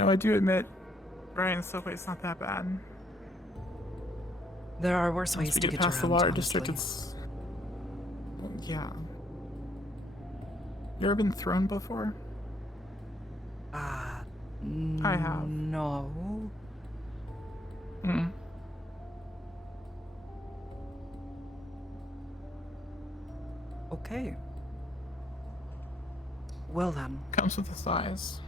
No, I do admit, Brian's subway's not that bad. There are worse ways to get get past around, the water honestly. district. It's yeah. You ever been thrown before? I have. No. Mm. Okay. Well then. Comes with the size.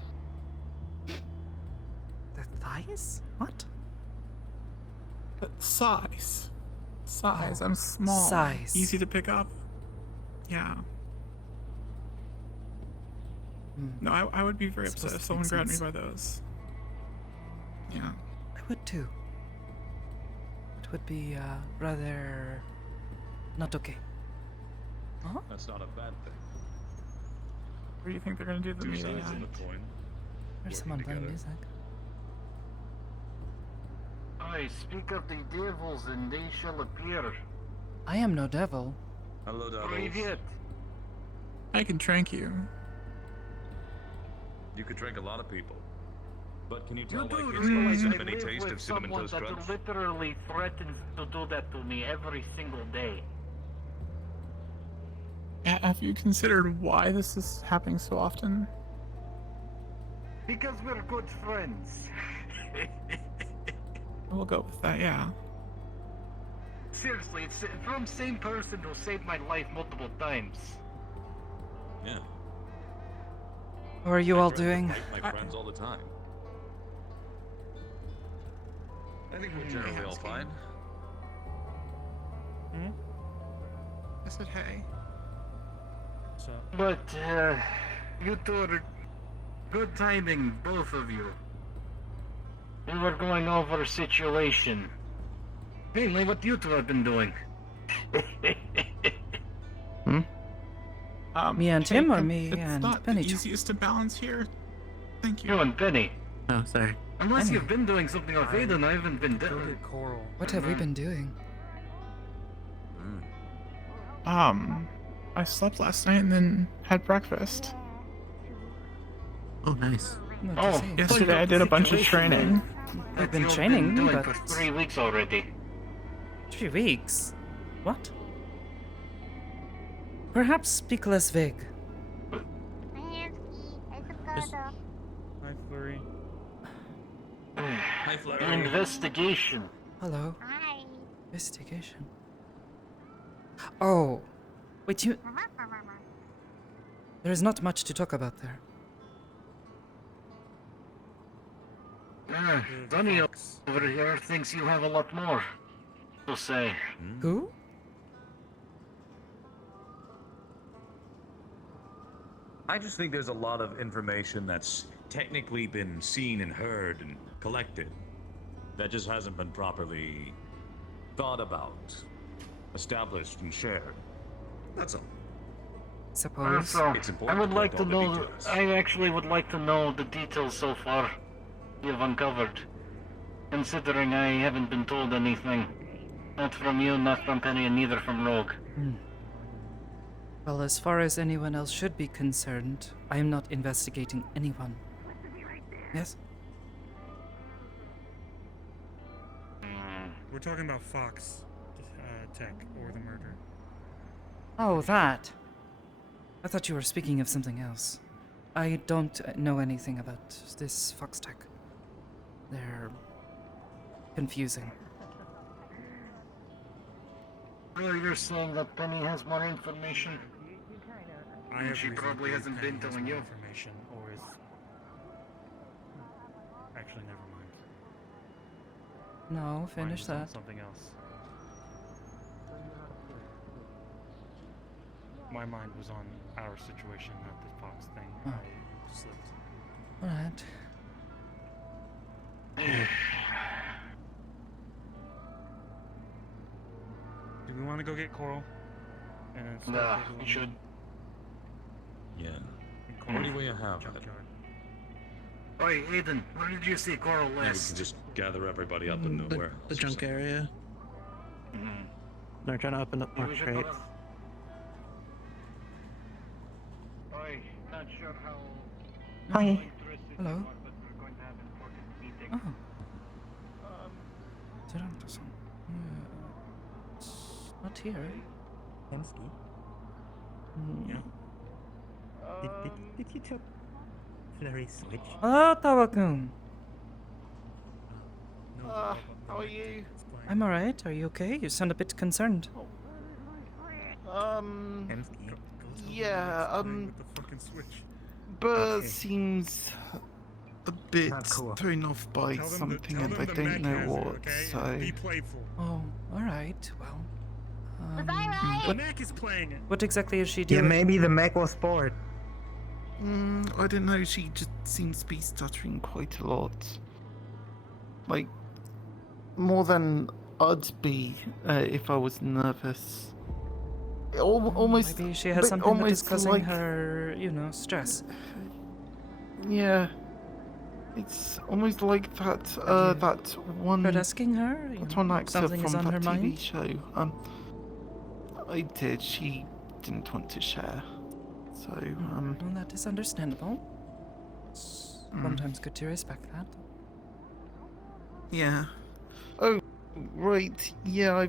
The thighs? What? Size. Size. Oh, I'm small. size. Easy to pick up. Yeah. No, I would be very upset if someone grabbed me by those. Yeah. I would too. It would be rather not okay. Huh? That's not a bad thing. What do you think they're gonna do to the Two meeting? sides of the coin. There's someone playing music. I speak of the devils and they shall appear. I am no devil. Hello, devils. Привет. I can trank you. You could drink a lot of people. But can you tell You why do kids don't realize I have any live taste with of Cinnamon someone Toast that Crunch? literally threatens to do that to me every single day. Have you considered why this is happening so often? Because we're good friends. We'll go with that, yeah. Seriously, it's from same person who saved my life multiple times. Yeah. How are you all I doing? fight my friends all the time. I think we're generally all fine. I said hey. But, you two are good timing, both of you. We were going over a situation. Mainly what you two have been doing. Me and him or Hey, me it's and not Penny? the easiest to balance here. Thank You you. and Penny. Oh, sorry. Unless Penny. you've been doing something off Aiden, I haven't been doing. Coral. What have we been doing? I slept last night and then had breakfast. Oh, nice. What to Oh, say? Yesterday I did a bunch of training. I've been You've training, doing but for 3 weeks already. 3 weeks? What? Perhaps speak less vague. Hi, Flurry. Hi, Flurry. Investigation. Hello. Hi. Investigation. Oh. Wait, you... There is not much to talk about there. Donnie over here thinks you have a lot more to say. Who? I just think there's a lot of information that's technically been seen and heard and collected that just hasn't been properly thought about, established, and shared. That's all. Suppose. So, It's I important would to like to collect all the know. details. I actually would like to know the details so far you've uncovered. Considering I haven't been told anything. Not from you, not from Penny, and neither from Rogue. Well, as far as anyone else should be concerned, I am not investigating anyone. Yes? We're talking about Fox Tech or the murder. Oh, that. I thought you were speaking of something else. I don't know anything about this Fox Tech. They're confusing. Well, you're saying that Penny has more information? I have She reason to probably believe hasn't Penny been has telling more you. Information, or is actually never mind. No, Mine finish was on that. Something else. My mind was on our situation, not the Fox thing. Oh. I slipped. Alright. Do we want to go get Coral? And then start Nah, taking you one should. Yeah. in What Coral do we have? junkyard. Oi, Aiden, where did you see Coral Maybe we can last? just gather everybody up in The nowhere. junk area. Mhm. They're trying to open up Yeah, more we should go crates. Oi, not sure how Hi. interested Hello. you are, but we're going to have an Oh. Taranto-san. It's not here. Hemsky. Yeah. Did you tell Flurry switch? Ah, Tawa-kun. No, How are you? I'm alright. Are you okay? You sound a bit concerned. Hemsky. Yeah, With the fucking switch. Burr Okay. seems a bit Not cool. thrown off by Tell them something, tell and them I the don't mech know has it, what. okay? So, Be playful. Oh, alright. Well. The mech is playing it. What exactly is she Yeah, doing? maybe the mech was bored. I don't know. She just seems to be stuttering quite a lot, like more than I'd be if I was nervous. Almost. Maybe she has but something that is almost causing like, her, stress. Yeah, it's almost like that. Have you That one. But asking her, That one actor something from is on that her TV mind. show. I did. She didn't want to share. So, Well, that is understandable. Sometimes good to respect that. yeah. Oh, right. Yeah,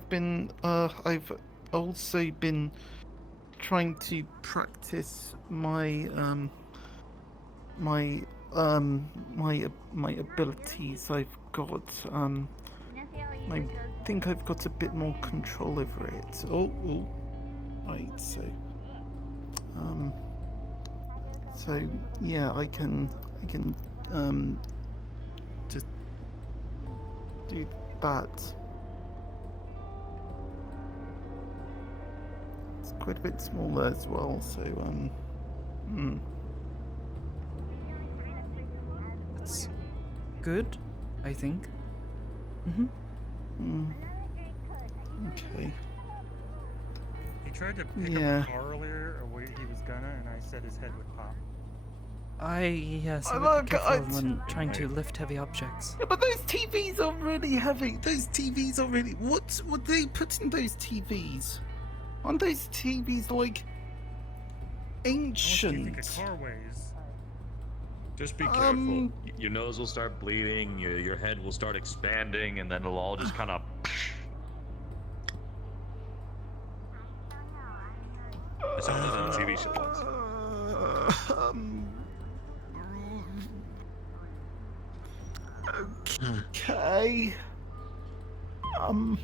I've also been trying to practice my my abilities. I've got I think I've got a bit more control over it. Oh, right. So yeah, I can just do that. It's quite a bit smaller as well, so That's good, I think. Okay. He tried to pick Yeah. up a car earlier, or where he was gonna, and I said his head would pop. Yes, I would Look, be careful I- when trying to lift heavy objects. Yeah, but those TVs are really heavy. Those TVs are really. What would they put in those TVs? Aren't those TVs like How much do you think a ancient? car weighs? Just be careful. Your nose will start bleeding, your head will start expanding, and then it'll all just kind of. That's how it does on the TV show. Okay. I'm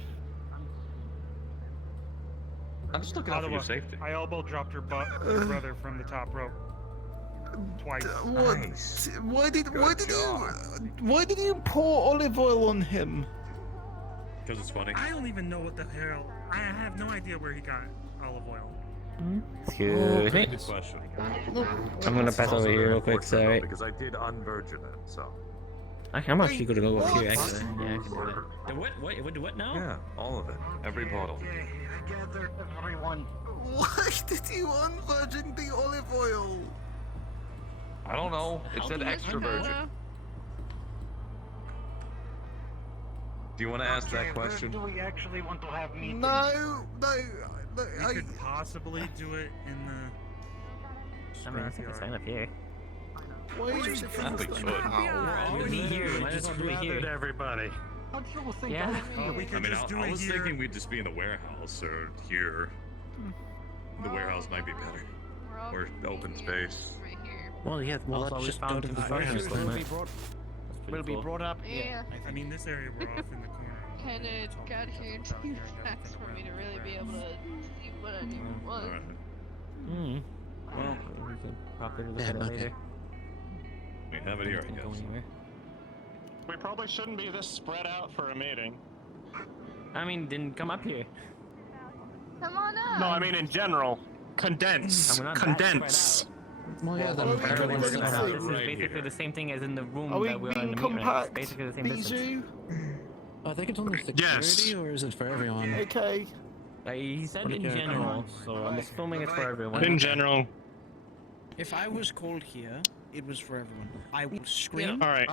just looking out for your Ottawa, safety. I elbow dropped her brother from the top rope. Twice. What? Nice. Why did job. you pour olive oil on him? Because it's funny. I don't even know what the hell. I have no idea where he got olive oil. Excuse me. Good question. I'm gonna pass over here real quick, sorry. Because I did unvirgin it, so. I'm actually gonna go over here, actually. Yeah, I can do that. The what now? Yeah, all of it. Every bottle. Okay, I gather everyone. Why did you unvirgin the olive oil? I don't know. It How said do you extra know? virgin. Do you want to ask Okay, that question? where do we actually want to have meetings? No. We could possibly do it in the. I mean, I think it's fine up here. Why did you I think we should. We're already here. Might as well do it here. everybody. Don't you think Yeah. We I could mean, just do I it was here. thinking we'd just be in the warehouse or here. The warehouse might be better. Or open space. Right here. Well, yeah, Also, let's we just found go to the the warehouse furniture then. will right? be brought. That's pretty Will be cool. brought up. Yeah. I mean, this area we're off in the corner. Kinda got here too fast for me to really be able to see what I even was. Alright. Well, we can probably look Yeah, at it okay. later. We have it here, I Can't go guess. anywhere. We probably shouldn't be this spread out for a meeting. I mean, then come up here. Come on up. No, I mean in general. Condense. And we're not that Condense. spread Well, yeah, then Well, apparently we we're can gonna see. have. This is Right basically here. the same thing as in the room Are we that we're in being the meeting room. It's compact, basically the same distance. Bijou? I think it's only security, Yes. or is it for everyone? Okay. He said What in did you- general, so I'm assuming it's for everyone. In general. If I was called here, it was for everyone. I will scream Alright.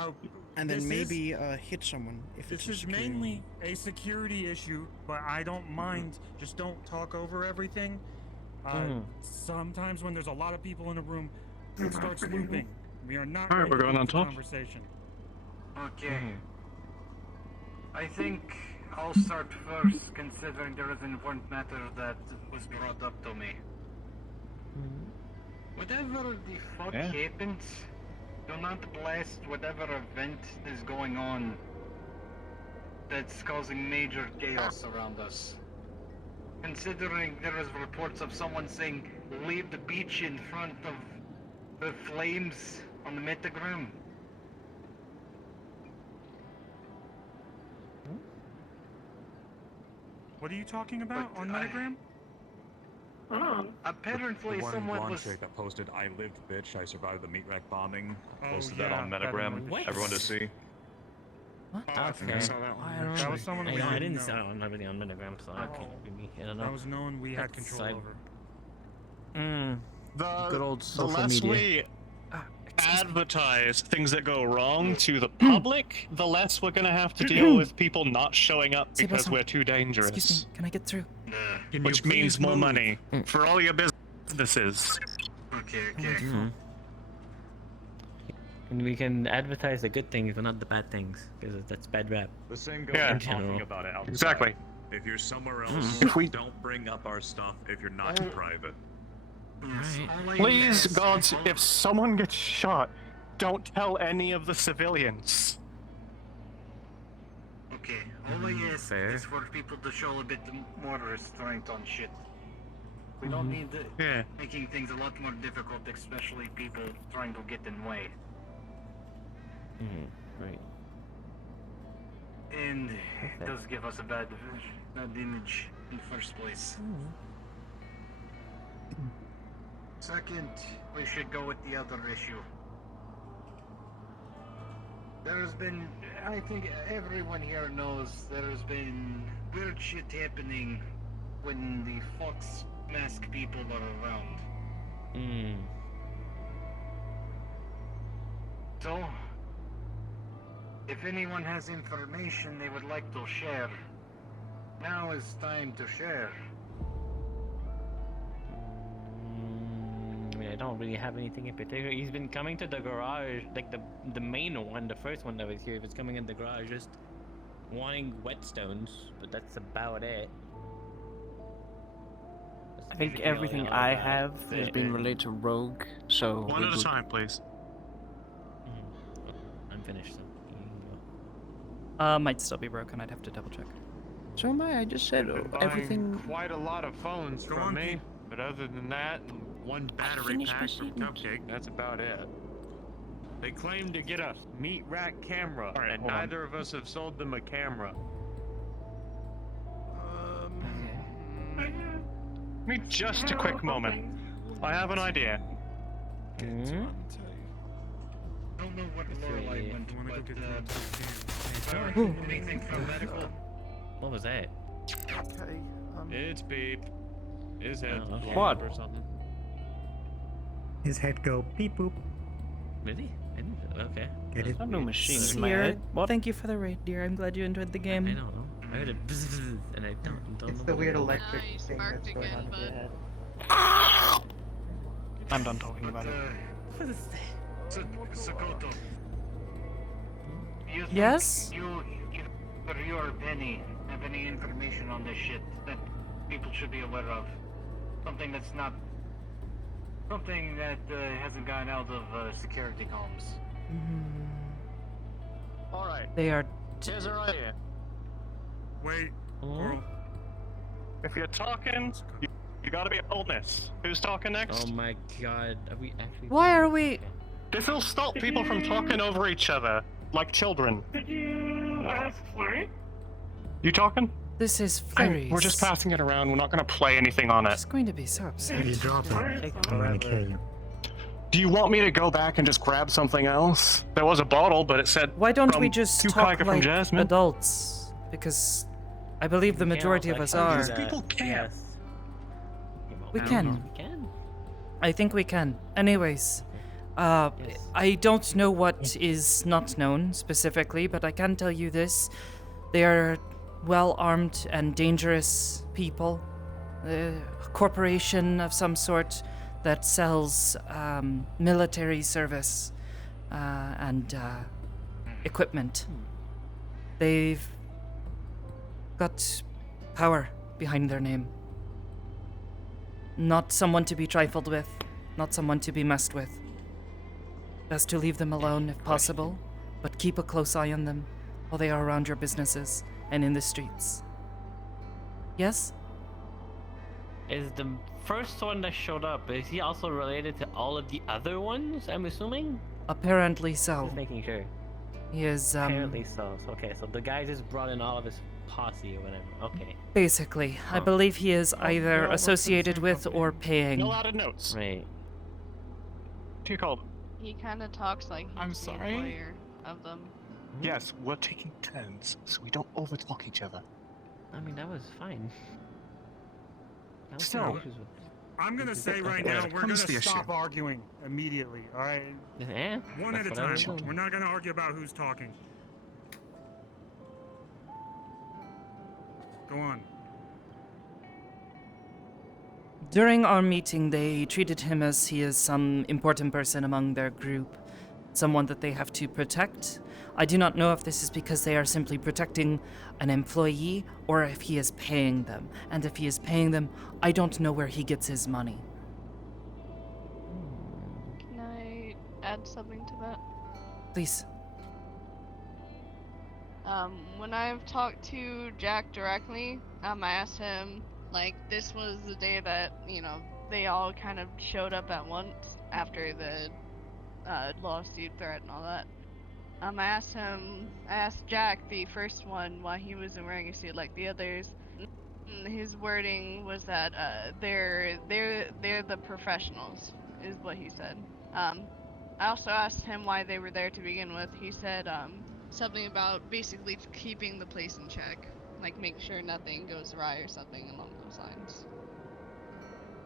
and then this maybe hit someone if This it's a is security mainly a security issue, but I don't mind. Just don't talk over everything. Sometimes when there's a lot of people in a room, it starts looping. We are not Alright, ready we're going for on this top. conversation. Okay. I think I'll start first, considering there is an important matter that was brought up to me. Whatever the fuck happens, do not blast whatever event is going on that's causing major chaos around us. Considering there is reports of someone saying, leave the beach in front of the flames on the metagram. What are you talking about on Metagram? Apparently the one someone blonde was... chick that posted, "I lived, bitch. I survived the meat rack bombing." Oh, Posted yeah, that on that Metagram. annoyed the shit Everyone out to of me. see. Oh, I think I saw that one. That was someone we I didn't didn't know. see that one. I'm really on Metagram, so I can't really. I don't know. That was no one we had That's control side- over. Good old The social less media. we advertise things that go wrong to the Hmm. public, the less we're gonna have to deal with people not showing up Say, because boss, we're too dangerous. Excuse me, can I get through? Which means more money for all your businesses. Okay. And we can advertise the good things, but not the bad things, because that's bad rap. The same goes Yeah. for talking about it outside. Exactly. If you're somewhere else, If we- don't bring up our stuff if you're not in private. Please, gods, if someone gets shot, don't tell any of the civilians. Okay, all I ask is for people to show a bit more restraint on shit. We don't need making things a lot more difficult, especially people trying to get in way. Right. And it does give us a bad image in the first place. Second, we should go with the other issue. There's been, I think everyone here knows, there's been weird shit happening when the fox mask people are around. So, if anyone has information they would like to share, now is time to share. I mean, I don't really have anything in particular. He's been coming to the garage, like the main one, the first one that was here. He was coming in the garage just wanting whetstones, but that's about it. I think everything I have has been related to Rogue, so... One at a time, please. I'm finished, so you can go. Might still be broken. I'd have to double check. So am I just said everything... Quite a lot of phones from me, but other than that, one battery pack from Cupcake, that's about it. They claim to get a meat rack camera, and neither of us have sold them a camera. Give me just a quick moment. I have an idea. I don't know what Lorelei went, but anything from medical? What was that? Okay. It's beep. His head okay. blown up or something. His head go beep boop. Really? Okay. Get it? I'm no machine in my Seer, head. What? thank you for the raid, dear. I'm glad you enjoyed the game. I don't know. I heard a bzzz, and I don't know. It's the weird electric you thing sparked that's going again, on in your bud. head. I'm done talking about it. What is that? Sakoto. You think Yes? You or Penny have any information on this shit that people should be aware of? Something that's not... Something that hasn't gone out of security comms. Alright, They are. here's our idea. Wait. Girl. If you're talking, you gotta be a boldness. Who's talking next? Oh my god, are we actually... Why are we? This will stop people from talking over each other, like children. You talking? This is Flurries. We're just passing it around, we're not gonna play anything on it. It's going to be so upset. If you drop it, I'm gonna kill you. Do you want me to go back and just grab something else? There was a bottle, but it said Why don't we from just Two talk Kaika from like Jasmine. adults? Because I believe the majority of us are. People can't. Yes. We I don't can. know. We can. I think we can. Anyways, I don't know what is not known specifically, but I can tell you this. They are well-armed and dangerous people. A corporation of some sort that sells military service and equipment. They've got power behind their name. Not someone to be trifled with, not someone to be messed with. Best to leave them alone if possible, but keep a close eye on them while they are around your businesses and in the streets. Yes? Is the first one that showed up, is he also related to all of the other ones, I'm assuming? Apparently so. Just making sure. He is, Apparently so. Okay, so the guy just brought in all of his posse or whatever. Okay. Basically, I believe he is either associated with or paying. No added notes. Right. What do you call them? He kind of talks like he's the employer of them. Yes, we're taking turns, so we don't overtalk each other. I mean, that was fine. That was Still, no issues with- I'm gonna say right now, we're gonna stop arguing immediately, alright? Yeah, One at a that's what I was time. doing. We're not gonna argue about who's talking. Go on. During our meeting, they treated him as he is some important person among their group, someone that they have to protect. I do not know if this is because they are simply protecting an employee or if he is paying them. And if he is paying them, I don't know where he gets his money. Can I add something to that? Please. When I've talked to Jack directly, I asked him, like, this was the day that, you know, they all kind of showed up at once after the lawsuit threat and all that. I asked Jack, the first one, why he wasn't wearing a suit like the others. His wording was that they're the professionals, is what he said. I also asked him why they were there to begin with. He said something about basically keeping the place in check, like make sure nothing goes awry or something along those lines.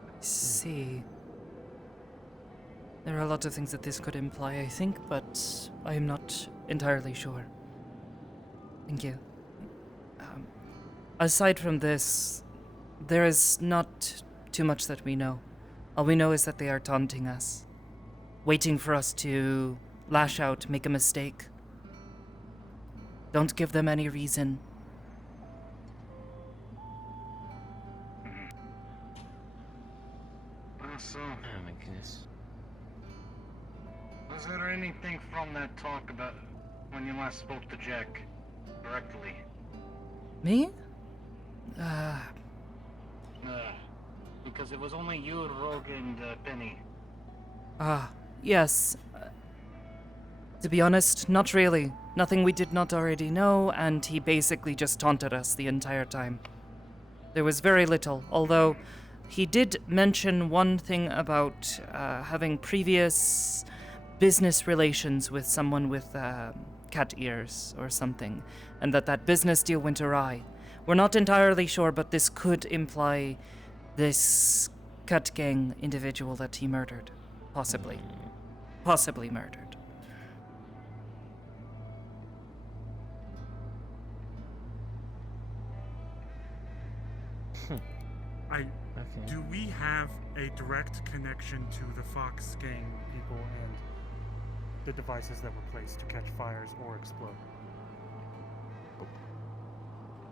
I see. There are a lot of things that this could imply, I think, but I am not entirely sure. Thank you. Aside from this, there is not too much that we know. All we know is that they are taunting us, waiting for us to lash out, make a mistake. Don't give them any reason. So, Oh my goodness. was there anything from that talk about when you last spoke to Jack directly? Me? Because it was only you, Rogue, and Penny. Yes. To be honest, not really. Nothing we did not already know, and he basically just taunted us the entire time. There was very little, although he did mention one thing about having previous business relations with someone with cat ears or something, and that business deal went awry. We're not entirely sure, but this could imply this cat gang individual that he murdered. Possibly. Possibly murdered. Do we have a direct connection to the Fox gang people and the devices that were placed to catch fires or explode?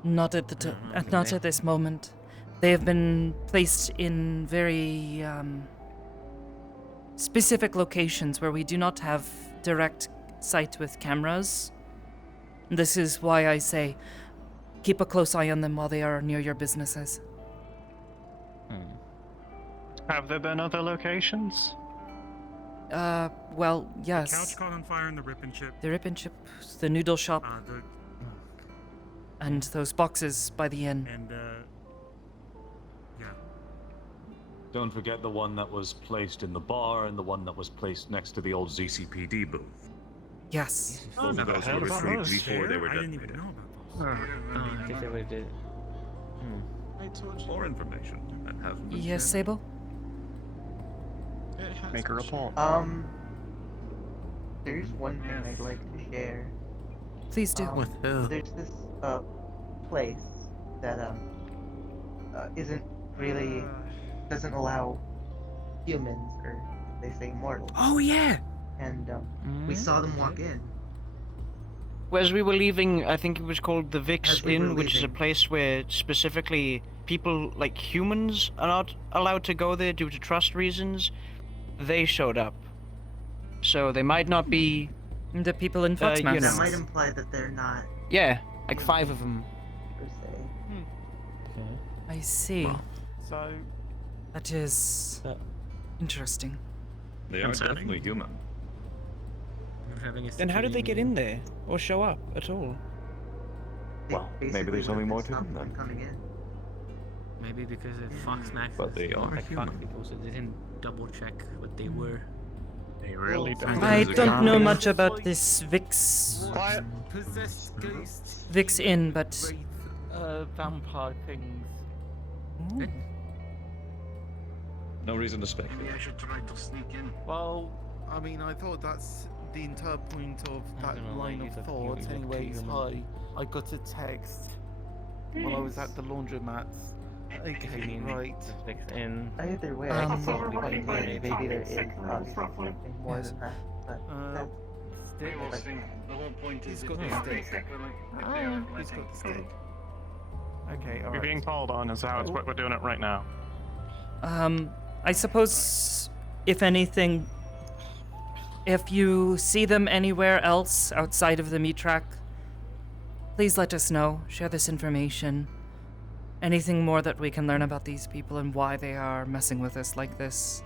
Not at not at this moment. They have been placed in very specific locations where we do not have direct sight with cameras. This is why I say keep a close eye on them while they are near your businesses. Have there been other locations? Well, yes. The couch caught on fire in the Rip and Chip. The Rip and Chip, the noodle shop, The and those boxes by the inn. and yeah. Don't forget the one that was placed in the bar and the one that was placed next to the old ZCPD booth. Yes. Both of those were retrieved before they were I didn't even detonated. know about those. I think they would did. More information that hasn't been Yes, shared. Sable? Make a report. There's one thing I'd like to share. Please do. With who? There's this place that isn't really doesn't allow humans, or they say mortals. Oh yeah. And we saw them walk in. as we were leaving, I think it was called the Vix As we were Inn, which is a leaving. place where specifically people, like humans, are not allowed to go there due to trust reasons. They showed up. So they might not be... The people in Fox you masks. know. That might imply that they're not Yeah, like 5 of them. per se. I see. So, That is interesting. They are definitely human. Then how did they get in there? Or show up at all? Well, maybe there's something more to them then. Coming in. Maybe because of Fox Max. But they are like Fox human. people, so they didn't double check what they were. They really I don't know much about this Vix Possessed ghosts. Vix Inn, but Vampire things. No reason to speculate. Maybe I should try to sneak in. Well, I mean, I thought that's the entire point of that gonna lie, line you of look- thought. you look Anyways, human. I got a text while I was at the laundromat. Okay, right. Fixed in. Either way, I can see the point here. Maybe there is obviously something more Yes. than that. But that's They will see. The whole point is He's got if the they stick. He's got the stick. Okay, We're alright. being called on, is how it's what we're doing it right now. I suppose, if anything, if you see them anywhere else outside of the meat track, please let us know. Share this information. Anything more that we can learn about these people and why they are messing with us like this.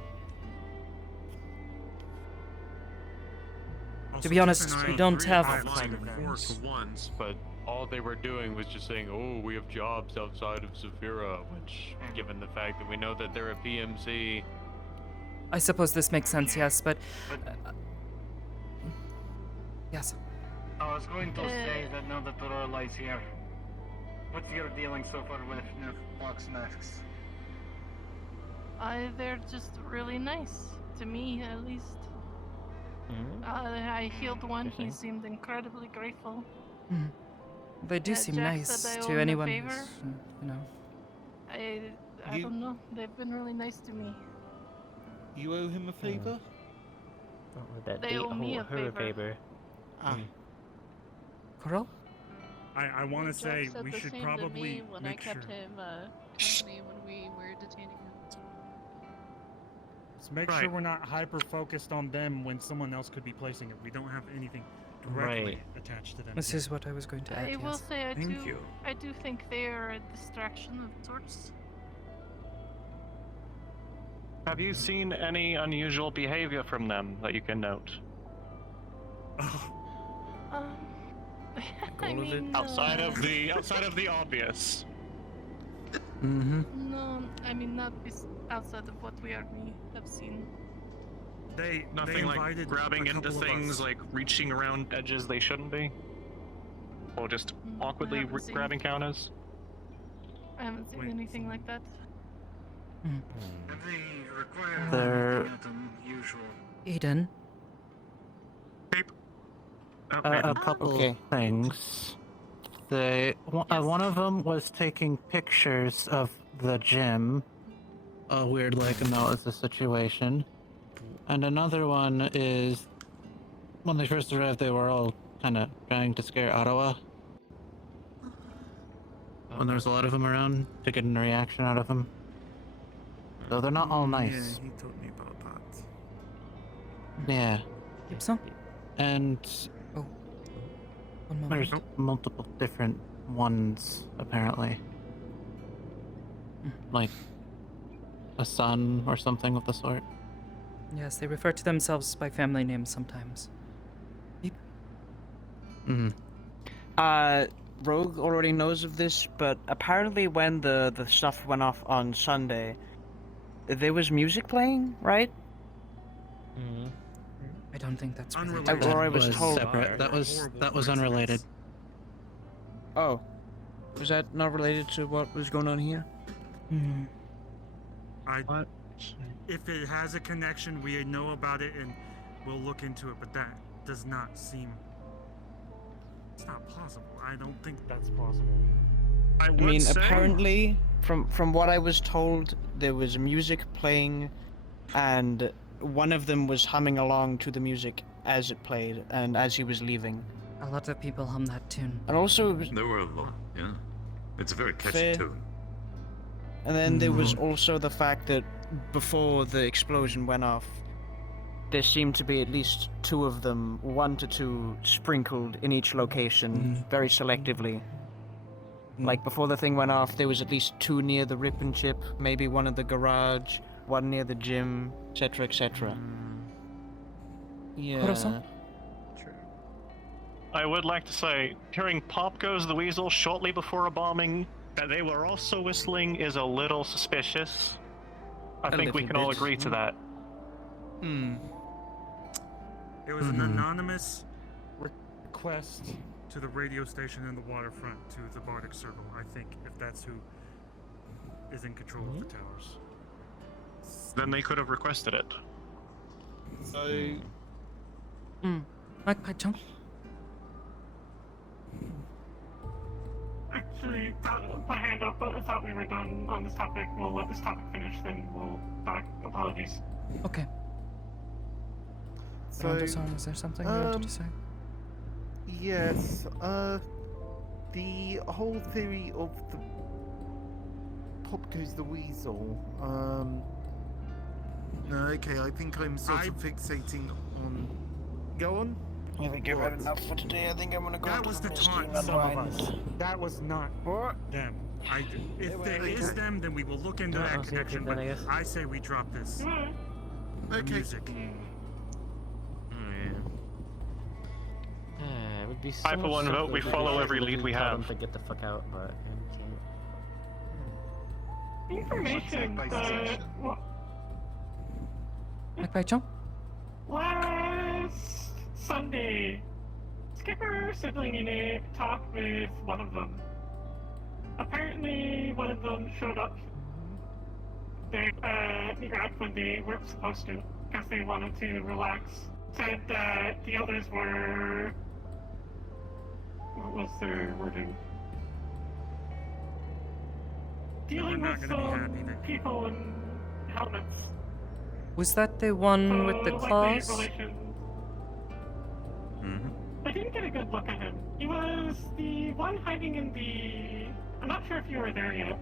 To be honest, we don't have... Lying for once, but all they were doing was just saying, "Oh, we have jobs outside of Zafira," which, given the fact that we know that they're a PMC, I suppose this makes sense, yes, but... yes. I was going to say that now that Aurora is here, what's your dealing so far with new Fox masks? They're just really nice. To me, at least. I healed one. He seemed incredibly grateful. They do seem Jack nice said I owe to him a anyone favor. who's, you know... I don't know. They've been really nice to me. You owe him a favor? That They owe me a her favor. favor. Ah. Coral? I want to Jack say said we the should same to probably me when I make sure. kept him company when we were detaining him. Let's make sure we're not hyper focused on them when someone else could be placing it. We don't have anything directly Right. attached to them. This here. is what I was going to add, I will yes. say Thank you. I do think they are a distraction of sorts. Have you seen any unusual behavior from them that you can note? I mean, Outside of the obvious. No, I mean not outside of what we already have seen. They Nothing like invited grabbing a into couple of things, us. like reaching around edges they shouldn't be, or just awkwardly haven't seen- grabbing counters. I haven't seen anything like that. Have they required They're- anything out of usual? Eden? A couple things. One of them was taking pictures of the gym. Weird, like, know it's the situation. And another one is when they first arrived, they were all kind of trying to scare Ottawa. When there was a lot of them around, to get a reaction out of them. So they're not all nice. Yeah, he told me about that. Yeah. Gibson? And One moment. there's multiple different ones, apparently. Like a son or something of the sort. Yes, they refer to themselves by family names sometimes. Rogue already knows of this, but apparently when the stuff went off on Sunday, there was music playing, right? I don't think that's related. Unrelated. Or I was told. separate. That was unrelated. Oh, was that not related to what was going on here? If it has a connection, we know about it and we'll look into it. But that does not seem. It's not possible. I don't think that's possible. I I would mean, say, apparently, from what I was told, there was music playing, and one of them was humming along to the music as it played and as he was leaving. A lot of people hum that tune. And also, There were a lot, yeah. It's a very catchy Fair. tune. and then there was also the fact that before the explosion went off, there seemed to be at least 2 of them, 1 to 2, sprinkled in each location, very selectively. Like before the thing went off, there was at least 2 near the rip and chip, maybe 1 at the garage, 1 near the gym, etc., etc. Yeah. Corazon? I would like to say, hearing Pop Goes the Weasel shortly before a bombing that they were also whistling is a little suspicious. I think we can all agree to that. It was an anonymous request to the radio station in the waterfront to the Bardic Circle. I think if that's who is in control of the towers. Then they could have requested it. So, Magpie Chunk? Actually, my hand up, but I thought we were done on this topic. We'll let this topic finish, then we'll talk. Apologies. Okay. so Ronda-san, is there something you wanted to say? yes, the whole theory of the Pop Goes the Weasel, no, okay, I think I'm sort of fixating on... Go on? I think I've had enough for today. I think I'm gonna go That to was the the misty taunt and some of unwind. us. That was not them. If there is them, then we will look into No, that I'll see if connection. it's But them, I guess. I say we drop this Okay. music. It would be so I, for one, vote we follow every lead we tell have. them to get the fuck out, but I Information. Magpie Chunk? Last Sunday, Skipper sibling unit talked with one of them. Apparently, one of them showed up there Iraq when they weren't supposed to, because they wanted to relax. Said that the others were... What was their wording? Dealing not with gonna be some happy that- people in helmets. Was that the one with the So, like, claws? relations. I didn't get a good look at him. He was the one hiding in the... I'm not sure if you were there yet,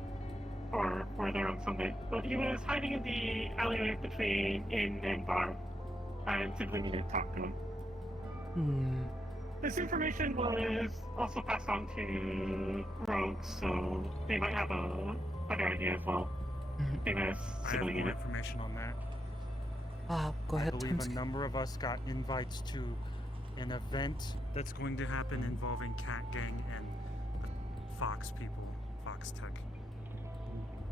or were there on Sunday, but he was hiding in the alleyway between inn and bar, and simply needed to talk to him. This information was also passed on to rogues, so they might have a better idea as well. They might have I have sibling more unit. information on that. Go ahead, I believe Timsky. a number of us got invites to an event that's going to happen involving Cat Gang and the Fox people, Fox Tech.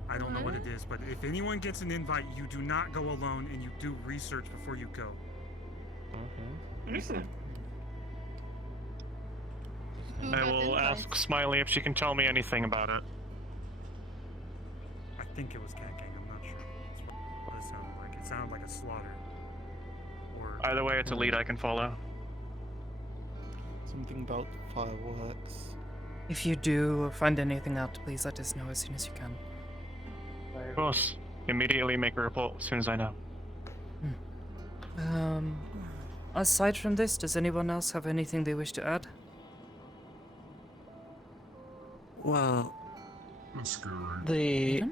I don't know what it is, but if anyone gets an invite, you do not go alone and you do research before you go. Understood. I will ask Smiley if she can tell me anything about it. I think it was Cat Gang, I'm not sure. That's what it sounded like. It sounded like a slaughter. Or Either way, it's a lead I can follow. Something about fireworks. If you do find anything out, please let us know as soon as you can. Of course. Immediately make a report as soon as I know. Aside from this, does anyone else have anything they wish to add? Well, The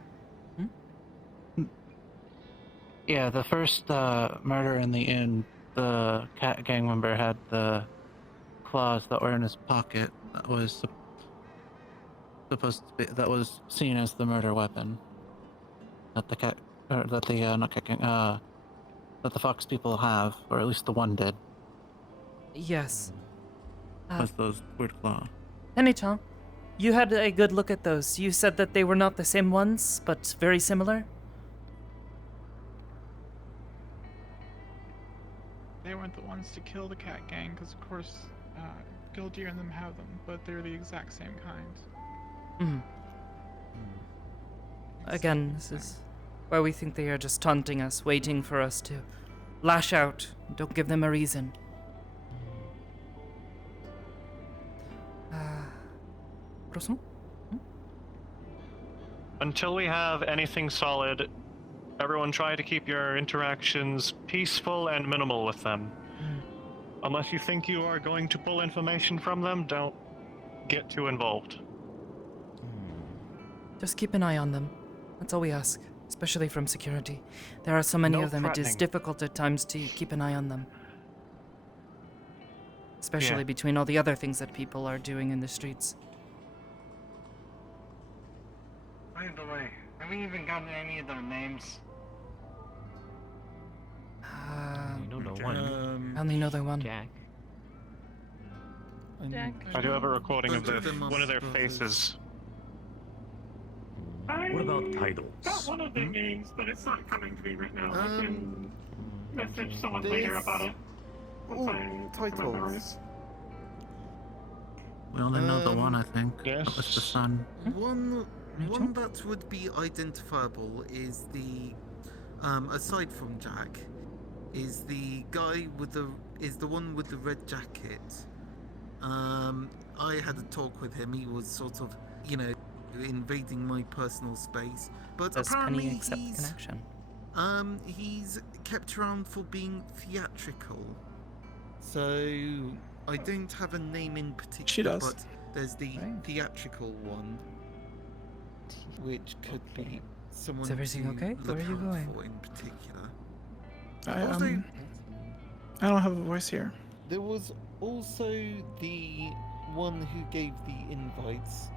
yeah, the first murder in the inn, the cat gang member had the claws that were in his pocket. That was supposed to be, that was seen as the murder weapon. That the cat, or that the not cat gang, that the fox people have, or at least the one did. Yes. was those weird claws. Penny-chan, you had a good look at those. You said that they were not the same ones, but very similar? They weren't the ones to kill the cat gang, because of course, Gildir and them have them, but they're the exact same kind. Again, this is why we think they are just taunting us, waiting for us to lash out. Don't give them a reason. Croissant? Until we have anything solid, everyone try to keep your interactions peaceful and minimal with them. Unless you think you are going to pull information from them, don't get too involved. Just keep an eye on them. That's all we ask, especially from security. There are so many No of them, it is threatening. difficult at times to keep an eye on them. Especially Yeah. between all the other things that people are doing in the streets. By the way, have we even gotten any of their names? I know the one. I only know the one. Jack. Jack. I do have a recording of Both of them are one of their brothers. faces. What about Got titles? one of their names, but it's not coming to me right now. I can message someone later there's- about it. Once I remember it. Titles. We only know the one, I think. Yes. It's the son. One that would be identifiable is the, aside from Jack, is the guy with the one with the red jacket. I had a talk with him. He was sort of, invading my personal space. But Does apparently Penny accept he's connection? he's kept around for being theatrical. So I don't have a name in particular. She does. But there's the theatrical one, which could be someone Is everything to okay? look Where are you out going? for in particular. I don't have a voice here. There was also the one who gave the invites,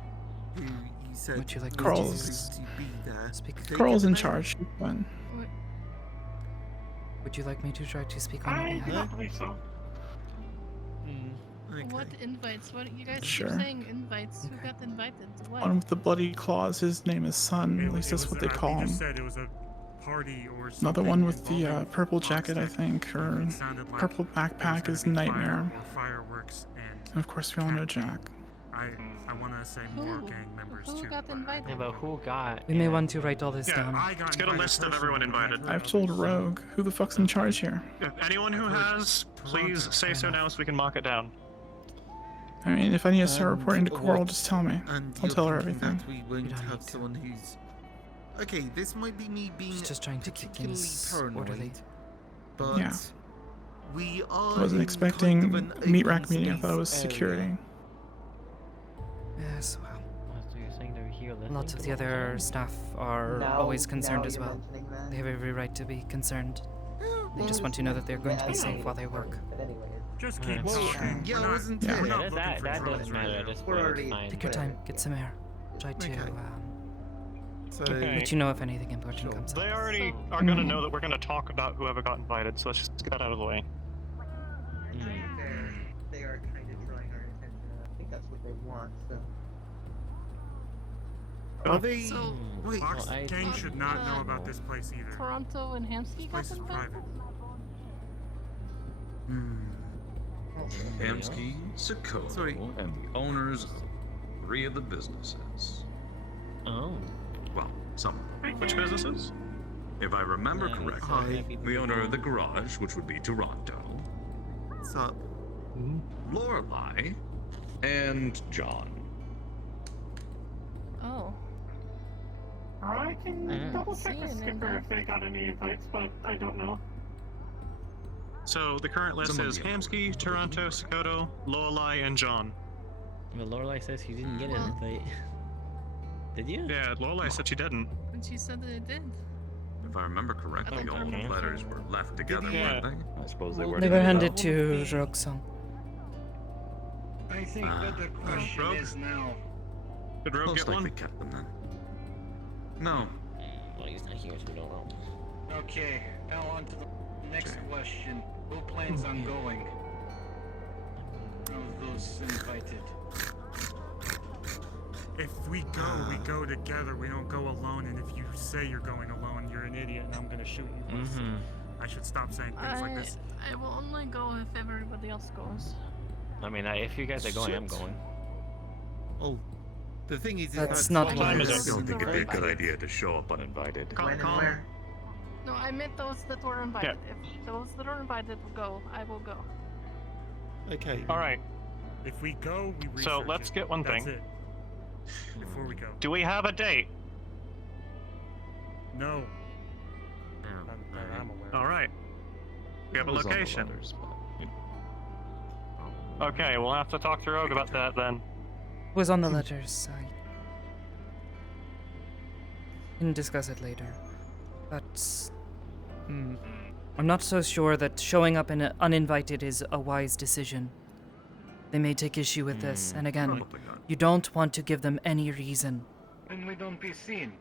who you said Would you like was Carl's- supposed to be there. Speak. Did they Carl's get in there? charge. When? Would you like me to try to speak on I your do behalf? not believe so. Okay. What invites? What you guys Sure. keep saying invites? Who got invited? To what? One with the bloody claws, his name is Sun. At least that's what they call They him. just said it was a party or something. Another one with the involving purple jacket, I Fox think, or It sounded like purple there was backpack gonna is be fire Nightmare. or fireworks, and And of course, we all know Jack. I want to say more Who? gang members Who too. got but I invited? Yeah, but who got? We may want to write all this Yeah, down. I got Let's get a invited list of everyone personally, invited. I've I've told heard Rogue. Who the fuck's in charge here? If anyone who has, please say so now so we can mark it down. I mean, if I need to start And reporting to what- Coral, just tell me. And I'll you're tell her thinking everything. that we won't don't have need to. someone who's. Okay, this might be me being He's just trying to keep particularly things paranoid, orderly. but Yeah. we are. I wasn't in kind expecting of an meat open rack meeting. I thought it was space area. security. Yes, well, So you're saying they're here listening lots of to the what we're other saying? staff are Now- always concerned now as you're well. mentioning that. They have every right to be concerned. They just well, want to know that they're going to be Yeah, safe while they work. But anyways, Just keep Well, talking. yeah, We're I not- wasn't. Yeah. we're Yeah, not that, looking that, for that trouble doesn't right matter now. at this We're point. already- It's fine. Take your time, get some air. Try to Okay. So Okay. let you know if anything important Sure. comes up. They already So- are gonna know that we're gonna talk about whoever got invited, so let's just get that out of the way. they are kind of drawing our attention. I think that's what they want. So are they? So- Wait. Fox Well, I- gang should not know Uh, about this place either. Toronto and This Hamsky got place is invited. private. Hamsky, Sakoto, Sorry. and the owners of 3 of the businesses. Oh. Well, some of them. Which businesses? If I remember Yeah, correctly, Hi. the owner of the garage, which would be Toronto, What's up? Lorelei, and John. Oh. I can double check See with an Skipper invite. if they got any invites, but I don't know. So the current list Some of is the Hamsky, Toronto, Sakoto, Lorelei, and John. Well, Lorelei says she didn't get an Well- invite. Did you? Yeah, Lorelei said she didn't. But she said that it did. If I remember correctly, I thought all the Toronto- letters were left together, Yeah. weren't they? I suppose they Well, were. They were together. handed to Roxon. I think that the question Rogue? is now. Did Rogue Most get likely one? kept them then. No. Well, he's not here, so we don't know. Okay, now on to the next question. Who plans on going? Of those invited. If we go together. We don't go alone. And if you say you're going alone, you're an idiot, and I'm gonna shoot you. Mm-hmm. I should stop saying things like this. I will only go if everybody else goes. I mean, if you guys are going, I'm Shit. going. Oh, the thing is, That's that not What what time it is I it? is. don't think it'd be a good idea to show up uninvited. Call- when and call- where? No, I meant those that were invited. If those that are invited will go, I will go. Okay. All right. If we go, we research So let's it. get one That's thing. it. Before we go. Do we have a date? No. Yeah, That I'm aware. All right. We have a It was on the location. letters, but- Okay, we'll have to talk to Rogue about that then. It was on the letters. I can discuss it later. But I'm not so sure that showing up uninvited is a wise decision. They may take issue with this, and again, you don't want to give them any reason. And we don't be seen.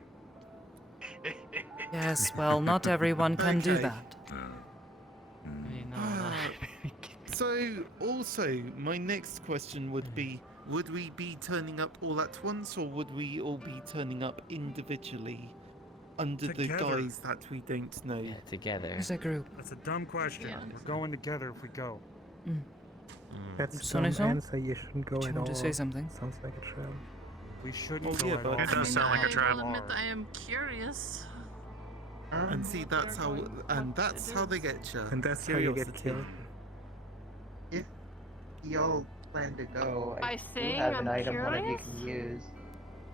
Yes, well, not everyone can do Okay. that. So, also, my next question would be, would we be turning up all at once, or would we all be turning up individually under the Together. guise that we don't know? Yeah, together. As a group. That's a dumb question. Yeah. We're going together if we go. That's Sonny, some answer. You shouldn't go do you at want all. to say something? Sounds like a trap. We shouldn't Oh, go yeah, at but- all. It does sound like a trap. I will admit I am curious. And see, that's how they get you. And that's how you get killed. If y'all plan to go, By I do saying have I'm an item one of you curious? can use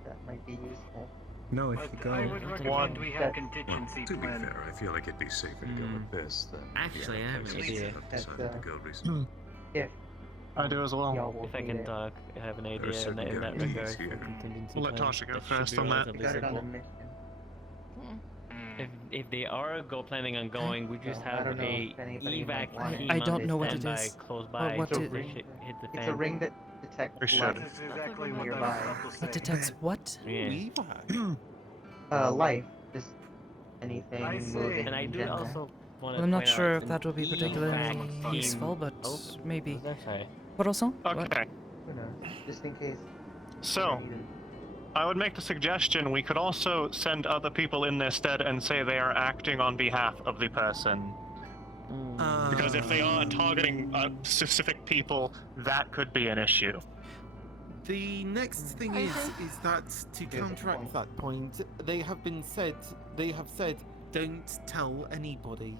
that might be useful. No, if you But go. I would recommend we have contingency To be plan. fair, I feel like it'd be safer to go with this than Actually, I have an idea. decided to go recently. If I do as y'all well. will If I be can there. talk, I have an idea in certain that guarantees regard here. for contingency We'll let plan Tasha go should first be on that. relatively You got it on simple. the mission. If they are planning on going, we just Well, I have don't know a if anybody evac might want it. team I on don't know what it standby is. close Or by what so it- if shit hit the It's fan. a ring that detects We should. blood This is exactly what I nearby. was about to say. It detects what? Yeah. Life. Just anything I see. moving. And I in do general. also want to Well, I'm not point sure out if that will be an particularly evac useful, team- but Oh, maybe. what was that say? What also? What? Okay, Who knows? Just in case. so I would make the suggestion we could also send other people in their stead and say they are acting on behalf of the person. Because if they are targeting specific people, that could be an issue. The next thing is that to counteract that point, they have said, don't tell anybody.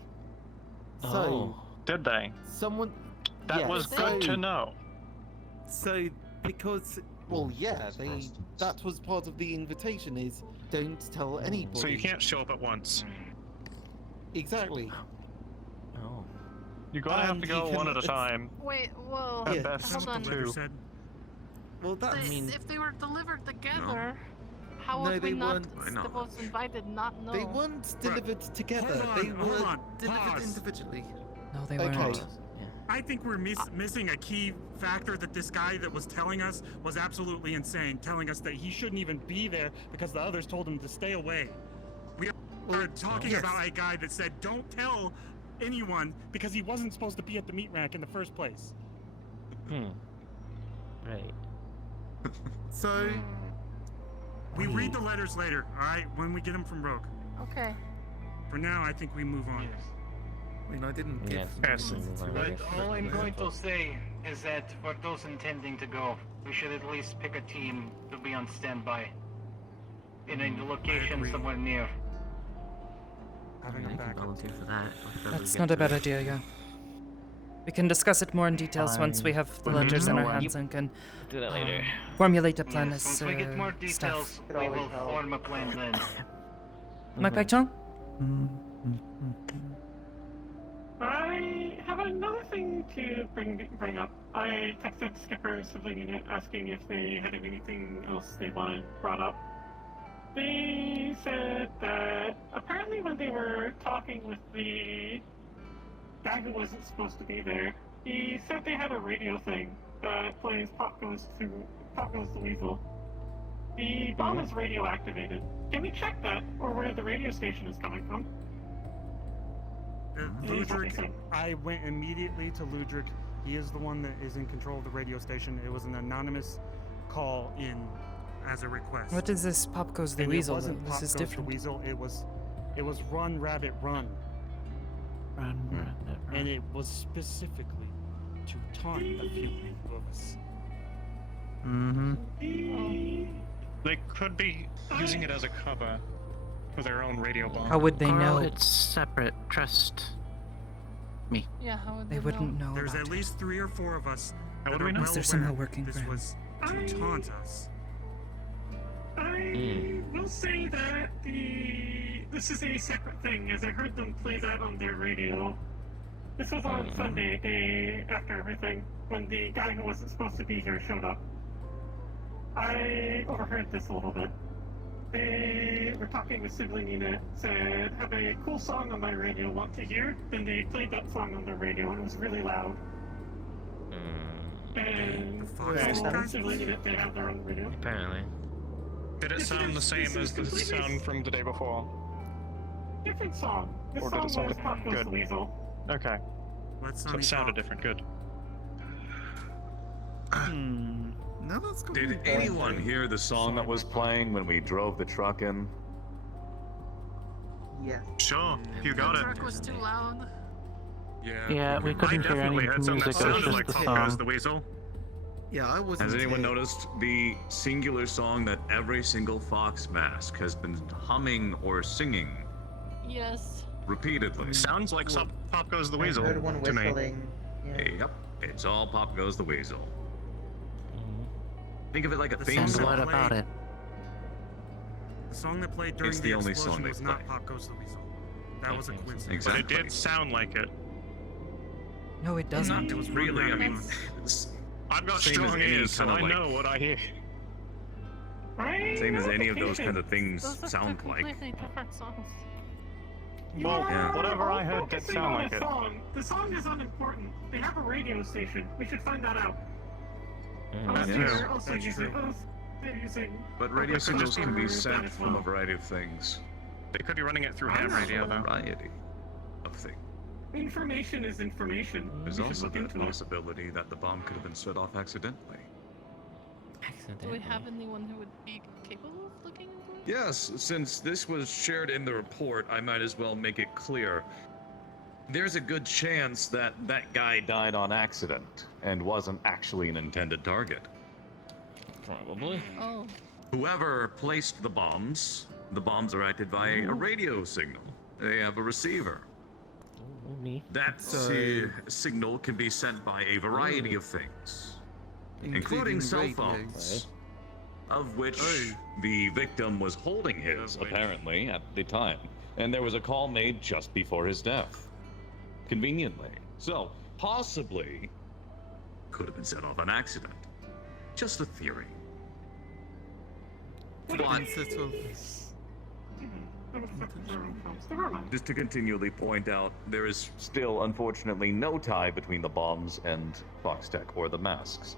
So, Did they? someone. That yeah, was good to know. So, because, well, yeah, that was part of the invitation is don't tell anybody. So you can't show up at once. Exactly. Oh. You're gonna have And to you go can- one at a it's- time. Wait, whoa. At Yeah. best, Hold on. two. Well, that If they were delivered together, how No, would they we not, weren't. Why not? the most invited, not know? They weren't delivered together. hold They on, were hold on, delivered pause. individually. No, they Okay. weren't. I think we're missing a key factor that this guy that was telling us was absolutely insane, telling us that he shouldn't even be there because the others told him to stay away. We are talking yes. about a guy that said, don't tell anyone because he wasn't supposed to be at the meat rack in the first place. Right. So, We read the letters later, alright? When we get them from Rogue. Okay. For now, I think we move on. I mean, I didn't give. Yes. Yes. But all I'm going to say is that for those intending to go, we should at least pick a team to be on standby. In a location somewhere near. I can volunteer for that. That's not a bad idea, yeah. We can discuss it more in details once we have the letters in our hands and can Do that later. formulate a plan Yes, as once we get more details, staff. we will form a plan then. Mike Pagchong? I have another thing to bring up. I texted Skipper Sibling Unit asking if they had anything else they wanted brought up. They said that apparently when they were talking with the guy who wasn't supposed to be there, he said they had a radio thing that plays Pop Goes the Weasel. The bomb is radio activated. Can we check that, or where the radio station is coming from? Ludric, I went immediately to Ludric. He is the one that is in control of the radio station. It was an anonymous call in as a request. What is this Pop Goes the And Weasel? It wasn't This Pop is Goes different. The Weasel. It was Run Rabbit Run. Run, And it was specifically to taunt a few of us. They could be using it as a cover for their own radio bomb. How would they know? It's separate. Trust me. Yeah, how would They wouldn't know There's about at least 3 or 4 of us How that would we are know? well Is there somehow aware working this for him? was to taunt us. I will say that this is a separate thing, as I heard them play that on their radio. This was on Sunday, day after everything, when the guy who wasn't supposed to be here showed up. I overheard this a little bit. They were talking with sibling unit, said, have a cool song on my radio, want to hear? Then they played that song on their radio and it was really loud. And sibling unit, they have their own radio. Apparently. Did it sound the same as the sound from the day before? Different song. This Or song did it sound was Pop Goes good? the Weasel. Okay. Let's So not it sounded different. Good. Now that's got Did me anyone wondering. hear the song that was playing when we drove the truck in? Yes. Sure, you got The it. truck was too loud. Yeah. we couldn't hear any heard something music. that It was sounded just like the Pop Goes song. the Weasel. Yeah, I wasn't. Has anyone here. noticed the singular song that every single Fox mask has been humming or singing Yes. repeatedly? Sounds like Pop Goes the I Weasel heard one to me. whistling. Yeah. Yep, it's all Pop Goes the Weasel. Think of it like a The theme song song. that played- The song that played during It's the the only explosion song they was not play. Pop Goes the Weasel. That was a coincidence. Exactly. But it did sound like it. No, it doesn't. It was really, I mean, I've got same as strong any ears, so kind I of like, know what I hear. Right? same as any of those kinds of things Those are sound two like. completely different songs. Well, Yeah. whatever I heard did Focusing sound on like the it. song. The song is unimportant. They have a radio station. We should find that out. That's They're true. also That's using true. they're using But radio could signals just can be that sent as from a well. variety of things. They could be running it through I ham know. radio, though. Variety of things. Information is information. There's we should also look the into it. possibility that the bomb could have been set off accidentally. Do we have anyone who would be capable of looking into it? Yes, since this was shared in the report, I might as well make it clear. There's a good chance that that guy died on accident and wasn't actually an intended target. Probably. Oh. Whoever placed the bombs are acted via a radio signal. They have a receiver. Me. That signal can be sent by a variety of things, including cell radios. phones, of which the victim was holding his, apparently, at the time. And there was a call made just before his death. Conveniently. So, possibly, could have been set off on accident. Just a theory. But just to continually point out, there is still, unfortunately, no tie between the bombs and Foxtech or the masks.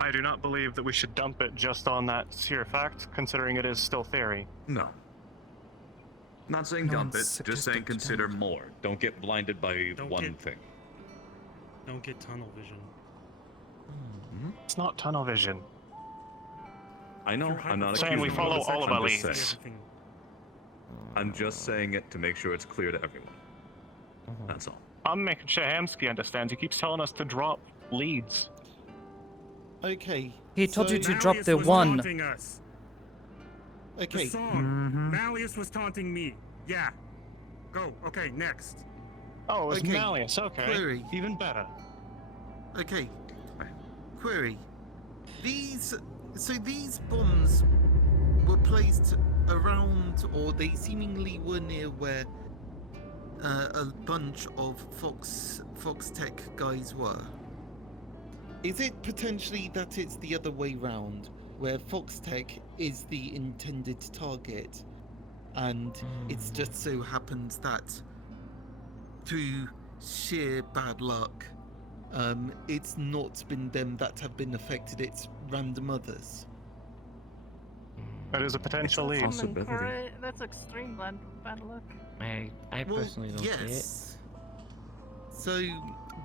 I do not believe that we should dump it just on that sheer fact, considering it is still theory. No. Not saying No dump it, one's just saying suggested consider dump. more. Don't get blinded by one get- thing. Don't get tunnel vision. It's not tunnel vision. I know, I'm not Saying we accusing follow you. all of I'm our just leads. saying. I'm just saying it to make sure it's clear to everyone. That's all. I'm making sure Hamsky understands. He keeps telling us to drop leads. Okay. He told you to drop Malleus the was one. taunting us. Okay. The song. Malleus was taunting me. Yeah. Go. Okay, next. Oh, it was Okay, Malleus. Okay. query. Even better. Okay. Query. These bombs were placed around, or they seemingly were near where a bunch of Fox Tech guys were. Is it potentially that it's the other way round, where Fox Tech is the intended target, and it's just so happens that through sheer bad luck, it's not been them that have been affected, it's random others. That is a potential lead. That's extreme bad luck. I Well, personally don't see it. yes. So,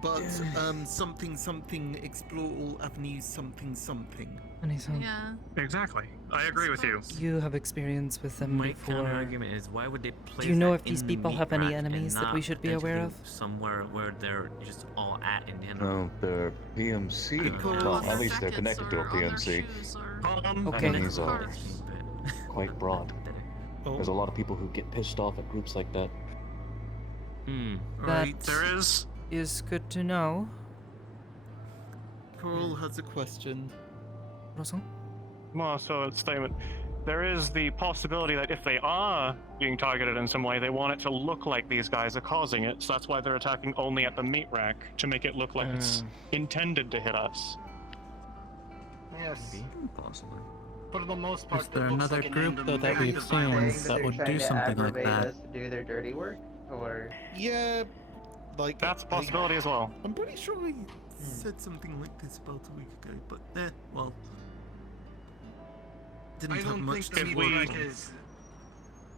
but something explore all avenues something. Yeah. Exactly. I agree with you. You have experience with them My before. counter argument is, why would they place Do you know that if these in the people meat have any rack and enemies that not we should be aware of? potentially somewhere where they're just all at in general? No, they're PMC. Because- Well, at least they're connected to a PMC. Okay. And he's quite broad. There's a lot of people who get pissed off at groups like that. That There is good to know. Coral has a question. Russell? Well, so a statement. there is the possibility that if they are being targeted in some way, they want it to look like these guys are causing it. So that's why they're attacking only at the meat rack, to make it look like it's intended to hit us. Yes. Possibly. For the most part, Is there it looks another like an group end though of that we've active seen violence. that would do something like that? Us to do their dirty work, or Yeah, like That's a possibility as well. I'm pretty sure I said something like this about a week ago, but well, didn't I have don't much think the to meat work rack on. is.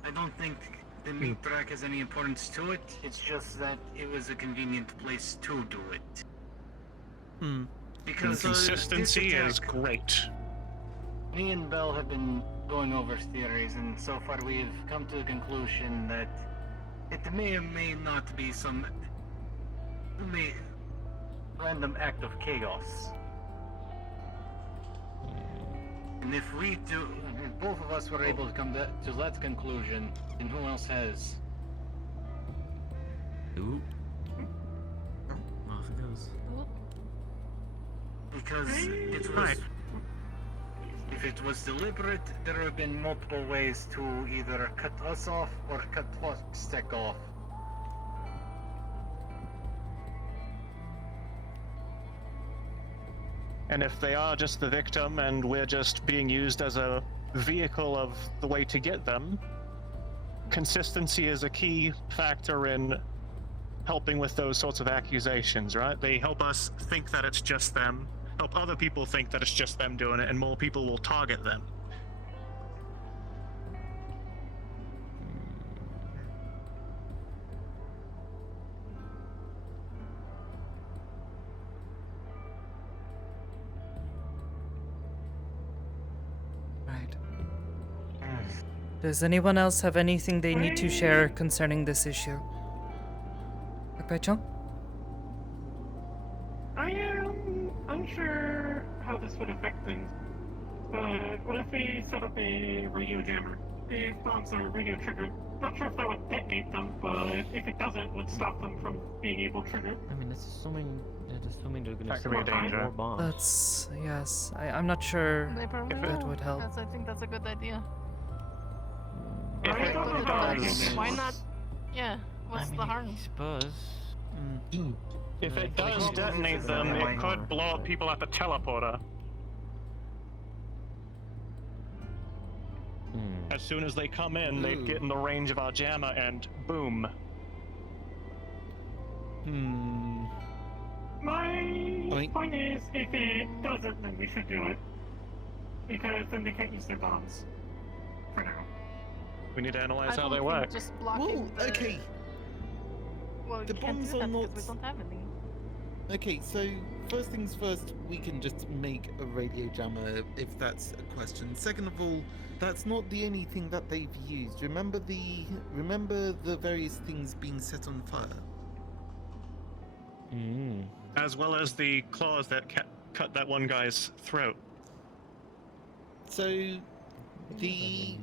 I don't think the meat rack has any importance to it. It's just that it was a convenient place to do it. Because Consistency this is attack- great. Me and Bell have been going over theories, and so far we've come to the conclusion that it may or may not be some random act of chaos. And if both of us were able to come to that conclusion, then who else has? Ooh. Off it goes. Because it was. If it was deliberate, there would have been multiple ways to either cut us off or cut Foxtech off. And if they are just the victim and we're just being used as a vehicle of the way to get them, consistency is a key factor in helping with those sorts of accusations, right? They help us think that it's just them, help other people think that it's just them doing it, and more people will target them. Right. Does anyone else have anything they need to share concerning this issue? Bakbaichong? I am unsure how this would affect things, but what if we set up a radio jammer? These bombs are radio triggered. Not sure if that would detonate them, but if it doesn't, would stop them from being able to trigger. I mean, that's assuming they're gonna That could be a spawn danger. more bombs. That's yes. I'm not sure They probably if will. that would help. I think that's a good idea. If I it don't know. does, Why not? Yeah. What's the harm? I suppose. if it does detonate them, it could blow up people at the teleporter. As soon as they come in, they'd get in the range of our jammer and boom. My point is, if it doesn't, then we should do it. Because then they can't use their bombs. For now. We need to analyze I how don't they think work. Just blocking Well, okay. Well, The we can't bombs do are that not- because we don't have any. Okay, so first things first, we can just make a radio jammer if that's a question. Second of all, that's not the only thing that they've used. Remember the various things being set on fire. As well as the claws that cut that one guy's throat. So the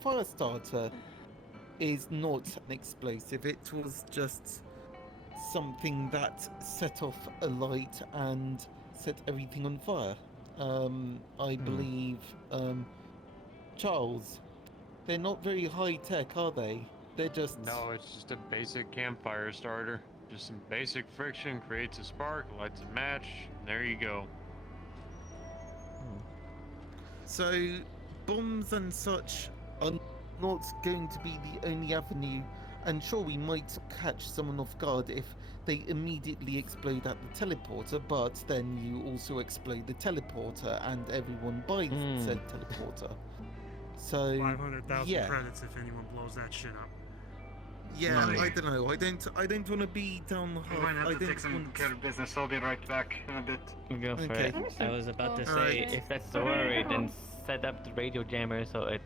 fire starter is not an explosive. It was just something that set off a light and set everything on fire. I believe, Charles, they're not very high tech, are they? They're just... No, it's just a basic campfire starter. Just some basic friction creates a spark, lights a match, and there you go. So, bombs and such are not going to be the only avenue, and sure, we might catch someone off guard if they immediately explode at the teleporter, but then you also explode the teleporter and everyone buys said teleporter. So, 500,000 yeah. credits if anyone blows that shit up. Yeah, I don't know. I don't want to be down the We might have I to don't take some want... care of business. I'll be right back in a bit. Go for Okay. it. I was about to say, Alright. if that's the worry, then set up the radio jammer so it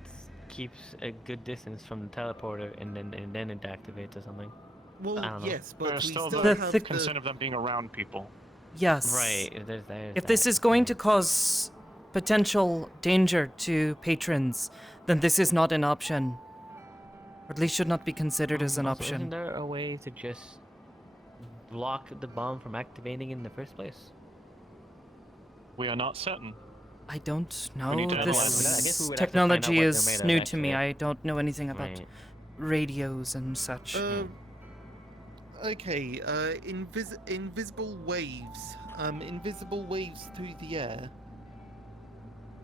keeps a good distance from the teleporter, and then it activates or something. Well, I don't know. yes, but There's we still still the have concern of them being around people. Yes. Right. There's If this is going to cause potential danger to patrons, then this is not an option. Or at least should not be considered as an Also, option. Isn't there a way to just block the bomb from activating in the first place? We are not certain. I don't We know. need to analyze I guess This we would have to find out technology what they're is made of, new to me. actually. I don't know anything about Right. radios and such. Okay, invisible waves. Invisible waves through the air.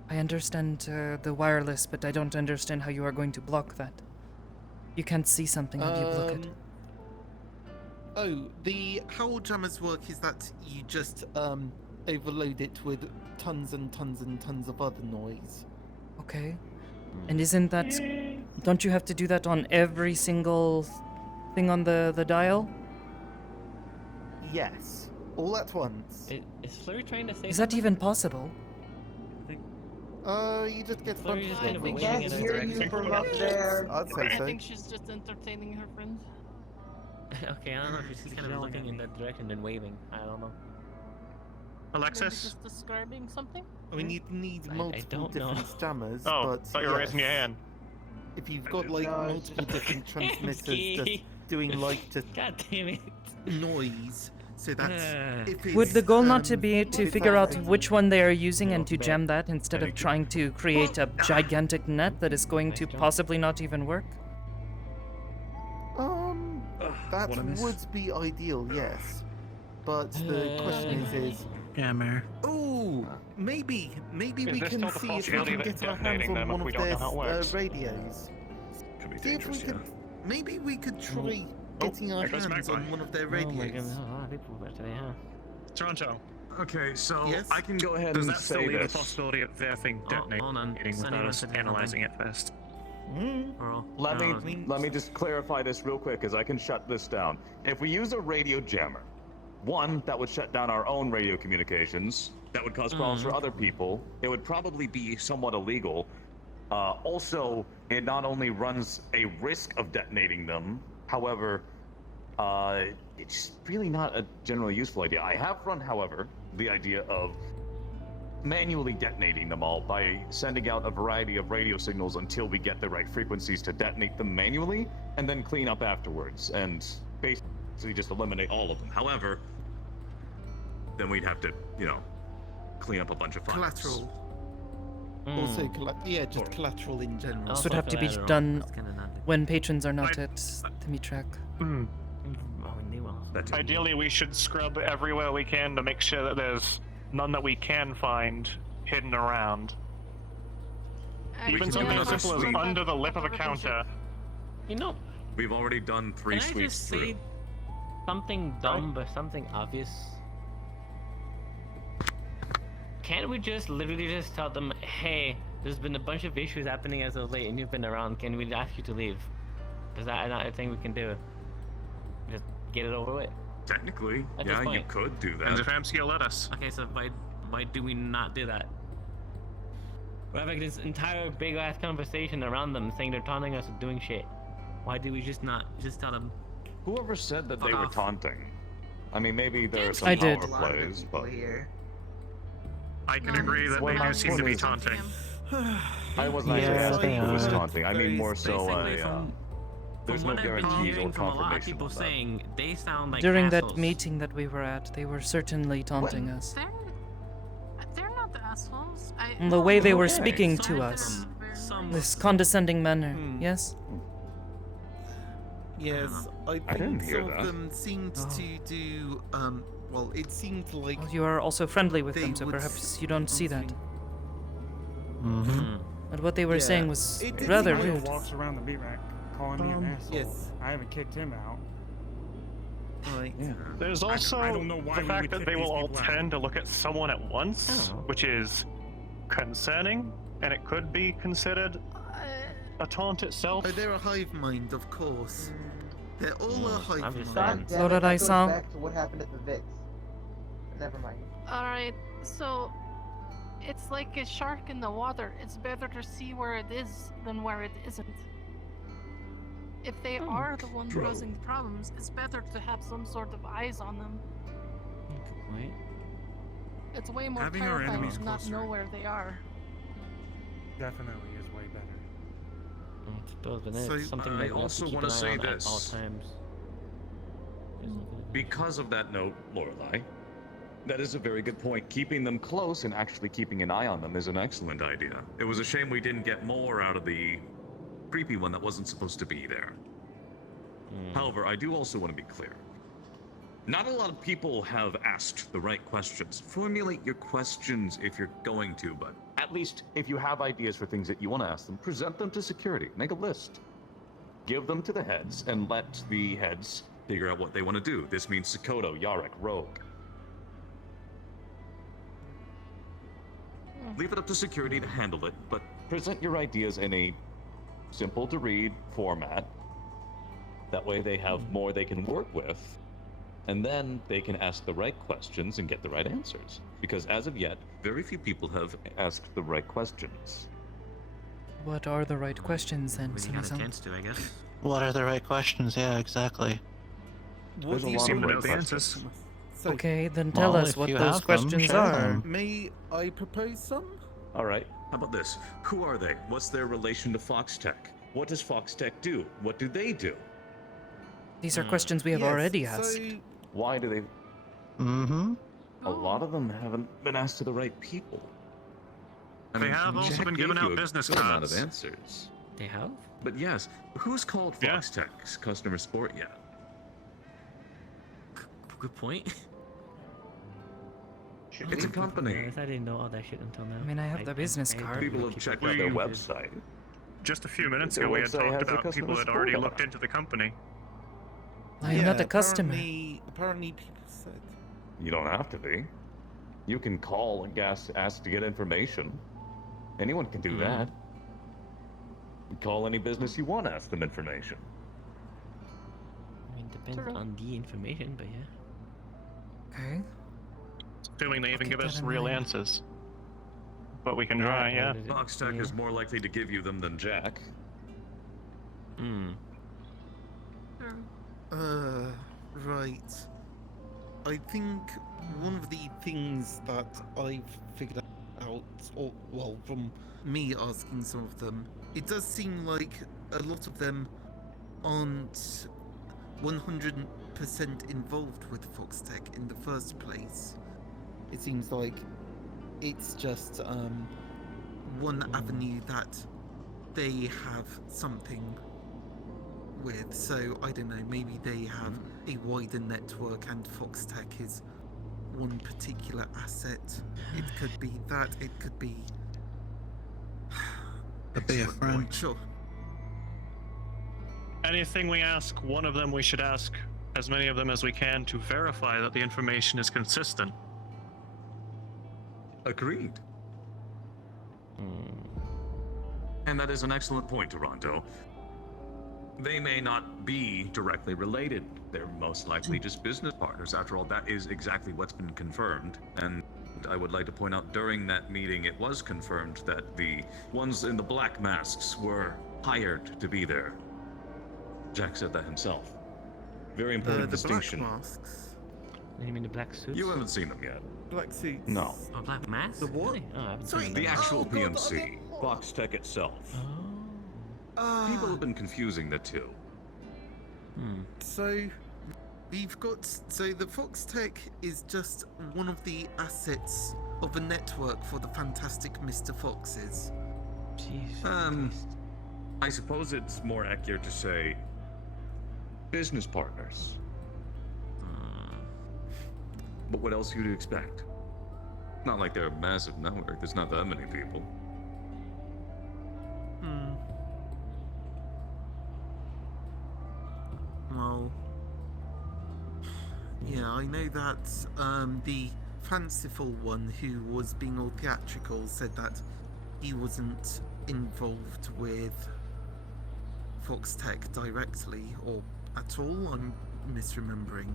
I understand the wireless, but I don't understand how you are going to block that. You can't see something, how do you block it? Oh, how jammers work is that you just overload it with tons and tons and tons of other noise. Okay. And isn't that... Don't you have to do that on every single thing on the dial? Yes, all at once. Is Flurry trying to say Is that something? even possible? You just get Flurry bunch is of kind of them. waving in our direction. I'd say I so. think she's just entertaining her friend. Okay, I don't know. She's kind of looking in that direction and waving. I don't know. Maybe Alexis? just describing something? We need multiple don't know. different jammers, Oh, but thought you were raising your yes, hand. if you've got like multiple different transmitters just doing like just God damn it. noise, so that's if it's, Would the goal not to be to if figure out it's- which one they are using and to jam that instead of trying to create a gigantic net that is going to possibly not even work? That what a miss. would be ideal, yes. But the question is Yeah, Mayor. oh, maybe Is we there can still the see if we possibility can that get our hands detonating on them one if we of don't their know how it works? radios. Could be See if we dangerous, could. yeah. Maybe we could try getting our there goes hands Magpie. on one of their Oh my radios. goodness, a lot of people there today, huh? Toronto, Okay, so Yes? I can go ahead does and that still say leave this. the possibility of their thing detonating Hold on. without Sunny us wants to do analyzing it first? Pearl. Let me just clarify this real quick, as I can shut this down. If we use a radio jammer, one, that would shut down our own radio communications. That would cause problems for other people. It would probably be somewhat illegal. Also, it not only runs a risk of detonating them, however, it's really not a generally useful idea. I have run, however, the idea of manually detonating them all by sending out a variety of radio signals until we get the right frequencies to detonate them manually, and then clean up afterwards, and basically just eliminate all of them. However, then we'd have to, clean up a bunch of fires. Collateral. Also, just collateral in general. This would have to be done when patrons are not at the meat track. Ideally, we should scrub everywhere we can to make sure that there's none that we can find hidden around. Even something as simple as under the lip of a counter. You know, We've already done 3 can I sweeps just through. say something dumb but something obvious? Can't we just literally just tell them, hey, there's been a bunch of issues happening as of late and you've been around, can we ask you to leave? Is that not a thing we can do? Just get it over with. Technically, At this yeah, you point. could do And that. if AMSC will let us. Okay, so why do we not do that? We're having this entire big ass conversation around them saying they're taunting us with doing shit. Why do we just not just tell them? Whoever said that they Fuck were off. taunting? I mean, maybe there are some I did. power plays, but I can agree that they do seem to be taunting. I wasn't actually Yeah, asking who was they are. taunting. I mean more so Basically, there's from no what I've been guarantees or hearing from a lot of confirmation people of that. saying, they sound like During that assholes. meeting that we were at, they were certainly taunting us. They're not the assholes. And the way they were Okay. speaking Some to of us. them- some This of them. condescending manner, yes? Yes, I didn't think hear some that. of them seemed to do. Well, it seemed like Well, you are also friendly with they them, so would perhaps you don't see that. Mm-hmm. But what they were Yeah. saying was It did rather seem like- rude. walks around the meat rack calling me an asshole. yes. I haven't kicked him out. Right. There's also I don't know why the we fact would that kick they will these all people out. tend to look at someone at once, which is concerning, and it could be considered a taunt itself. Oh, they're a hive mind, of course. They're all a hive I'm just mind. saying. So did I That goes saw? back to what happened at the Vix. Never mind. Alright, so it's like a shark in the water. It's better to see where it is than where it isn't. If they are the ones True. causing the problems, it's better to have some sort of eyes on them. Good point. It's way more Having our terrifying enemies to not closer. know where they are. Definitely is way better. I suppose, but then So, it's something I that we have to also keep wanna an eye say on at this. all times. Because of that note, Lorelai, That is a very good point. Keeping them close and actually keeping an eye on them is an excellent idea. It was a shame we didn't get more out of the creepy one that wasn't supposed to be there. However, I do also want to be clear. Not a lot of people have asked the right questions. Formulate your questions if you're going to, but at least if you have ideas for things that you want to ask them, present them to security. Make a list. Give them to the heads and let the heads figure out what they want to do. This means Sakoto, Yarek, Rogue. Leave it up to security to handle it, but present your ideas in a simple to read format. That way they have more they can work with, and then they can ask the right questions and get the right answers. Because as of yet, very few people have asked the right questions. What are the right questions then, We had a Sumi-san? chance to, I guess. What are the right questions? Yeah, exactly. What do you lot of think right the answers. So, Okay, then tell Well, us if what you those have them, questions share are. them. may I propose some? All right, how about this? Who are they? What's their relation to Foxtech? What does Foxtech do? What do they do? These are questions we have Yes, already asked. So, Why do they... Mm-hmm. A lot of them haven't been asked to the right people. They have also Jack been gave giving you out a business good amount cards. of answers. They have? But yes, who's called Yeah. Foxtech's customer support yet? Good point. It's a company. I didn't know all that shit until now. I mean, I have the business card. People have checked out their website. Just a few minutes Their ago, we had website has talked the about customer people had support already on looked it. into the company. I am not a customer. Apparently people said. You don't have to be. You can call and ask to get information. Anyone can do that. You call any business you want, ask them information. I mean, depends on the information, but yeah. Okay. Assuming they even keep give that us in real mind. answers. But we can try, yeah. Foxtech is more likely to give you them than Jack. Right. I think one of the things that I've figured out, or well, from me asking some of them, it does seem like a lot of them aren't 100% involved with Foxtech in the first place. It seems like it's just one avenue that they have something with. So I don't know, maybe they have a wider network and Foxtech is one particular asset. It could be that, it could be... Could be a friend. Sure. Anything we ask, one of them we should ask as many of them as we can to verify that the information is consistent. Agreed. And that is an excellent point, Toronto. They may not be directly related. They're most likely just business partners. After all, that is exactly what's been confirmed. And I would like to point out during that meeting, it was confirmed that the ones in the black masks were hired to be there. Jack said that himself. Very important distinction. The black masks. You mean the black suits? You haven't seen them yet. Black suits. No. Oh, black mask? The what? Really? Oh, I haven't Sorry, seen The them. actual God, PMC. Foxtech itself. People have been confusing the two. So, we've got... So the Foxtech is just one of the assets of a network for the fantastic Mr. Foxes. Jeez. I suppose it's more accurate to say business partners. But what else would you expect? Not like they're a massive network. There's not that many people. Well... Yeah, I know that the fanciful one who was being all theatrical said that he wasn't involved with Foxtech directly, or at all. I'm misremembering.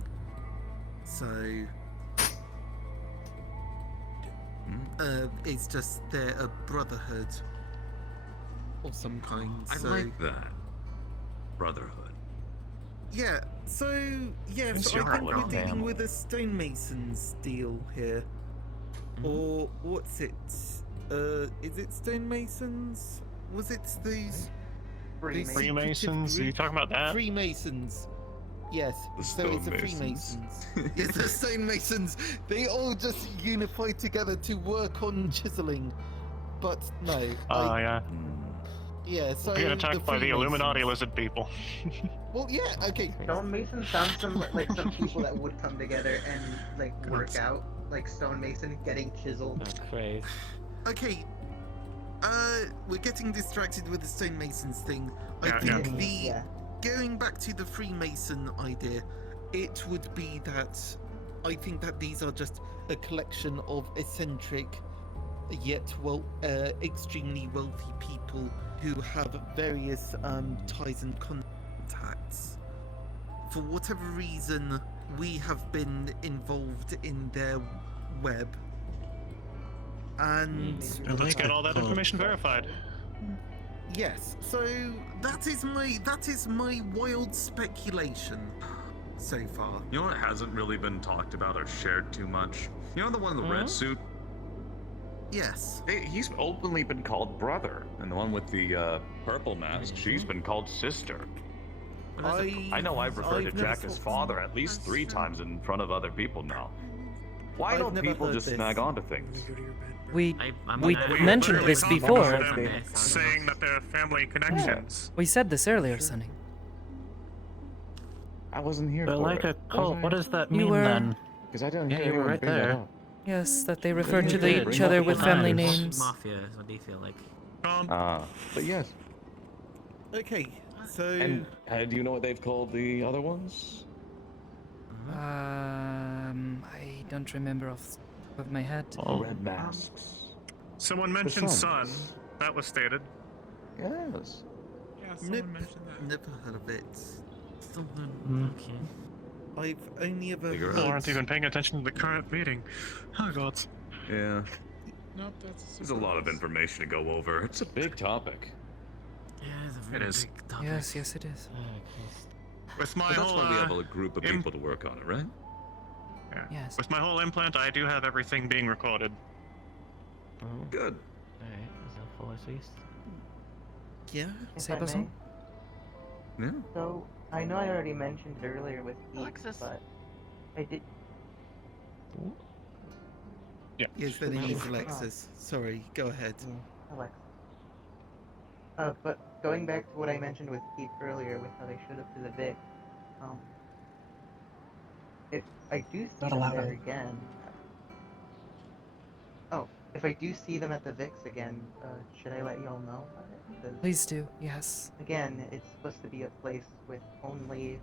So... it's just they're a brotherhood of some kind. I so like that. Brotherhood. yeah, so I think we're dealing with a stonemasons deal here. Or what's it? Is it stonemasons? Was it these Freemasons? Are you talking about that? Freemasons. Yes, The so it's the stonemasons. Freemasons. It's the stonemasons. They all just unify together to work on chiseling. But no. Yeah. Yeah, so We get attacked by the Illuminati lizard people. Well, yeah, okay. Stonemason sounds like some people that would come together and like work out, like stonemason getting chiseled. Oh, crazy. Okay. We're getting distracted with the stonemasons thing. I Yeah, think yeah. going back to the Freemason idea, it would be that I think that these are just a collection of eccentric yet extremely wealthy people who have various ties and contacts. For whatever reason, we have been involved in their web. And Let's get all that information verified. yes, so that is my wild speculation so far. You know what hasn't really been talked about or shared too much? You know the one in the red suit? Yes. He's openly been called brother, and the one with the purple mask, she's been called sister. I know I've referred to Jack as father at least 3 times in front of other people now. Why don't people just snag onto things? We We mentioned literally this talked before. about them saying that they're family connections. We said this earlier, Sonny. I wasn't here They're for like it. a cult. What does that You mean were- then? Because I didn't Yeah, hear you were anyone right bring that there. up. Yes, that they refer to did. each other with family Multiple names. Mafia is what they feel like. But yes. Okay, so And do you know what they've called the other ones? I don't remember off the top of my head. Red masks. Someone mentioned Sun. Sun. That was stated. Yes. Yeah, someone mentioned that. never heard of it. Okay. I've only ever Figure heard. out. You aren't even paying attention to the current meeting. Oh god. Yeah. Nope, that's There's a lot of information to go over. It's a big topic. Yeah, it's a It very is. big topic. Yes, yes, it is. Oh, Christ. With my But that's whole why we have a group of people to work on it, right? Yeah. Yes. With my whole implant, I do have everything being recorded. Oh, Good. alright, that's helpful at least. Yeah. If Say I Basil? may. Yeah. So I know I already mentioned it earlier with Heath, Alexis. but I did. Yeah. Yes, the name is Alexis. Sorry, go ahead. Alex. But going back to what I mentioned with Keith earlier, with how they showed up to the Vic, if I do see them there again, if I do see them at the Vix again, should I let y'all know about it? 'Cause, Please do. Yes. again, it's supposed to be a place with only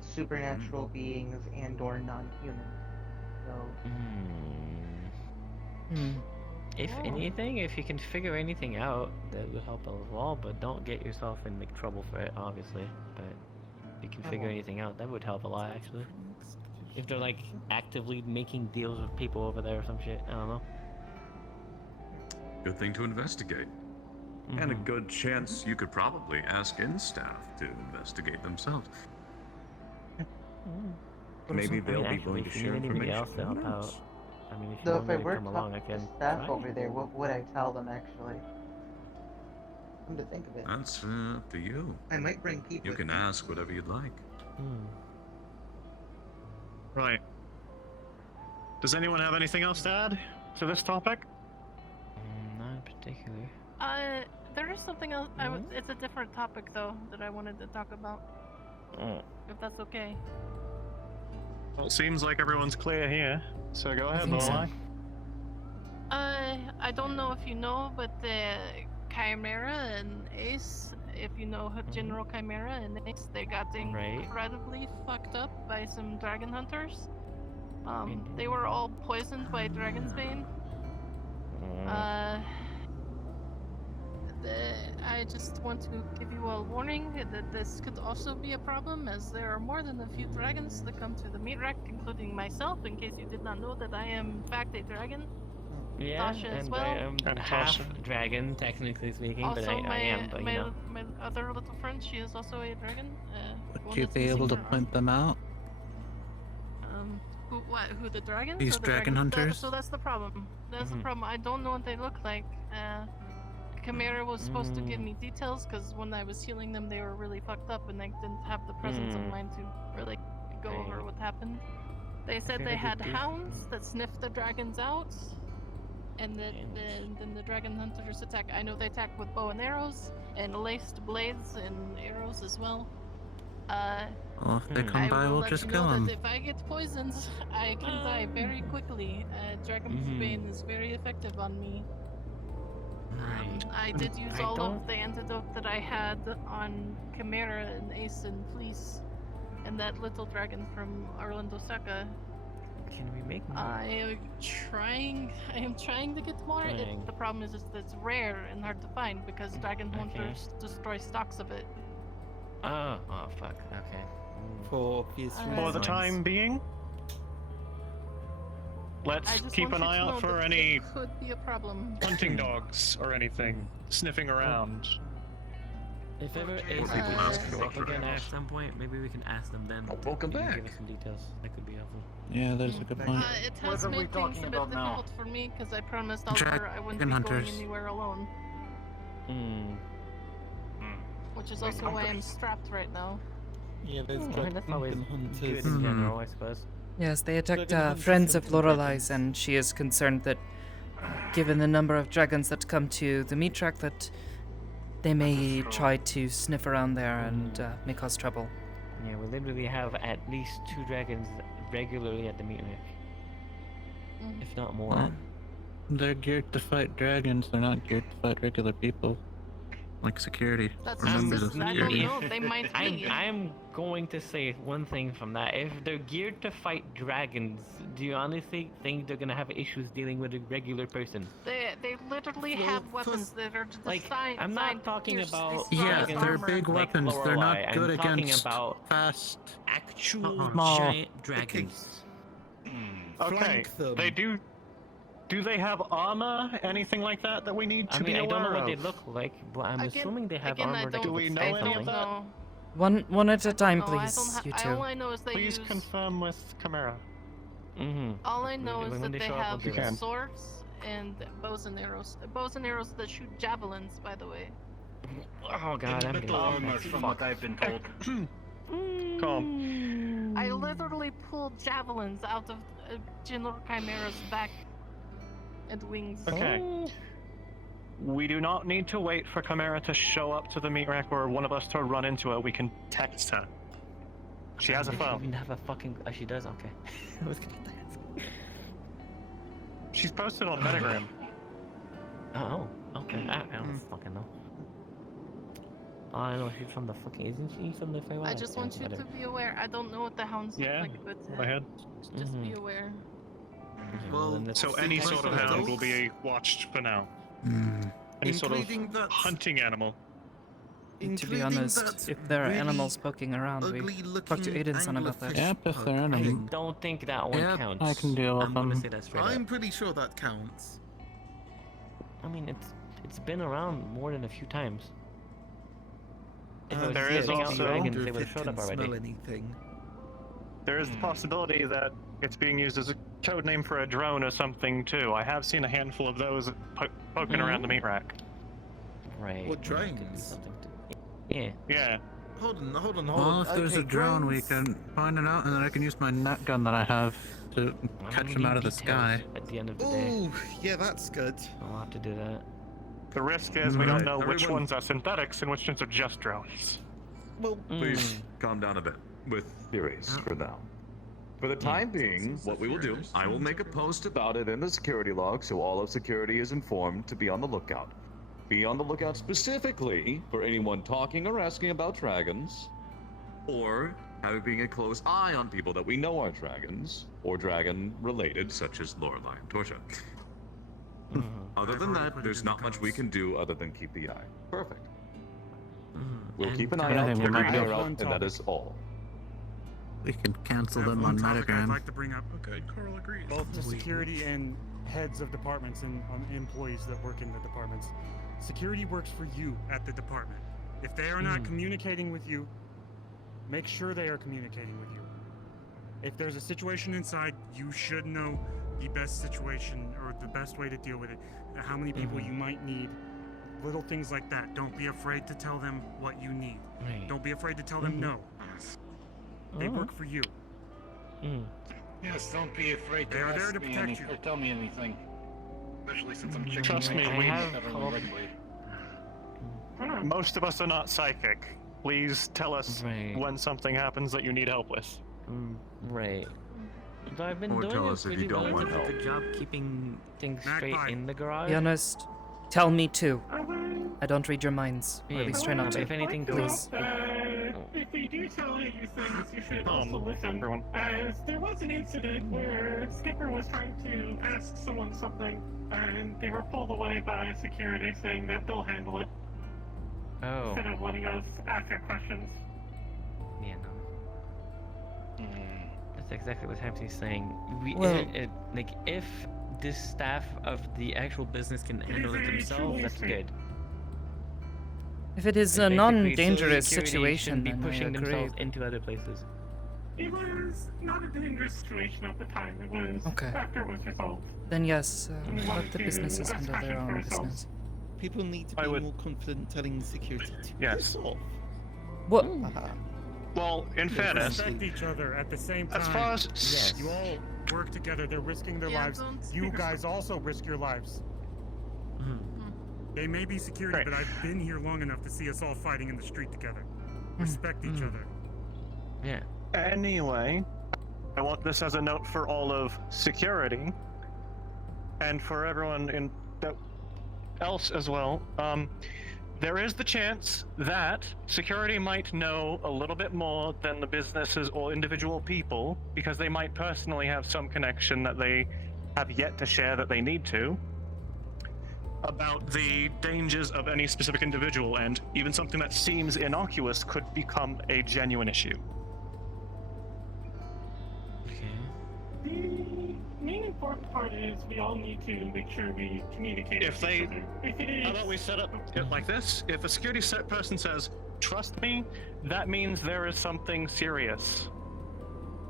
supernatural beings and/or non-human. So. If anything, if you can figure anything out, that will help as well. But don't get yourself in like trouble for it, obviously. But if you can figure anything out, that would help a lot, actually. If they're like actively making deals with people over there or some shit, I don't know. Good thing to investigate. And a good chance you could probably ask in staff to investigate themselves. Maybe they'll be willing to if you share need anything information. else to help out. I mean, if you So want if me I to were come to along, I talk to can. staff try. over there, what would I tell them actually? Come to think of it. That's up to you. I might bring Pete You with can me. ask whatever you'd like. Right. Does anyone have anything else to add to this topic? Not in particular. There is something else. It's a different topic though that I wanted to talk about. If that's okay. Well, it seems like everyone's clear here, so go ahead, think so. Lorelai. I don't know if you know, but the Chimera and Ace, if you know General Chimera and Ace, they got incredibly fucked up by some dragon hunters. They were all poisoned by Dragon's Bane. I just want to give you all warning that this could also be a problem, as there are more than a few dragons that come to the meat rack, including myself, in case you did not know that I am in fact a dragon. Yeah, Tasha as and well. I am And half Tasha. dragon, technically speaking, Also, but I am, but you know. my other little friend, she is also a dragon. Would you be able to point them out? Who the dragons? These or the dragon dragons? hunters? So that's the problem. That's the problem. I don't know what they look like. Chimera was supposed to give me details because when I was healing them, they were really fucked up and I didn't have the presence of mind to really go over what happened. They said they had hounds that sniffed the dragons out, and that then the dragon hunters attack. I know they attack with bow and arrows and laced blades and arrows as well. Well, if they come by, we'll just kill them. If I get poisoned, I can die very quickly. Dragon's Bane is very effective on me. I did use all of the antidote that I had on Chimera and Ace and Fleece, and that little dragon from Orlando Saka. Can we make more? I am trying to get more. The problem is that it's rare and hard to find because dragon hunters destroy stocks of it. Oh fuck. Okay. For obvious reasons. For the time being, let's keep an eye out for any could be a problem. hunting dogs or anything sniffing around. If ever Ace goes up again at some point, maybe we can ask them then. Welcome They can back. Give us some details. That could be helpful. Yeah, that's a good point. It has made things a bit difficult for me because I promised Oliver I wouldn't be going anywhere alone. Which is also why I'm strapped right now. Yeah, there's That's always hunters. good in general, I suppose. Yes, they attacked friends of Lorelei's, and she is concerned that, given the number of dragons that come to the meat track, that they may try to sniff around there and may cause trouble. Yeah, we literally have at least 2 dragons regularly at the meat rack. If not more. Well, they're geared to fight dragons, they're not geared to fight regular people. Like security. That's or members of I security. don't know, they might be. I'm going to say one thing from that. If they're geared to fight dragons, do you honestly think they're gonna have issues dealing with a regular person? They literally have weapons that are designed. I'm not talking about Yeah, dragons they're big like weapons. They're Lorelei. not good I'm talking against about fast, actual small giant dragons. Okay, Flank them. they do. Do they have armor, anything like that we need to I mean, be I aware don't know what of? they look like, but I'm assuming they have armor that Do we know any of that? One at a time, No, I please, don't you all two. I know is they Please use. confirm with Chimera. All I know is When that they they show up, have we'll do that. swords and bows and arrows. Bows and arrows that shoot javelins, by the way. Oh god, I'm metal armor from what I've been told. Calm. I literally pulled javelins out of General Chimera's back and wings. Okay. We do not need to wait for Chimera to show up to the meat rack or one of us to run into her. We can text her. She has a Does phone. She even have a fucking. Oh, she does. Okay. I was gonna ask. She's posted on Metagram. Oh, okay. I don't fucking know. All I know she's from the fucking. Isn't she from the Feywild? I just want you to be aware. I don't know what the hounds Yeah, look like, but go ahead. just be aware. So any sort of hound will be watched for now. Any sort of Including that- hunting animal. To be honest, if there are animals poking around, we talk to Aidenson about that. Yep, if they're I animals. don't think that one Yep, counts. I can deal with I'm gonna them. say that straight I'm up. pretty sure that counts. I mean, it's been around more than a few times. If it was There is sniffing out also- dragons, Wonder they if would have it showed can up already. smell anything. There is the possibility that it's being used as a code name for a drone or something too. I have seen a handful of those poking around the meat rack. Right. What well, that could be drones? something to- Yeah. Yeah. Hold on. Well, if there's Okay, a drone, we drones- can find it out, and then I can use my net gun that I have to catch We them need out of the details sky. At the end of the day, Ooh, yeah, that's good. I'll have to do that. The risk is we don't Right, know which everyone- ones are synthetics and which ones are just drones. Well, Please calm down a bit with theories for now. For the time being, what we will do, I will make a post about it in the security log so all of security is informed to be on the lookout. Be on the lookout specifically for anyone talking or asking about dragons, or having a close eye on people that we know are dragons, or dragon-related, such as Lorelei and Torcia. Other than that, there's not much we can do other than keep the eye. Perfect. We'll keep an eye I out, think we keep might an do eye it. out, and that is all. We can cancel I have them one on topic I'd Metagram. like to bring up. Okay, Carl agrees. Both to security and heads of departments and employees that work in the departments. Security works for you at the department. If they are not communicating with you, make sure they are communicating with you. If there's a situation inside, you should know the best situation or the best way to deal with it. How many people you might need, little things like that. Don't be afraid to tell them what you need. Right. Don't be afraid to tell them no. They work for you. Yes, don't be afraid to They are ask there to me protect any, you. or tell me anything. Especially since I'm checking Trust my me, screen we federally regularly. Most of us are not psychic. Please tell us when something happens that you need help with. Right. So I've been Or doing tell a us if pretty you don't want relatively help. good job keeping things straight in the garage. Be honest. Tell me too. I don't read your minds. Or at least try not to. If anything, please. If they do tell you things, you should also listen. As there was an incident where Skipper was trying to ask someone something, and they were pulled away by security saying that they'll handle it. Oh. Instead of letting us ask our questions. Yeah, no. That's exactly what Hampton's saying. Well- Like, if this staff of the actual business can handle it themselves, that's good. If it is But a basically, non-dangerous security situation, shouldn't be then pushing I agree. themselves into other places. It was not a dangerous situation at the time. It was Okay. after it was resolved. Then yes, We let wanted the to businesses ask handle their questions for own ourselves. business. People need to be more confident telling security to piss off. What? Well, in fairness, Respect each other at the same time. as far as You all work together. They're risking their lives. You guys also risk your lives. They may be security, but I've been here long enough to see us all fighting in the street together. Respect each other. Yeah. Anyway, I want this as a note for all of security, and for everyone else as well. There is the chance that security might know a little bit more than the businesses or individual people, because they might personally have some connection that they have yet to share that they need to, about the dangers of any specific individual, and even something that seems innocuous could become a genuine issue. The main important part is we all need to make sure we communicate. If they, with each other. If it is, how about we set up it like this? If a security set person says, "Trust me," that means there is something serious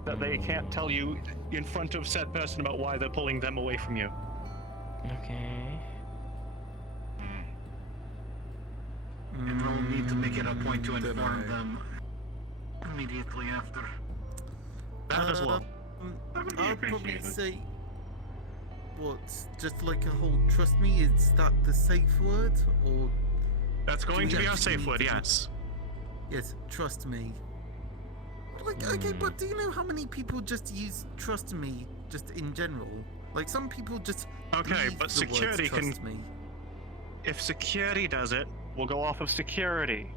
that they can't tell you in front of said person about why they're pulling them away from you. Okay. And we'll need to make it a point to inform them immediately after. That as well. I'd probably say, what, just like a whole trust me, is that the safe word? Or That's going do to we be our actually safe need word, to- yes. Yes, trust me. Like, okay, but do you know how many people just use trust me just in general? Like, some people just Okay, leave but the words security can. trust me. If security does it, we'll go off of security.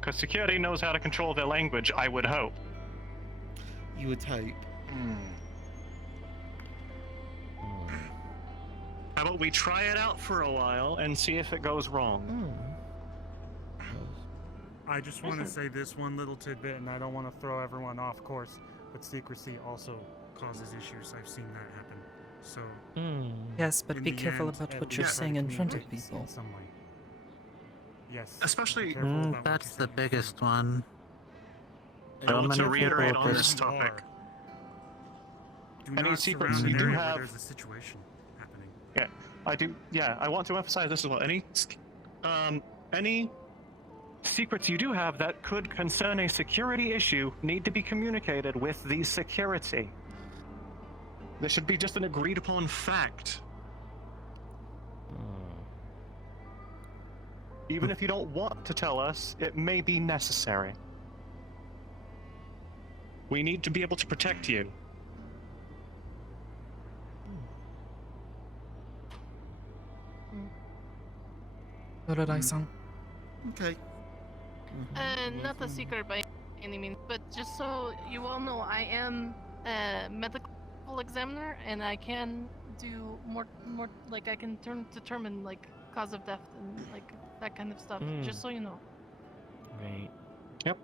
Because security knows how to control their language, I would hope. You would hope. How about we try it out for a while and see if it goes wrong? I just want to say this one little tidbit, and I don't want to throw everyone off course, but secrecy also causes issues. I've seen that happen. So. Yes, but in be the careful end, about at what least you're try to saying in front of communicate people. in some way. Yes. Especially- be careful about what That's you the biggest one. I want to many reiterate people on this just- topic. Do Any not secrets surround you an do area where have- there's a situation happening. Yeah, I do. Yeah, I want to emphasize this as well. Any secrets you do have that could concern a security issue need to be communicated with the security. There should be just an agreed upon fact. Even if you don't want to tell us, it may be necessary. We need to be able to protect you. Rodai-san. Okay. Not a secret by any means, but just so you all know, I am a medical examiner, and I can do more like I can determine like cause of death and like that kind of stuff. Just so you know. Right. Yep.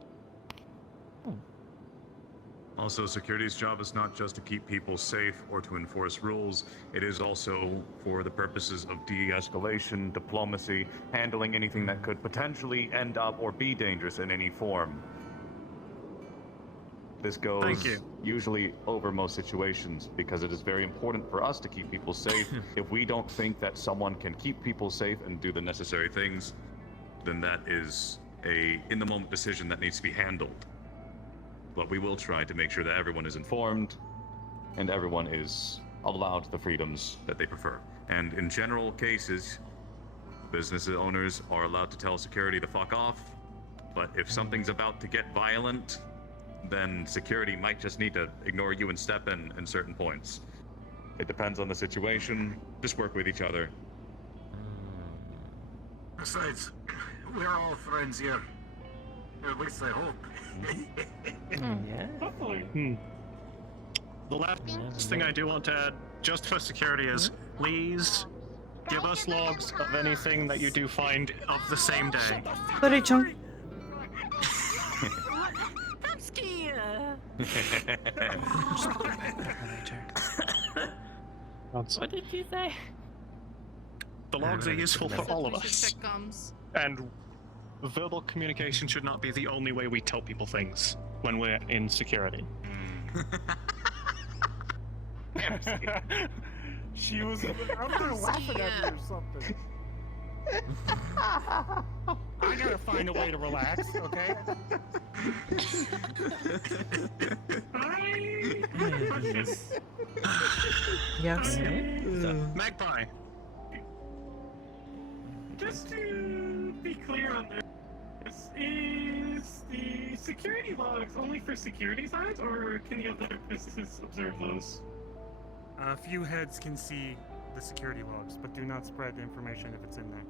Also, security's job is not just to keep people safe or to enforce rules. It is also for the purposes of de-escalation, diplomacy, handling anything that could potentially end up or be dangerous in any form. This goes usually over most situations because it is very important for us to keep people safe. If we don't think that someone can keep people safe and do the necessary things, then that is a in-the-moment decision that needs to be handled. But we will try to make sure that everyone is informed and everyone is allowed the freedoms that they prefer. And in general cases, business owners are allowed to tell security to fuck off. But if something's about to get violent, then security might just need to ignore you and step in certain points. It depends on the situation. Just work with each other. Besides, we're all friends here. At least I hope. Yeah. Hopefully. The last thing I do want to add, just for security, is please give us logs of anything that you do find of the same day. Sorry, Chung. What did you say? The logs are useful for all of us. And verbal communication should not be the only way we tell people things when we're in security. She was out there laughing at me or something. I gotta find a way to relax, okay? Yes. Magpie. Just to be clear on this, is the security logs only for security signs, or can the other businesses observe those? A few heads can see the security logs, but do not spread the information if it's in there.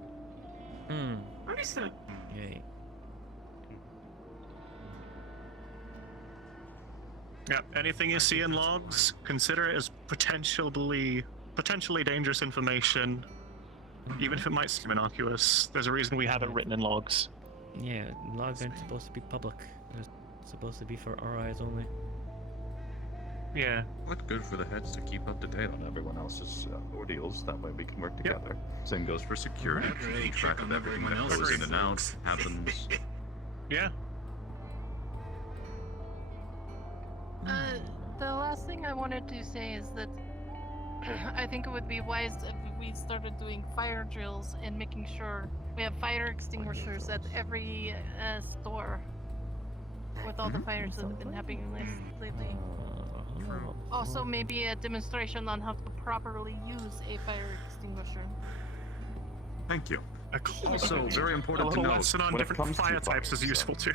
Understood. Yay. Yeah, anything you see in logs, consider it as potentially dangerous information. Even if it might seem innocuous, there's a reason we have it written in logs. Yeah, logs aren't supposed to be public. They're supposed to be for our eyes only. Yeah. What's good for the heads to keep up to date on everyone else's ordeals. That way we can work together. Same goes for security. Keep track of everything that goes in and out, happens. Yeah. The last thing I wanted to say is that I think it would be wise if we started doing fire drills and making sure we have fire extinguishers at every store with all the fires that have been happening lately. Also, maybe a demonstration on how to properly use a fire extinguisher. Thank you. Also, very important to little note, lesson on when it different comes to fire types is fires, useful too.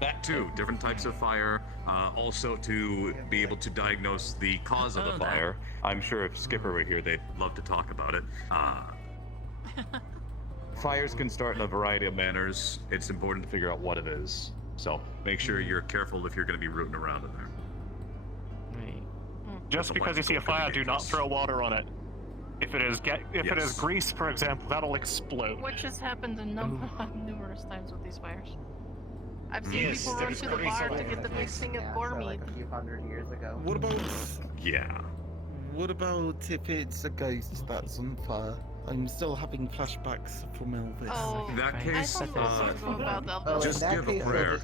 That too, different types of fire. Also to be able to diagnose the cause of the fire. I'm sure if Skipper were here, they'd love to talk about it. Fires can start in a variety of manners. It's important to figure out what it is. So make sure you're careful if you're going to be rooting around in there. Just because you see a fire, do not throw water on it. If it is grease, for example, that'll explode. Which has happened numerous times with these fires. I've seen people run to the bar to get the big thing of boar meat. Like a few hundred years ago. What about? Yeah. What about if it's a ghost that's on fire? I'm still having flashbacks from Elvis. Oh, In that case, just give a prayer.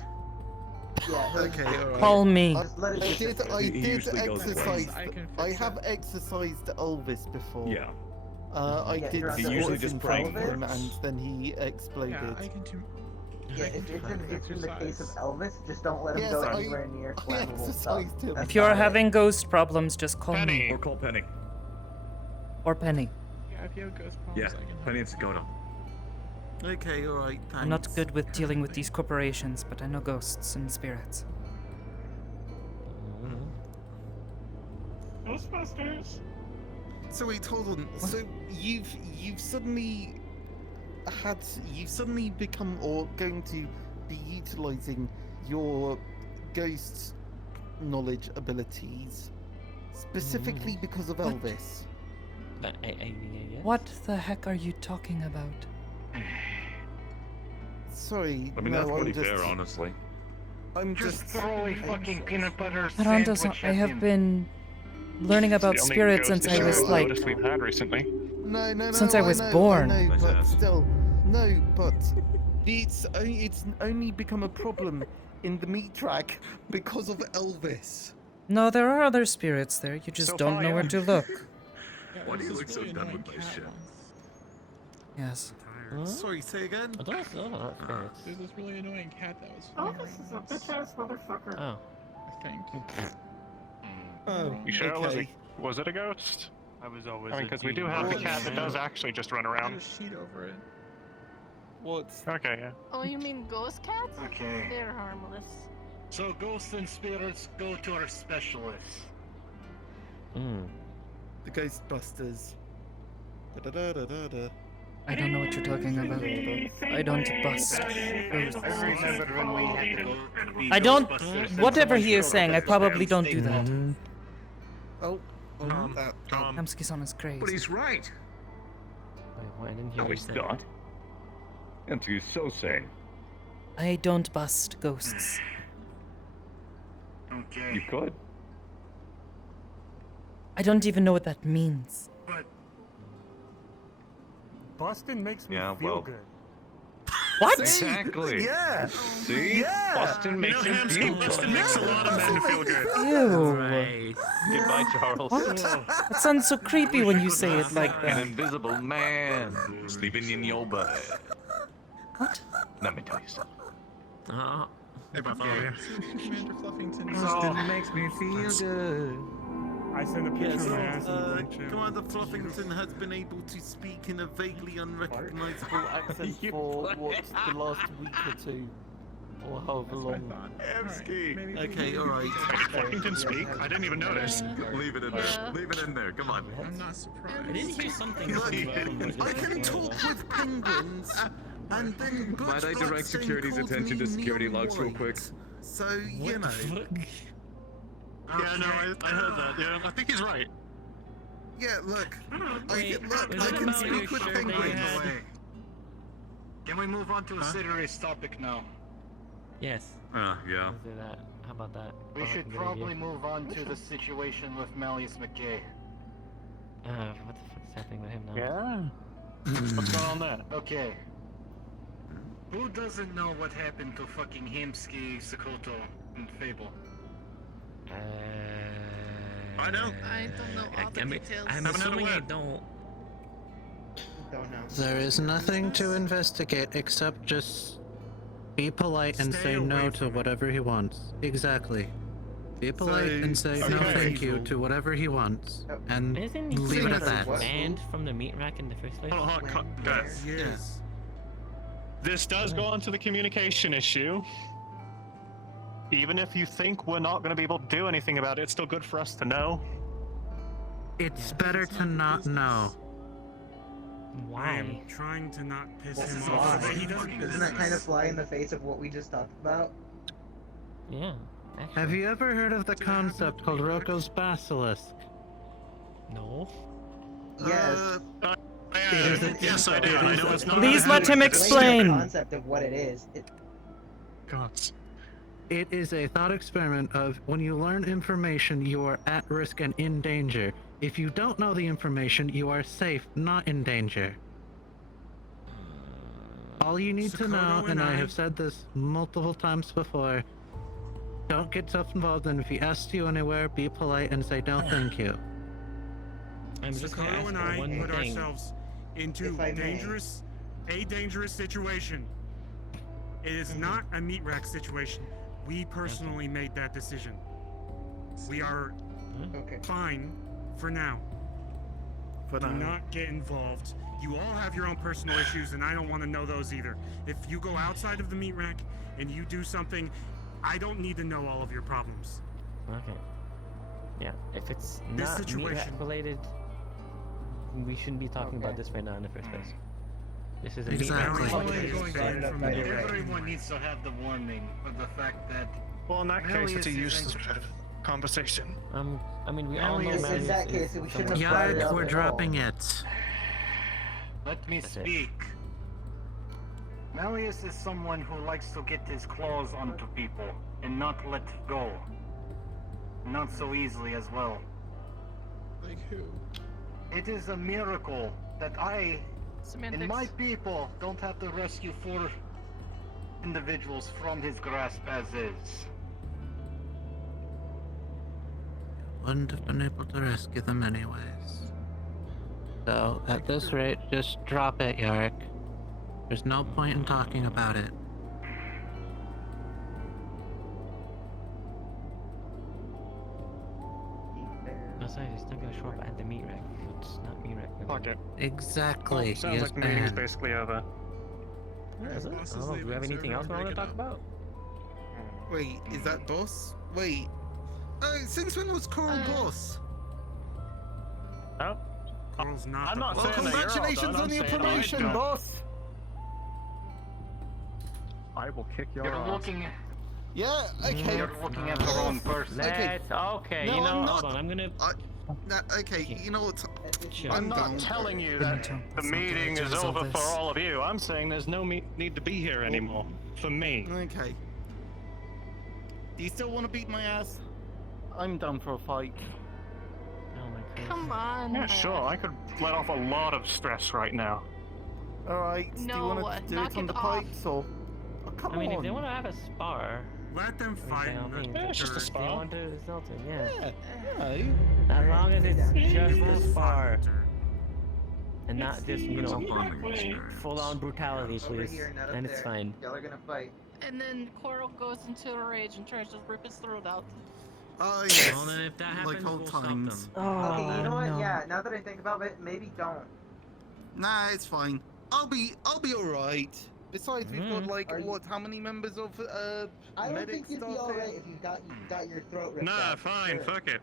Yeah. Okay, alright. Call me. I did exercise. I have exercised Elvis before. Yeah. I did He usually squats just in front of prank him, works. and then he exploded. Yeah, it's in the case of Elvis, just don't let him Yes, go I- anywhere near I flammable stuff. exercised him. If you're having ghost problems, just call me. Or call Penny. Or Penny. Yeah, if you have ghost Yeah, problems, I can Penny and Sakoto. Okay, alright, thanks. I'm not good with dealing with these corporations, but I know ghosts and spirits. Ghostbusters. So wait, hold on. So you've suddenly become or going to be utilizing your ghost knowledge abilities specifically because of What? Elvis. Yes. What the heck are you talking about? Sorry, I mean, no, that's pretty I'm just, fair, honestly. I'm Just just throw a fucking peanut butter Arandos, sandwich I at have him. been learning about It's the only spirits ghost since I was issue like notice we've had recently. no, Since I was know, born. I know, but still, no, but It's only become a problem in the meat rack because of Elvis. No, there are other spirits there. You just don't know where to look. Why do you look so done with my shit? Yes. Sorry, say again? Those are not spirits. There's this really annoying cat that was Oh, following this is a us, bitch ass motherfucker. Oh. I think. Oh, You sure okay. was it a ghost? I was always. I mean, because we do have the cat that does actually just run Put around. a sheet over it. What? Okay, yeah. Oh, you mean ghost cats? Okay. They're harmless. So ghosts and spirits go to our specialists. The Ghostbusters. Da-da-da-da-da-da. I don't know what you're talking about. I don't bust. I remember when we had to go. I don't. Whatever he is saying, I probably don't do that. Oh, that. Hamski-san is crazy. But he's right. Wait, what? I didn't hear No, what he's you said. not. Hamski's so sane. I don't bust ghosts. Okay. You could. I don't even know what that means. But Bustin makes me Yeah, feel well. good. What? Exactly. Yeah. See? Yeah. Boston makes him feel Boston good. makes a lot of men feel good. Ew. Right. Goodbye, Charles. What? That sounds so creepy when you say it like An that. invisible man sleeping in your bed. What? Let me tell you something. Hey, Bartholomew. Commander Fluffington. So- makes me feel good. I sent a picture of my ass in the group chat. Commander Fluffington has been able to speak in a vaguely unrecognizable accent for what, the last week or two, or however long. Hamski. Okay, alright. Fluffington speak? I didn't even notice. Leave it in there. Leave it in there. Come on. I'm not surprised. I didn't hear something. Look, I can talk with penguins, and then Butch Might I direct Blackstone security's called attention me to security Neon logs real White. quick? So, you know. Yeah, no, I heard that. Yeah, I think he's right. Yeah, look. Wait, Look, was I it can about speak your with shirt that you penguins. had? Can we move on to a serious topic now? Yes. Yeah. Let's do that. How about that? We Oh, should good probably idea. move on to the situation with Malleus McKay. What the fuck is happening with him now? Yeah. What's going on there? Okay. Who doesn't know what happened to fucking Hamski, Sakoto, and Fable? I don't. I don't know all the details. I'm Haven't had a assuming I word. don't. Don't know. There is nothing to investigate except just be polite and Stay say away no to from it. whatever he wants. Exactly. Be polite and say no okay. thank you to whatever he wants. And Isn't he leave it at What? that. banned from the meat rack in the first place? Hold on, When, guys. where? Yes. This does go on to the communication issue. Even if you think we're not going to be able to do anything about it, it's still good for us to know. It's better to not know. I Why? am trying to not piss This him is off. why. He doesn't. Doesn't that kind of fly in the face of what we just talked about? Yeah. Actually, Have you ever heard of the concept called Rocco's Basilisk? No. Yes. Yes, I do. I know it's not. Please let him The explain. concept of what it is. God. It is a thought experiment of when you learn information, you are at risk and in danger. If you don't know the information, you are safe, not in danger. All you need to Sakoto know, and and I I- have said this multiple times before, don't get self-involved, and if he asks you anywhere, be polite and say no thank you. I'm just gonna Sakoto ask and for I one put thing. ourselves into If I may. a dangerous situation. It is not a meat rack situation. We personally made that decision. We are Okay. fine for now. For Do now. not get involved. You all have your own personal issues, and I don't want to know those either. If you go outside of the meat rack and you do something, I don't need to know all of your problems. Okay. Yeah. If it's This not meat situation- rack related, we shouldn't be talking about Okay. this right now in the first place. This is a Exactly. meat rack. Everyone needs to have the warning of the fact that. Well, in that case, it's a Malleus useless isn't- conversation. I mean, we all know Malleus, in Malleus that case, is we shouldn't someone- have brought it Yard, up we're at dropping all. it. Let me That's it. speak. Malleus is someone who likes to get his claws onto people and not let go. Not so easily as well. Like who? It is a miracle that I and Semantics. my people don't have to rescue 4 individuals from his grasp as is. Wouldn't have been able to rescue them anyways. So, at this rate, just drop it, Yarrick. There's no point in talking about it. Besides, he's not gonna show up at the meat rack. It's not meat rack. Fuck it. Exactly. Well, sounds like the meeting's basically over. Is it? I don't know. Do we have anything else we want to talk about? Wait, is that boss? Wait. Since when was Coral boss? Oh. Coral's not I'm the not boss. saying that you're all Congratulations done, on I'm your saying I promotion, don't. boss! I will kick your You're ass. looking. Yeah, okay. You're looking at the wrong person. Okay, No, you know, I'm hold not. on, I'm gonna... Okay, you know what? I'm not telling you that the meeting is over for all of you. I'm saying there's no need to be here anymore. For me. Okay. Do you still want to beat my ass? I'm done for a fight. Oh my god. Come on. Yeah, sure. I could let off a lot of stress right now. Alright, do you No, want to do knock it on it the off. pipes or? Oh, come I mean, on. if they want to have a spar... Let them fight in the Yeah, it's just a dirt. They spar. want to result in, yeah. Yeah. As long as it's just We'll a fight spar. in the dirt. And not just, you know, full-on brutality, Over please. here, not up And it's there. fine. Y'all are gonna fight. And then Coral goes into a rage and tries to rip his throat out. Oh, yes. Well, then if that happens, Like old we'll stop times. them. Okay, you know what? no. Yeah, now that I think about it, maybe don't. Nah, it's fine. I'll be alright. Besides, we've got like, Are you- what, how many members of, I don't medic think you'd be staff here? alright if you got your throat ripped Nah, out. fine. Sure. Fuck it.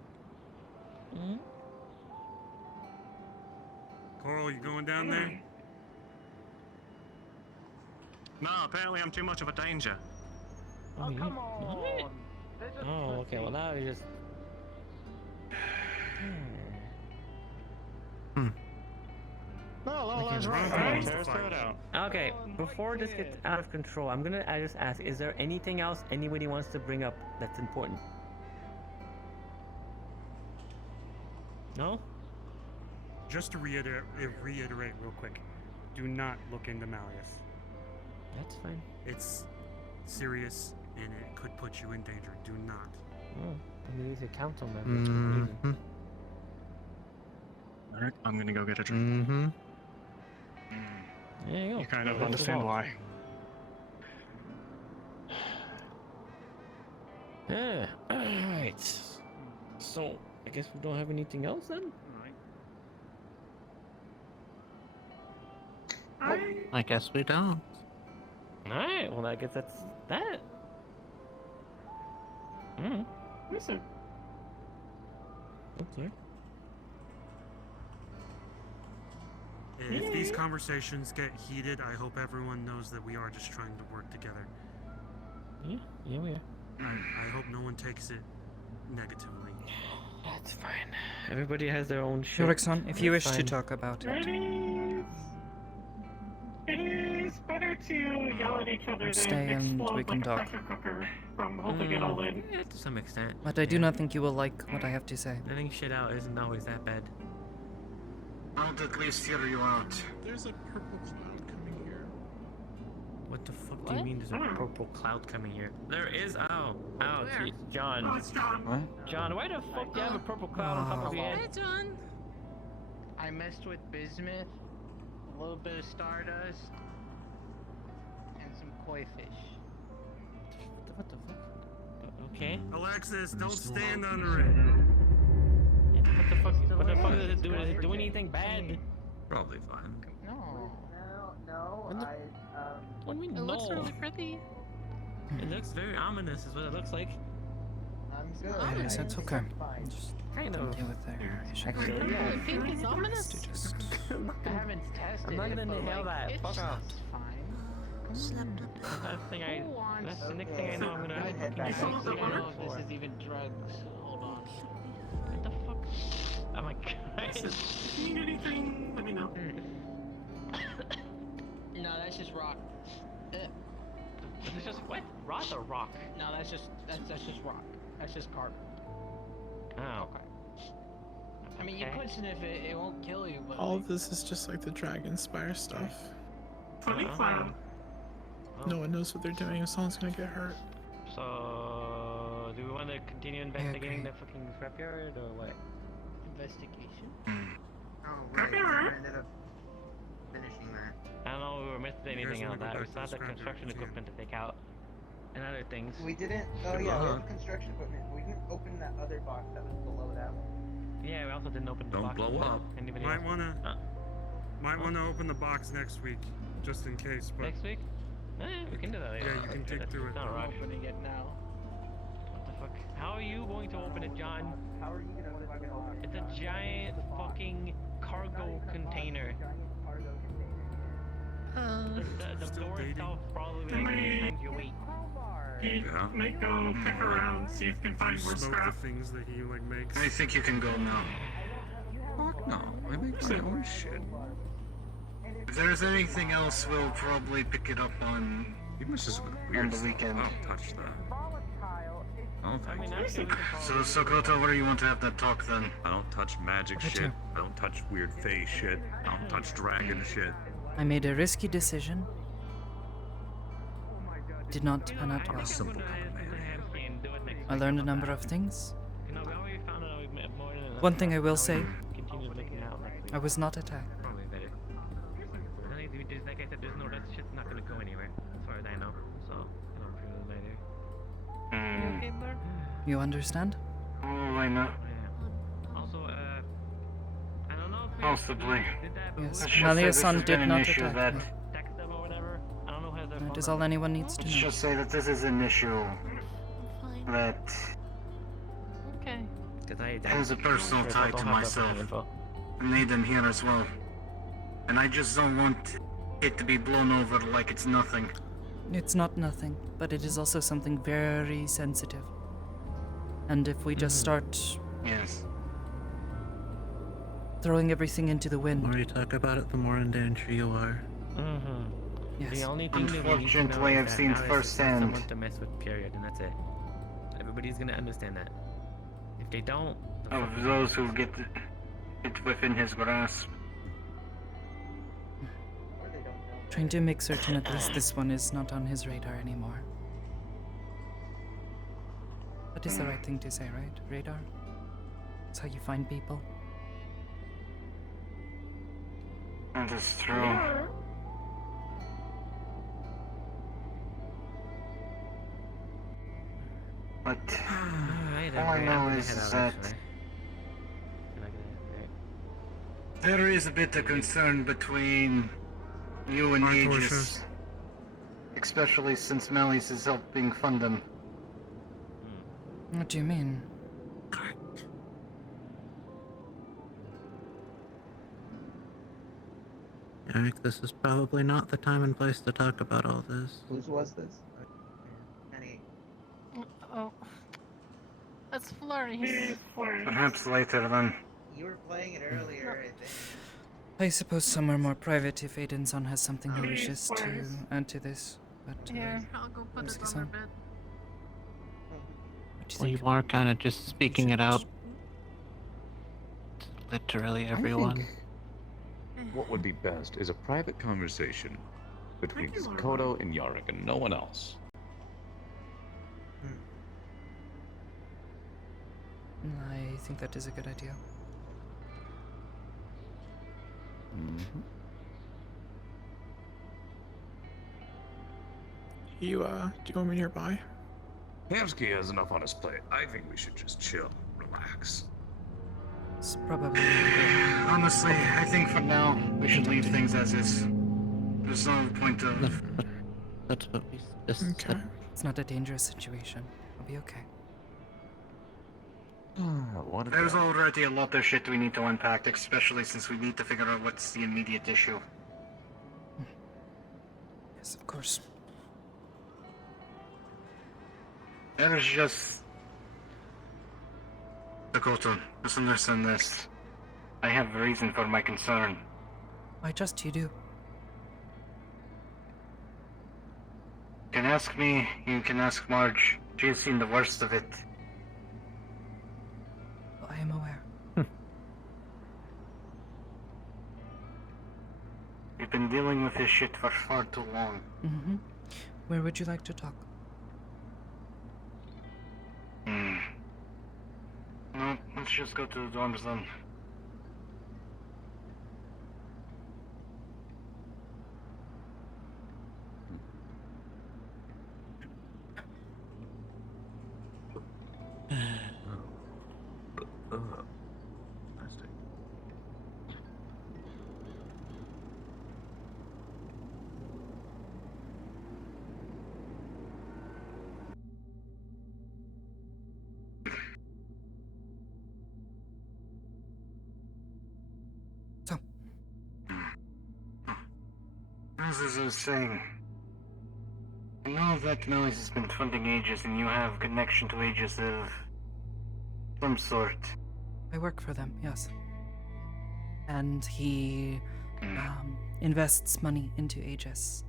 Coral, you going down there? Nah, apparently I'm too much of a danger. Oh, you... Come on. They're just Oh, okay, well now you just... No, Okay, that's right. right. Tear his throat out. Okay, before this gets out of control, I'm gonna just ask, is there anything else anybody wants to bring up that's important? No? Just to reiterate real quick, do not look into Malleus. That's fine. It's serious and it could put you in danger. Do not. Oh, I mean, he's a council member. It's for a reason. Mm-hmm. Alright, I'm gonna go get a drink. Mm-hmm. There you go. You kind of That's understand all. why. Yeah, alright. So, I guess we don't have anything else then? I guess we don't. Alright, well I guess that's that. Listen, Okay. If these conversations get heated, I hope everyone knows that we are just trying to work together. Yeah, we are. I hope no one takes it negatively. That's fine. Everybody has their own shit. Yorikson, if you wish It's to fine. talk about it. it is better to yell at each other Stay than and explode we can like a talk. pressure cooker from holding it all in. Yeah, to some extent. But I do not think you will like what I have to say. Letting shit out isn't always that bad. I'll at least hear you out. There's a purple cloud coming here. What the fuck do you What? mean there's a purple cloud coming here? There is. Ow, Where? geez, John. Oh, it's John. What? John, why the fuck do you have a purple cloud on top of your Hey, head? John. I messed with bismuth, a little bit of stardust, and some koi fish. What the fuck? Okay. Alexis, don't stand under it. What the fuck? What the fuck does it do? Does it do anything bad? Probably fine. No. No, What the- What do you mean It looks no? really pretty. It looks very ominous, is what it looks like. I'm good. Yes, it's okay. Fine. Just Kind don't of. deal with their issue. Actually, yeah. The pink is ominous. To just I haven't tested I'm not it, gonna but inhale like, that. it Fuck off. sounds fine. That's the next thing I know I'm gonna Head fucking back be up. I don't know if for. this is even drugs. Hold on. What the fuck? Oh my god. If you need anything, let me know. No, that's just rock. It's just what? Rock or rock? No, that's just rock. That's just carbon. Oh. Okay. I mean, you Okay. could sniff it; it won't kill you, but All of this is just like the Dragonspire stuff. Funny cloud. No one knows what they're doing if someone's gonna get hurt. So, do we want to continue investigating the fucking scrapyard or what? Investigation? Oh, right. We never ended up finishing that. I don't know if we were missing anything on that. We still had the construction equipment to take out and other things. We didn't. Oh, yeah, we have construction equipment. We didn't open that other box that was below that one. Yeah, we also didn't open the box. Don't blow up. Anybody Might else? wanna open the box next week, just in case. But Next week? We can do that later. yeah, you can dig through it. It's not a rush. Opening it now. What the fuck? How are you going to open it, John? How are you gonna fucking open it? It's a giant fucking cargo container. The door itself probably like 3 times your weight. He might go pick around, see if he can find more Smoke scrap. the things that he like makes. I think you can go now. Fuck no, I make my own shit. If there's anything else, we'll probably pick it up on This is weird on the stuff. weekend. I don't touch that. Oh, thank you. So, Sakoto, where do you want to have that talk then? I don't touch magic shit. I don't touch weird face shit. I don't touch dragon shit. I made a risky decision. Did not pan out well. I learned a number of things. One thing I will say, I was not attacked. Probably better. Like I said, there's no, that shit's not gonna go anywhere, as far as I know. So, you know, prove it later. You okay, Bert? You understand? Oh, I know. Also, I don't know if Possibly. did that, but Yes, Let's just say this Malia-san has did been an not issue attack that. me. text them or whatever. I don't know how they're. That is all anyone needs to Let's know. just say that this is an issue that Okay. has a personal tie to myself. And Nathan here as well. And I just don't want it to be blown over like it's nothing. It's not nothing, but it is also something very sensitive. And if we just start Yes. throwing everything into the The wind, more you talk about it, the more in danger you are. yes. The only thing that we need to know Unfortunately, is I've that seen Alice is not firsthand. someone to mess with, period, and that's it. Everybody's gonna understand that. If they don't, the Of fuck- those who get it within his grasp. Trying to make certain at least this one is not on his radar anymore. That is the right thing to say, right? Radar? That's how you find people. That is true. But all I know is that there is a bit of concern between you and Aegis, especially since Melis is helping fund them. What do you mean? Eric, this is probably not the time and place to talk about all this. Whose was this? Any? Oh. That's Flurry's. Perhaps later then. You were playing it earlier, I think. I suppose somewhere more private if Aiden's-san has something he wishes to add to this. But Here, I'll go put it on her Mitsuki-san? bed. Well, you are kind of just speaking it out. Literally everyone. What would be best is a private conversation between Sakoto and Yarick and no one else. I think that is a good idea. Do you want me nearby? Hamsky has enough on his plate. I think we should just chill, relax. It's probably. Honestly, I think for now we should leave things as is. There's no point of. That's what we just said. It's not a dangerous situation. I'll be okay. There's already a lot of shit we need to unpack, especially since we need to figure out what's the immediate issue. Yes, of course. There's just... Sakoto, just understand this. I have a reason for my concern. I trust you do. You can ask me, you can ask Marge. She has seen the worst of it. I am aware. We've been dealing with this shit for far too long. Where would you like to talk? No, let's just go to the dorms then. So, as I was saying, I know that Melis has been funding Aegis and you have connection to Aegis of some sort. I work for them, yes. And he invests money into Aegis.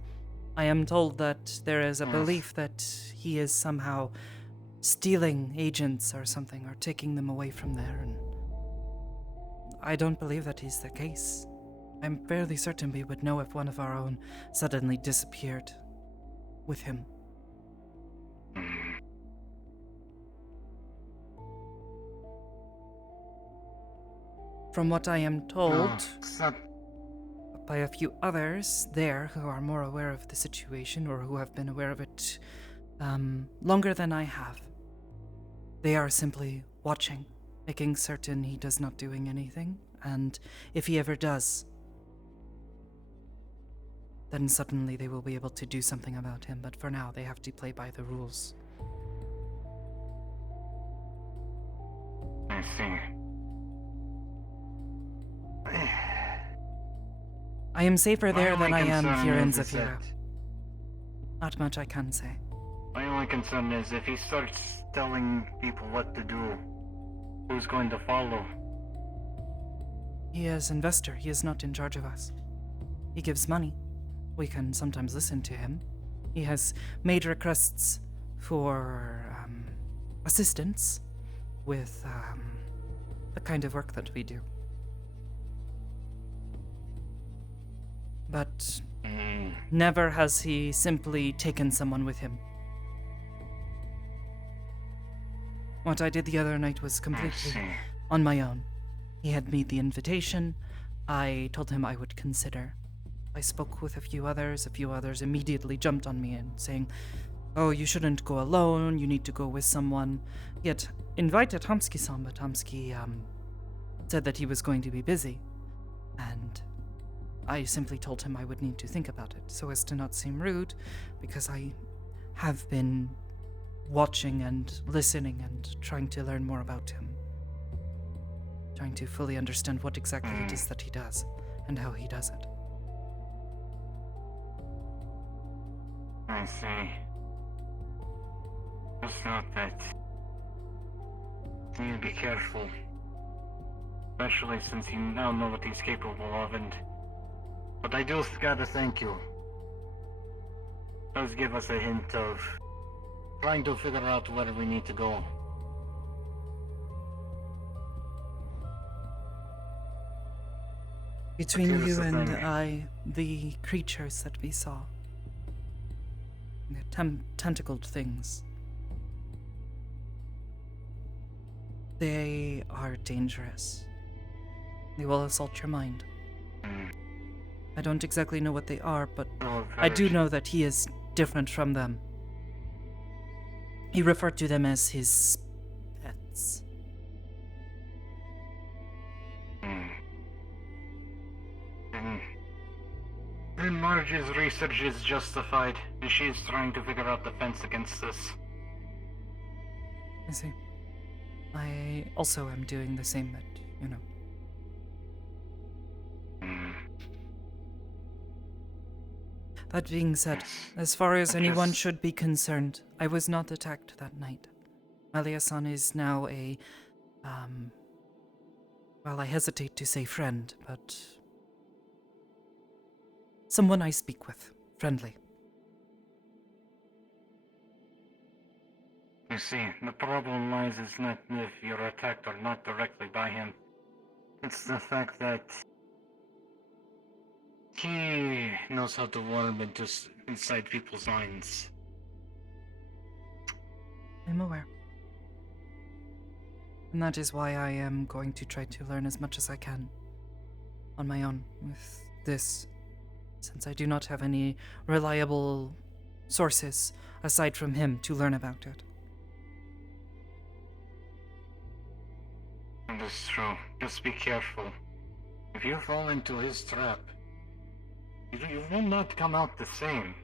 I am told that there is a belief that he is somehow stealing agents or something, or taking them away from there, and I don't believe that is the case. I'm fairly certain we would know if one of our own suddenly disappeared with him. From what I am told by a few others there who are more aware of the situation, or who have been aware of it longer than I have, they are simply watching, making certain he does not doing anything, and if he ever does, then suddenly they will be able to do something about him, but for now they have to play by the rules. I see. I am safer there than I am here in concern Zafira. Not much I can say. My only concern is if he starts telling people what to do, who's going to follow? He is investor. He is not in charge of us. He gives money. We can sometimes listen to him. He has made requests for assistance with the kind of work that we do. But never has he simply taken someone with him. What I did the other night was completely on my own. He had made the invitation. I told him I would consider. I spoke with a few others. A few others immediately jumped on me and saying, "Oh, you shouldn't go alone. You need to go with someone." Yet invited Tomsky-san, but Tomsky said that he was going to be busy. And I simply told him I would need to think about it, so as to not seem rude, because I have been watching and listening and trying to learn more about him. Trying to fully understand what exactly it is that he does, and how he does it. I see. Just note that you need to be careful. Especially since you now know what he's capable of, but I do gotta thank you. It does give us a hint of trying to figure out where we need to go. Between Here's you the and thing. I, the creatures that we saw, the tentacled things, they are dangerous. They will assault your mind. I don't exactly know what they are, but I do know that he is different from them. He referred to them as his pets. Then Marge's research is justified, and she's trying to figure out defense against this. I see. I also am doing the same, but, you know. That being said, as far as anyone should be concerned, I was not attacked that night. Malia-san is now a, well, I hesitate to say friend, but someone I speak with, friendly. You see, the problem lies is not if you're attacked or not directly by him. It's the fact that He knows how to warm inside people's minds. I'm aware. And that is why I am going to try to learn as much as I can on my own with this, since I do not have any reliable sources aside from him to learn about it. That's true. Just be careful. If you fall into his trap, you will not come out the same.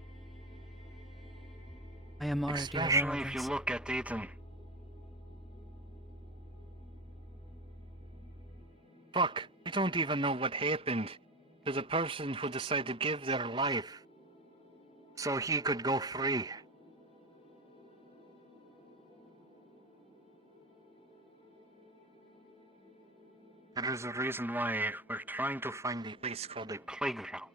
I am already Especially aware of if you this. look at Ethan. Fuck, you don't even know what happened to the person who decided to give their life so he could go free. There is a reason why we're trying to find a place called a playground.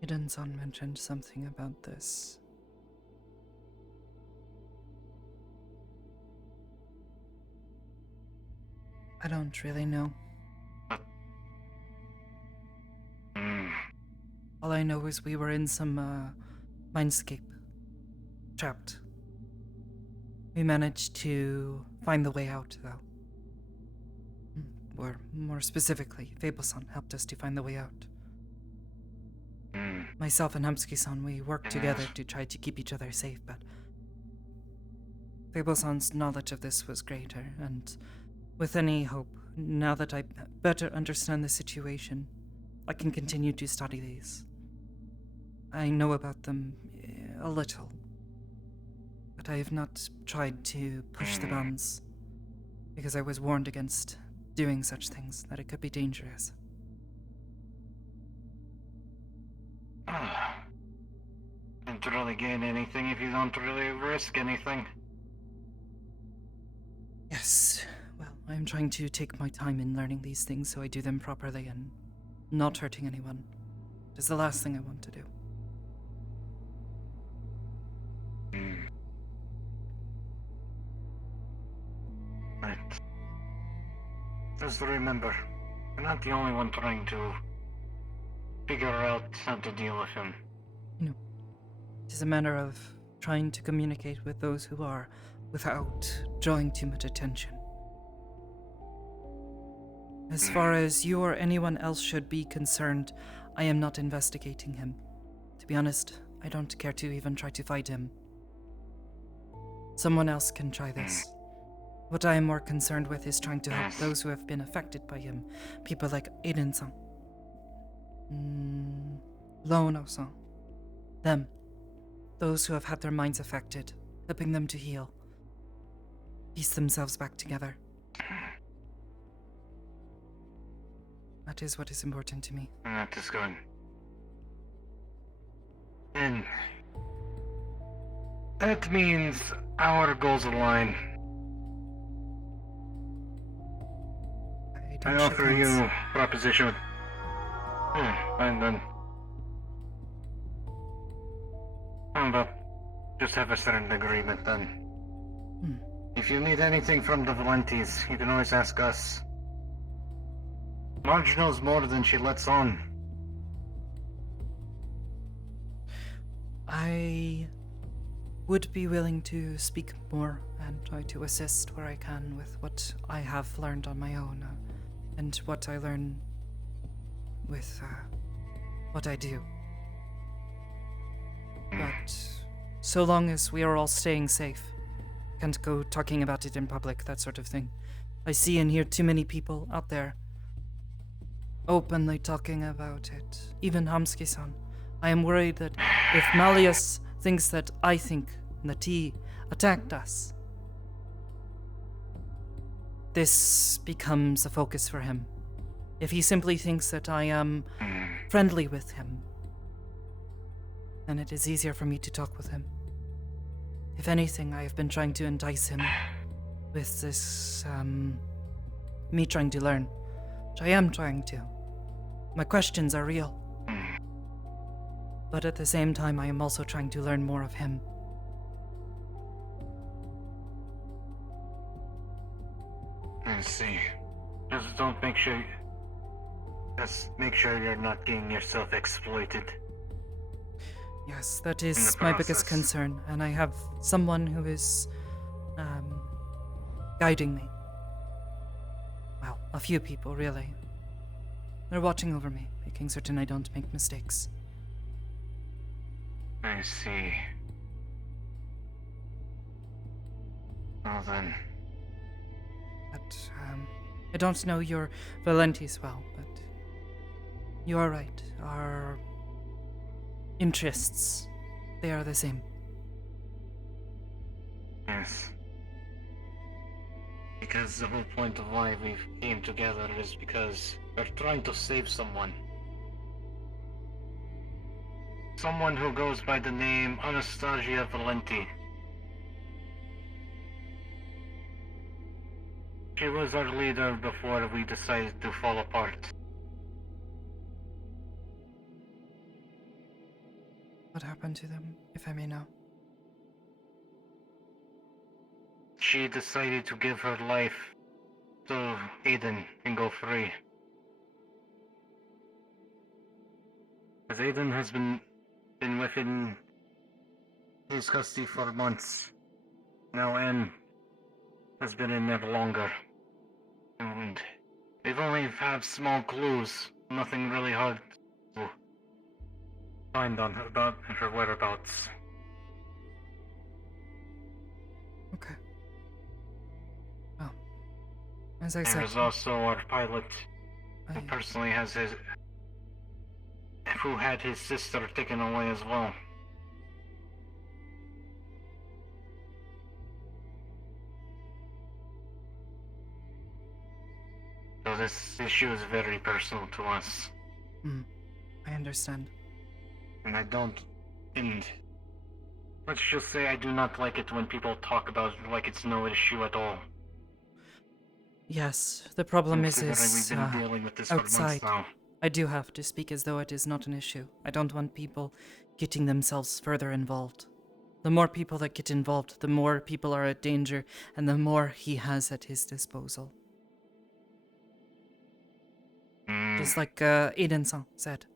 Hidden-san mentioned something about this. I don't really know. All I know is we were in some Mindscape. Trapped. We managed to find the way out, though. Or more specifically, Fable-san helped us to find the way out. Myself and Hamsuki-san, we worked together to try to keep each other safe, but Fable-san's knowledge of this was greater, and with any hope, now that I better understand the situation, I can continue to study these. I know about them a little, but I have not tried to push the bounds, because I was warned against doing such things, that it could be dangerous. Don't really gain anything if you don't really risk anything. Yes, well, I'm trying to take my time in learning these things so I do them properly and not hurting anyone. It is the last thing I want to do. Right. Just remember, you're not the only one trying to figure out how to deal with him. No. It is a matter of trying to communicate with those who are without drawing too much attention. As far as you or anyone else should be concerned, I am not investigating him. To be honest, I don't care to even try to fight him. Someone else can try this. What I am more concerned with is trying to help those who have been affected by him. People like Aiden-san. Lono-san. Them. Those who have had their minds affected. Helping them to heal. Piece themselves back together. That is what is important to me. That is good. And that means our goals align. I offer you proposition. Fine then. But just have a certain agreement then. If you need anything from the Valentes, you can always ask us. Marge knows more than she lets on. I would be willing to speak more and try to assist where I can with what I have learned on my own and what I learn with what I do. But so long as we are all staying safe, can't go talking about it in public, that sort of thing. I see and hear too many people out there openly talking about it. Even Hamsuki-san. I am worried that if Malleus thinks that I think that he attacked us, this becomes a focus for him. If he simply thinks that I am friendly with him, then it is easier for me to talk with him. If anything, I have been trying to entice him with this, me trying to learn, which I am trying to. My questions are real. But at the same time, I am also trying to learn more of him. I see. Just don't make sure Just make sure you're not getting yourself exploited. Yes, that is my biggest concern, and I have someone who is guiding me. Well, a few people, really. They're watching over me, making certain I don't make mistakes. I see. Well then. But, I don't know your Valentis well, but you are right. Our interests, they are the same. Yes. Because the whole point of why we came together is because we're trying to save someone. Someone who goes by the name Anastasia Valenti. She was our leader before we decided to fall apart. What happened to them, if I may know? She decided to give her life to Aiden and go free. Because Aiden has been within his custody for months. Now Anne has been in there longer. And they've only had small clues, nothing really hard to find on her about her whereabouts. Okay. Well, as I said... There's also our pilot, who personally has who had his sister taken away as well. So this issue is very personal to us. I understand. And let's just say I do not like it when people talk about it like it's no issue at all. Yes, the problem is Considering we've been dealing with this for months outside. now. I do have to speak as though it is not an issue. I don't want people getting themselves further involved. The more people that get involved, the more people are at danger, and the more he has at his disposal. Just like Aiden-san said.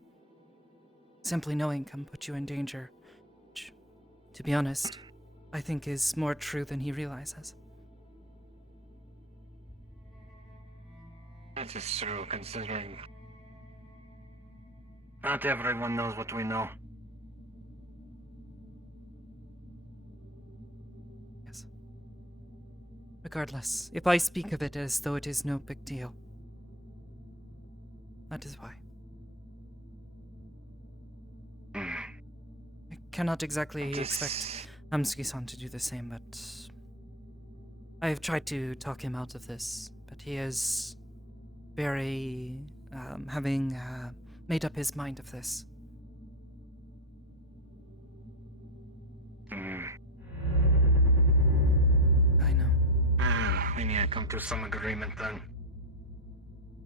Simply knowing can put you in danger. Which, to be honest, I think is more true than he realizes. That is true, considering not everyone knows what we know. Yes. Regardless, if I speak of it as though it is no big deal, that is why. I cannot exactly expect Hamsuki-san to do the same, but I have tried to talk him out of this, but he is very, having made up his mind of this. I know. We need to come to some agreement then.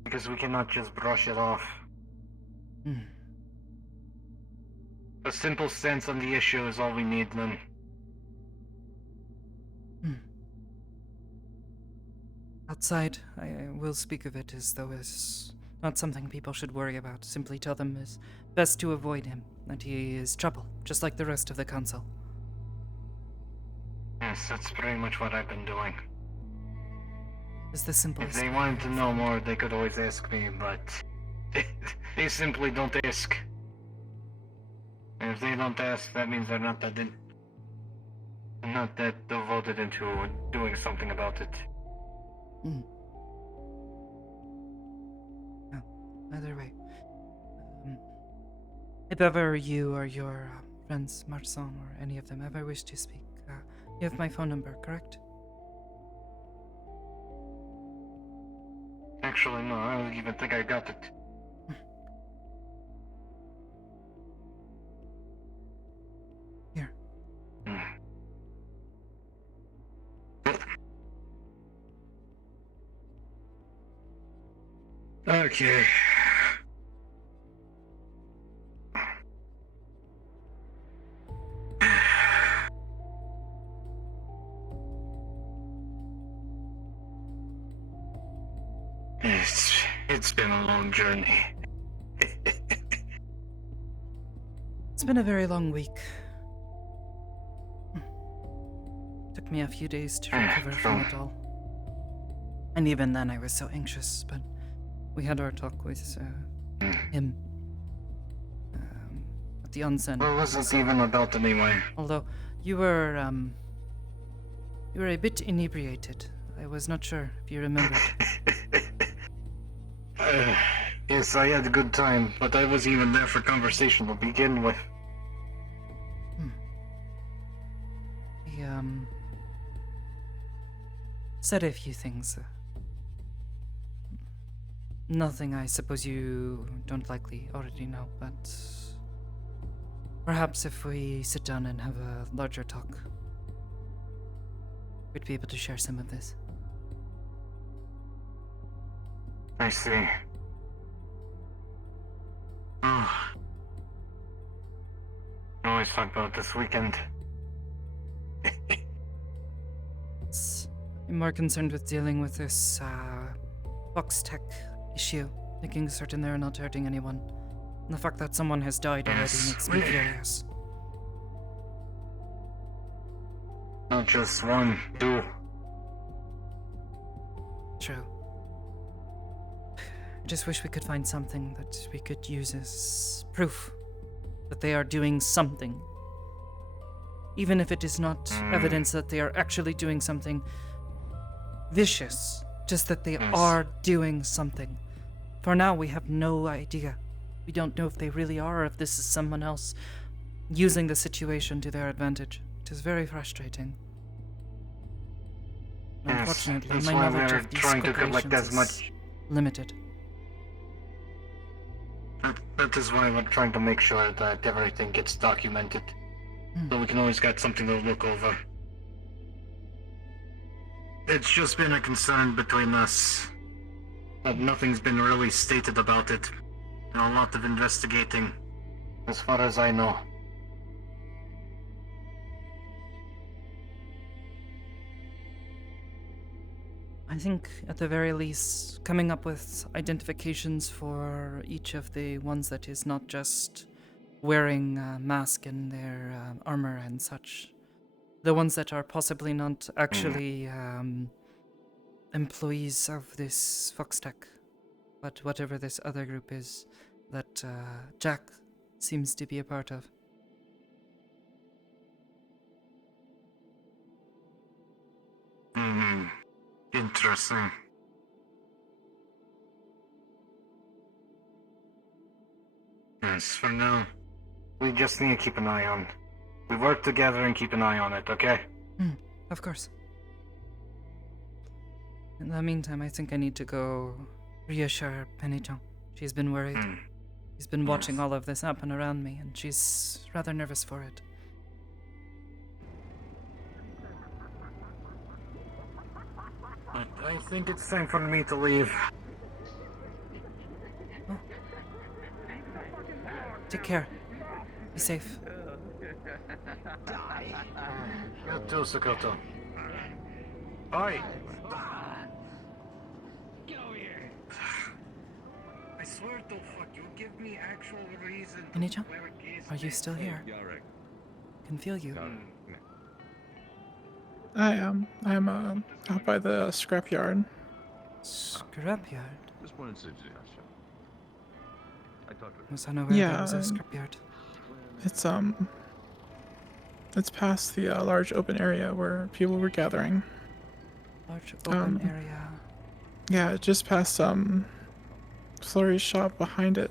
Because we cannot just brush it off. A simple stance on the issue is all we need then. Outside, I will speak of it as though it's not something people should worry about. Simply tell them it's best to avoid him, that he is trouble, just like the rest of the council. Yes, that's pretty much what I've been doing. It's the simplest. If they wanted to know more, they could always ask me, but they simply don't ask. And if they don't ask, that means they're not that devoted into doing something about it. No, either way. If ever you or your friends, Marsan or any of them, ever wish to speak, you have my phone number, correct? Actually, no, I don't even think I got it. Here. Okay. It's been a long journey. been a very long week. Took me a few days to recover from it all. And even then I was so anxious, but we had our talk with him at the onsen. What was it even about anyway? Although you were a bit inebriated. I was not sure if you remembered. Yes, I had a good time, but I wasn't even there for conversation to begin with. He said a few things. Nothing I suppose you don't likely already know, but perhaps if we sit down and have a larger talk, we'd be able to share some of this. I see. You always talk about this weekend. I'm more concerned with dealing with this Fox Tech issue, making certain they're not hurting anyone. And the fact that someone has died already makes me furious. Not just one, two. True. I just wish we could find something that we could use as proof that they are doing something. Even if it is not evidence that they are actually doing something vicious, just that they are doing something. For now, we have no idea. We don't know if they really are or if this is someone else using the situation to their advantage. It is very frustrating. Unfortunately, that's my why knowledge we're of these trying to corporations collect as is much. limited. That is why we're trying to make sure that everything gets documented. So we can always get something to look over. It's just been a concern between us. But nothing's been really stated about it. And a lot of investigating. As far as I know. I think, at the very least, coming up with identifications for each of the ones that is not just wearing a mask in their armor and such. The ones that are possibly not actually employees of this Foxtech, but whatever this other group is that Jack seems to be a part of. Interesting. Yes, for now. We just need to keep an eye on. We work together and keep an eye on it, okay? Of course. In the meantime, I think I need to go reassure Penny-chan. She's been worried. She's been watching all of this happen around me, and she's rather nervous for it. I think it's time for me to leave. Oh. Take care. Be safe. You too, Sakoto. Oi! Get over here! I swear to fuck, you give me actual reason to Penny-chan, wear a case. are you still here? Yeah, right. Can feel you. I am out by the scrapyard. Scrapyard? Just wanted to I talked to Was unaware there was a scrapyard. It's past the large open area where people were gathering. Large open area. Yeah, just past Flurry's shop behind it.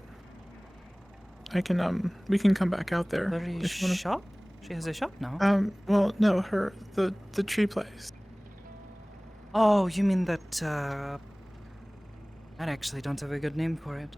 We can come back out there. Flurry's if you wanna... shop? She has a shop now. Well, no, the tree place. Oh, you mean that I actually don't have a good name for it.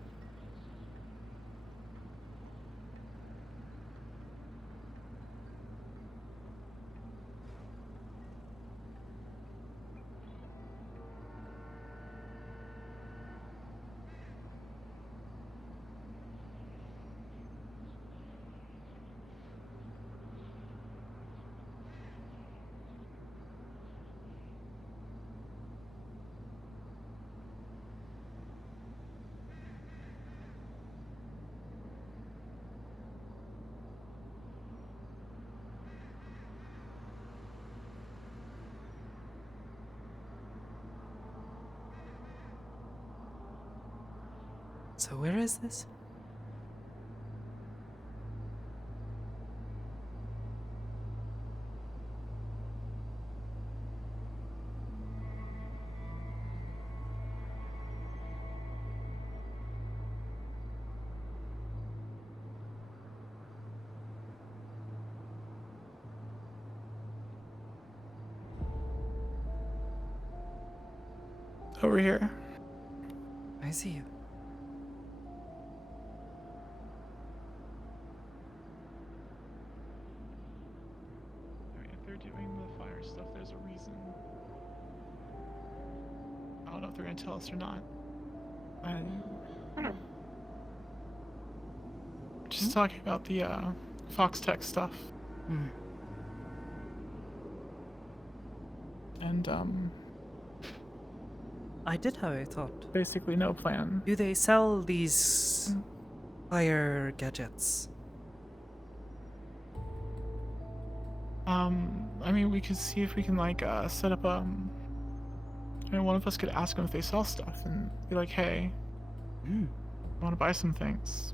So where is this? Over here. I see you. I mean, if they're doing the fire stuff, there's a reason. I don't know if they're gonna tell us or not. Just talking about the Fox Tech stuff. Hmm. And I did have a thought. basically no plan. Do they sell these fire gadgets? I mean, we could see if we can like set up I mean, one of us could ask them if they sell stuff and be like, hey, I want to buy some things.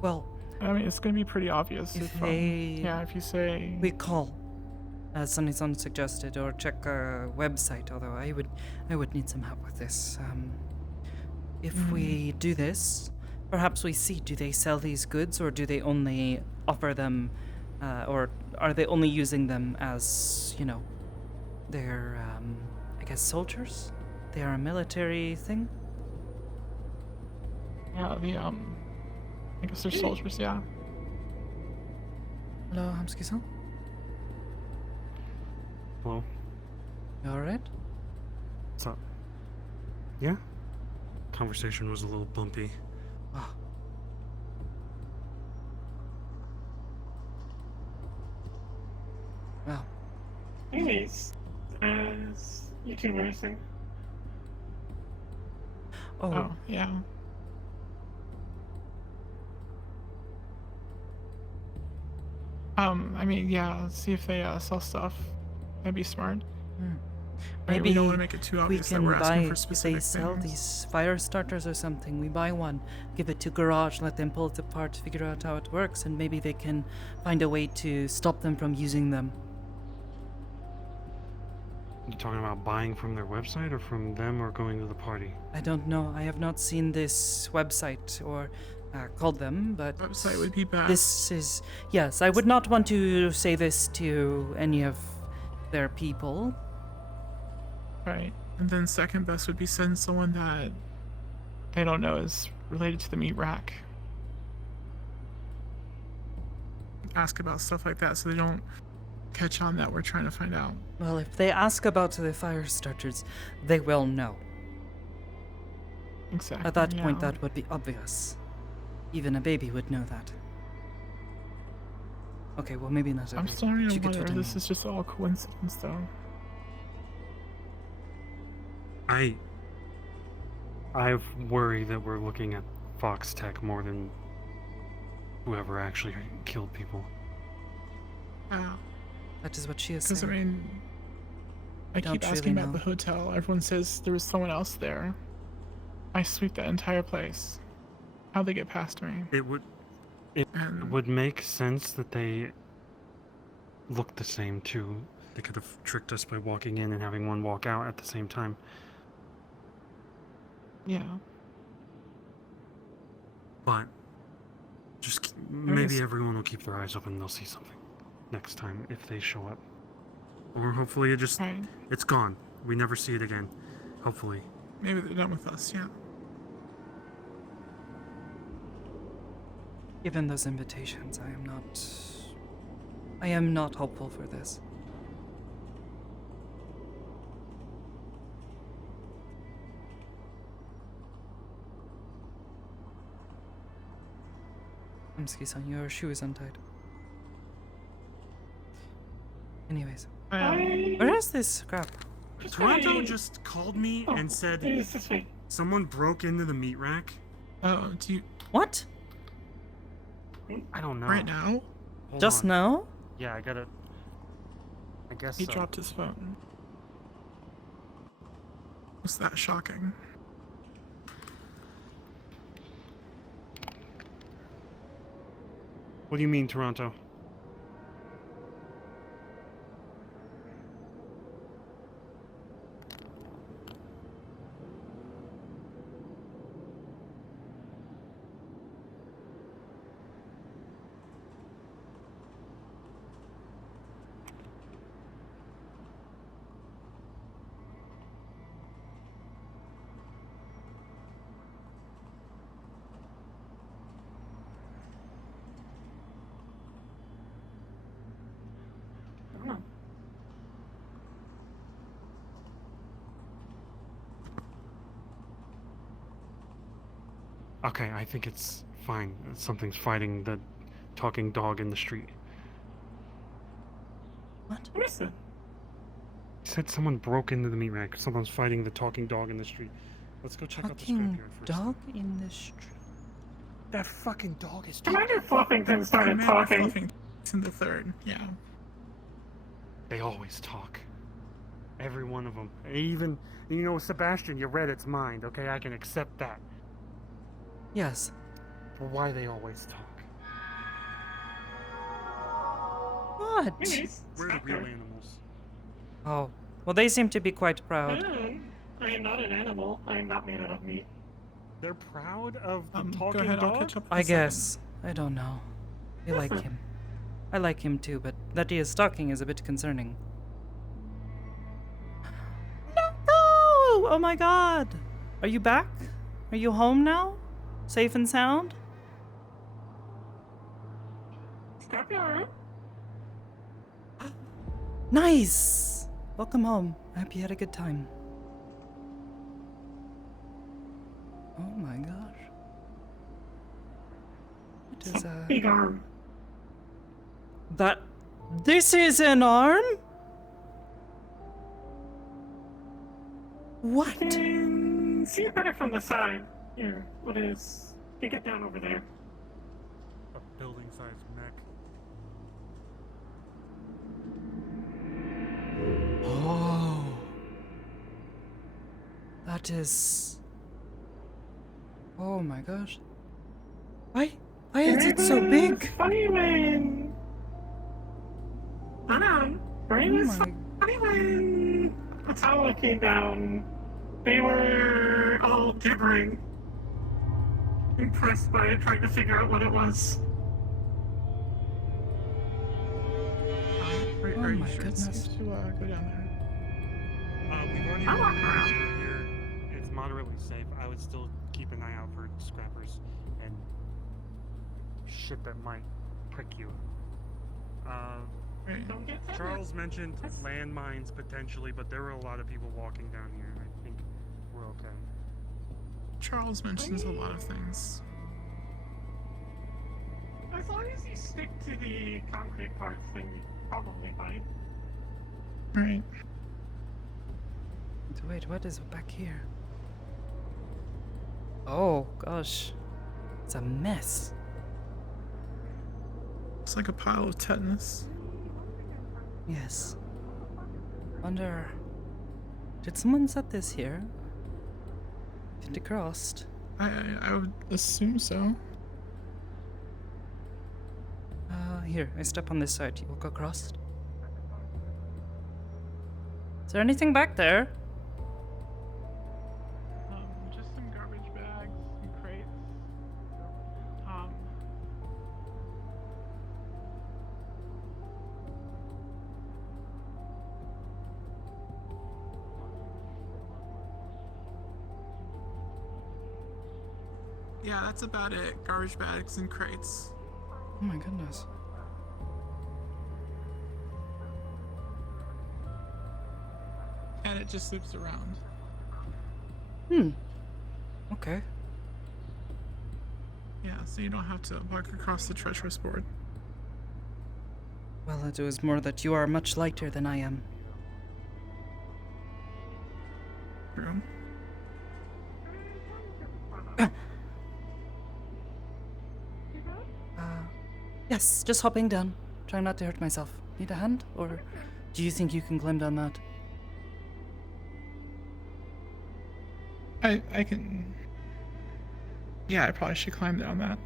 Well, I mean, it's gonna be pretty obvious if yeah, if you say we call, as Sunny-san suggested, or check a website. Although I would need some help with this. If we do this, perhaps we see, do they sell these goods, or do they only offer them, or are they only using them as, you know, they're I guess soldiers? They are a military thing. yeah, I guess they're soldiers, yeah. Hello, Hamsuki-san. Hello. You alright? What's up? Yeah? Conversation was a little bumpy. Ah. Well. Anyways, as you two were saying. Oh, yeah. I mean, yeah, let's see if they sell stuff. That'd be smart. Right, Maybe we don't want to make it too obvious that we're asking for specific if they sell things. these fire starters or something, we buy one, give it to garage, let them pull it apart, figure out how it works, and maybe they can find a way to stop them from using them. You talking about buying from their website or from them or going to the party? I don't know. I have not seen this website or called them, but Website would be best. This is yes. I would not want to say this to any of their people. Right. And then second best would be send someone that They don't know is related to the meat rack. ask about stuff like that so they don't catch on that we're trying to find out. Well, if they ask about the fire starters, they will know. Exactly. At that point, that would be obvious. Even a baby would know that. Okay, well, maybe not. I'm starting to wonder if this is just all coincidence, though. I worry that we're looking at Fox Tech more than whoever actually killed people. That is what she is Because, I saying. mean, I Don't keep asking really about know. the hotel. Everyone says there was someone else there. I sweep that entire place. How'd they get past me? It would make sense that they look the same too. They could have tricked us by walking in and having one walk out at the same time. Yeah. But just maybe everyone will keep their eyes open and they'll see something next time if they show up. Or hopefully it's gone. We never see it again. Hopefully. Maybe they're done with us, yeah. Given those invitations, I am not hopeful for this. Hamsuki-san, your shoe is untied. Anyways, where is this crap? Toronto just called me and said someone broke into the meat rack. Oh, do you... What? I don't know. Right now? Hold Just on. now? Yeah, I guess He so. dropped his phone. Was that shocking? What do you mean, Toronto? Okay, I think it's fine. Something's fighting the talking dog in the street. What? He said someone broke into the meat rack. Someone's fighting the talking dog in the street. Let's go check out the Talking scrapyard first. dog in the street. That fucking dog is Commander Fluffington started talking. Fluffington's in the third, yeah. They always talk. Every one of them. Even, you know, Sebastian, you read its mind, okay? I can accept that. Yes. But why they always talk? What? We're the real animals. Oh, well, they seem to be quite proud. I am not an animal. I am not made out of meat. They're proud of the Go talking ahead, I'll dog? catch up with I you in a second. guess. I don't know. I like him. I like him too, but that he is talking is a bit concerning. No! Oh my god! Are you back? Are you home now? Safe and sound? Stop your Nice! Welcome home. I hope you had a good time. Oh my gosh. It is a big arm. That. This is an arm? What? You can see it better from the side. Here, what is? You get down over there. A building-sized mech. Oh. That is. Oh my gosh. Why is it so big? Funny when. I know. Brain Oh was my- funny when the tower came down. They were all gibbering, impressed by it, trying to figure out what it was. Are Oh you my sure it's goodness. safe to go down there? We've already I walk been around. here. It's moderately safe. I would still keep an eye out for scrappers and shit that might prick you. Right. Don't get Charles mentioned landmines potentially, but there were a lot of people walking down here. I think we're okay. Charles mentions a lot of things. As long as you stick to the concrete parts, then you're probably fine. Right. Wait, what is back here? Oh gosh. It's a mess. It's like a pile of tetanus. Yes. Wonder. Did someone set this here? If it crossed. I would assume so. Here, I step on this side. You walk across. Is there anything back there? Just some garbage bags, some crates. Yeah, that's about it. Garbage bags and crates. Oh my goodness. And it just loops around. Okay. Yeah, so you don't have to walk across the treacherous board. Well, it was more that you are much lighter than I am. True. Yes, just hopping down. Trying not to hurt myself. Need a hand? Or do you think you can climb down that? I can... Yeah, I probably should climb down that.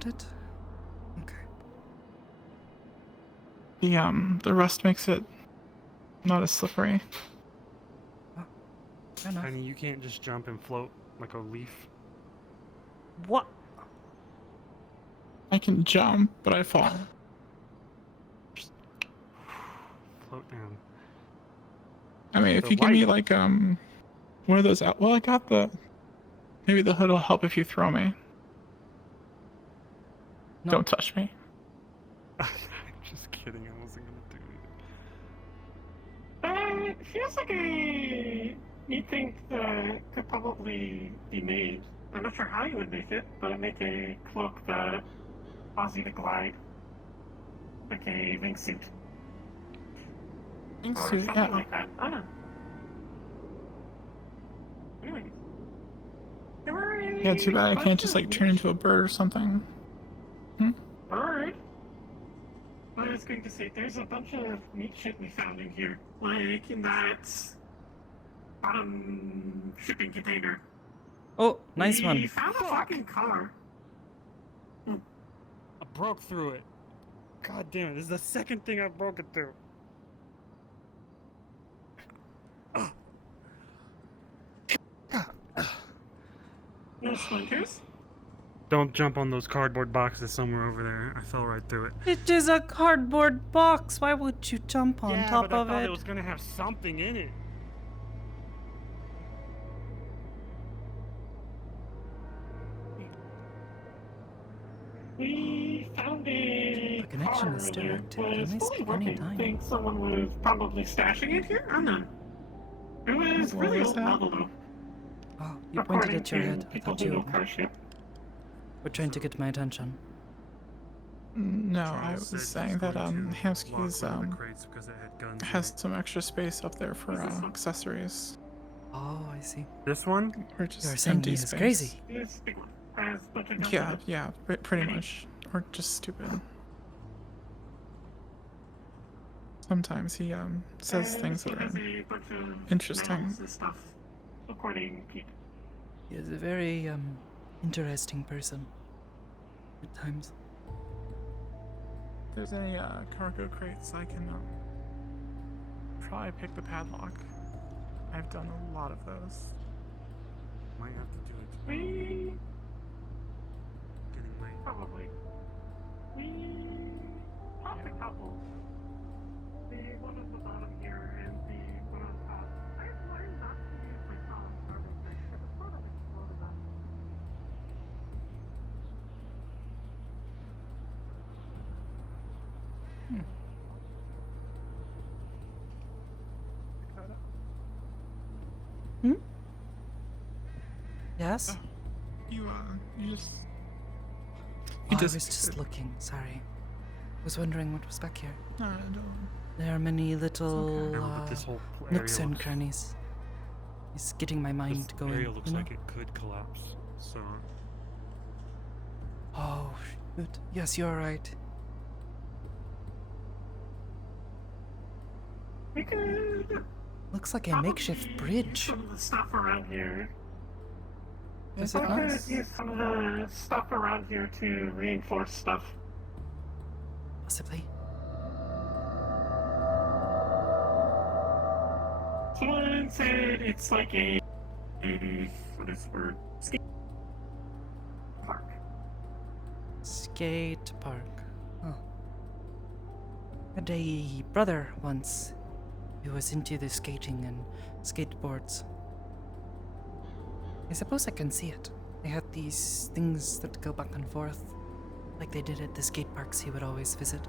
Got it? Okay. The rust makes it not as slippery. Fair enough. Penny, you can't just jump and float like a leaf. What? I can jump, but I fall. Float down. I mean, if The you give me light. like one of those out. Well, I got the. Maybe the hood will help if you throw me. No. Don't touch me. Just kidding, I wasn't gonna do it. It feels like a neat thing that could probably be made. I'm not sure how you would make it, but make a cloak that allows you to glide. Like a wingsuit. Or Wingsuit, something yeah. like that. I don't know. Anyways. There were a Yeah, too bad I can't bunch just of like turn into a bird or something. bird. I was going to say, there's a bunch of neat shit we found in here. Like in that shipping container. Oh, nice We one. found a fucking car. I broke through it. God damn it, this is the second thing I've broken through. No splinters? Don't jump on those cardboard boxes somewhere over there. I fell right through it. It is a cardboard box. Why would you jump on top but I of thought it? it was gonna have something in it. We found a The connection car is still earlier. active. Was You may fully skip any working. I time. think someone was probably stashing it here. I don't know. It was What really was old that? model though. Oh, you pointed at your According head. to I people thought who you know car ship. were trying to get my attention. No, I Charles was said saying he's that going to Hamsky's lock one of the crates because it had guns in has it. some extra space up there for accessories. Oh, I see. This one? Or just You're saying empty he is space. crazy. This big one has a bunch of guns Yeah, in it. yeah, pretty much. Or just stupid. Sometimes he says things that This are one has a bunch of interesting. medals and stuff. According to people. He is a very interesting person. At times. If there's any cargo crates, I can probably pick the padlock. I've done a lot of those. Might have to do it. We Getting late. probably. We popped a couple. The one at the bottom here and the one on top. I've learned not to use my column carbon because it's sort of exploded up. Hmm? Yes? You just. Oh, I was just looking. Sorry. Was wondering what was back here. No, don't. There are many little No, but this whole area nooks and looks- crannies. It's getting my mind This going. area looks you know? like it could collapse. So Oh, shoot. Yes, you're right. We could Looks like a makeshift use bridge. some of the stuff around here. Is I it could nice? use some of the stuff around here to reinforce stuff. Possibly. Someone said it's like a what is the word? Skate park. Skate park. Huh. Had a brother once who was into the skating and skateboards. I suppose I can see it. They had these things that go back and forth, like they did at the skate parks he would always visit.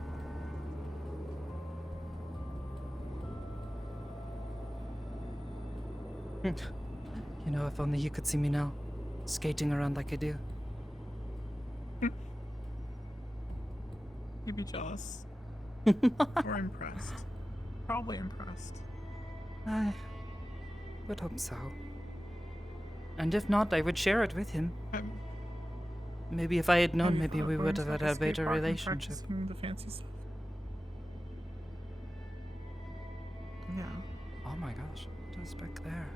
You know, if only you could see me now, skating around like I do. You'd be jealous. Or impressed. Probably impressed. I would hope so. And if not, I would share it with him. Maybe if I had known, maybe we would have had a better relationship. The fancy stuff. Yeah. Oh my gosh, what is back there?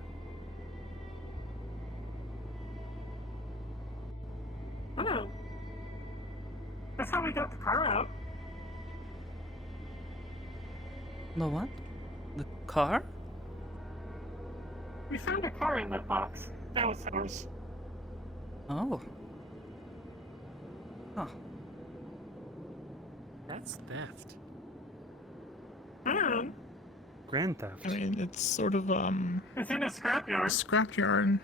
Oh no. how we got the car out. The what? The car? We found a car in that box. That was ours. Oh. Huh. That's theft. And Grand theft. I mean, it's sort of it's in a scrapyard. scrapyard.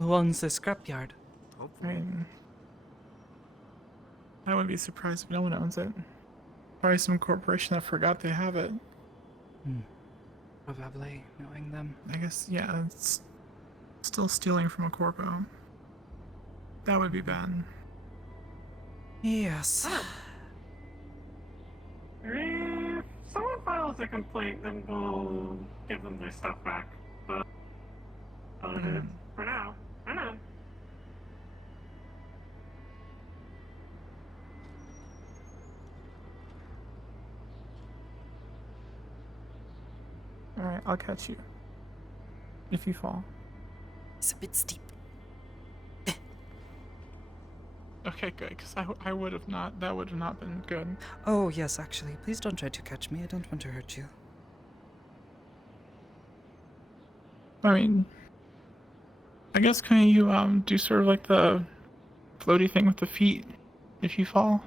Who owns the scrapyard? I mean, I wouldn't be surprised if no one owns it. Probably some corporation that forgot they have it. Probably, knowing them. I guess, yeah, it's still stealing from a corpo. That would be bad. Yes. If someone files a complaint, then we'll give them their stuff back. But for now, I know. Alright, I'll catch you. If you fall. It's a bit steep. Okay, good, because I would have not, that would have not been good. Oh, yes, actually. Please don't try to catch me. I don't want to hurt you. I mean, I guess can you do sort of like the floaty thing with the feet if you fall?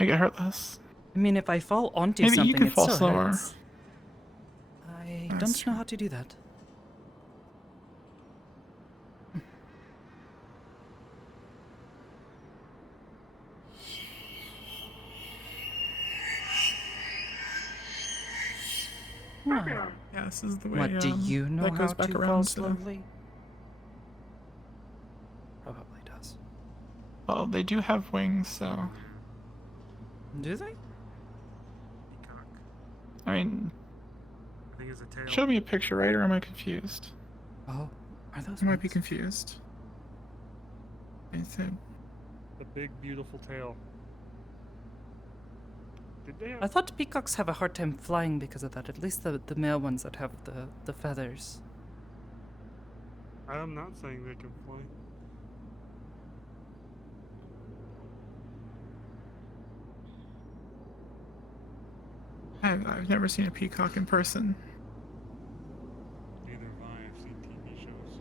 Make it hurt less. I mean, if I fall onto Maybe something, you can it fall still slower. hurts. I That's don't know how to do that. Yeah, this is the way. What, do you know that goes how back to fall around to. slowly? Probably does. Well, they do have wings, so. Do they? Peacock. I mean, I think it's a tail. show me a picture, right? Or am I confused? Oh, are those? I might be wings? confused. It's it. The big, beautiful tail. Did they have... I thought peacocks have a hard time flying because of that. At least the male ones that have the feathers. I'm not saying they can fly. I've never seen a peacock in person. Neither have I. I've seen TV shows.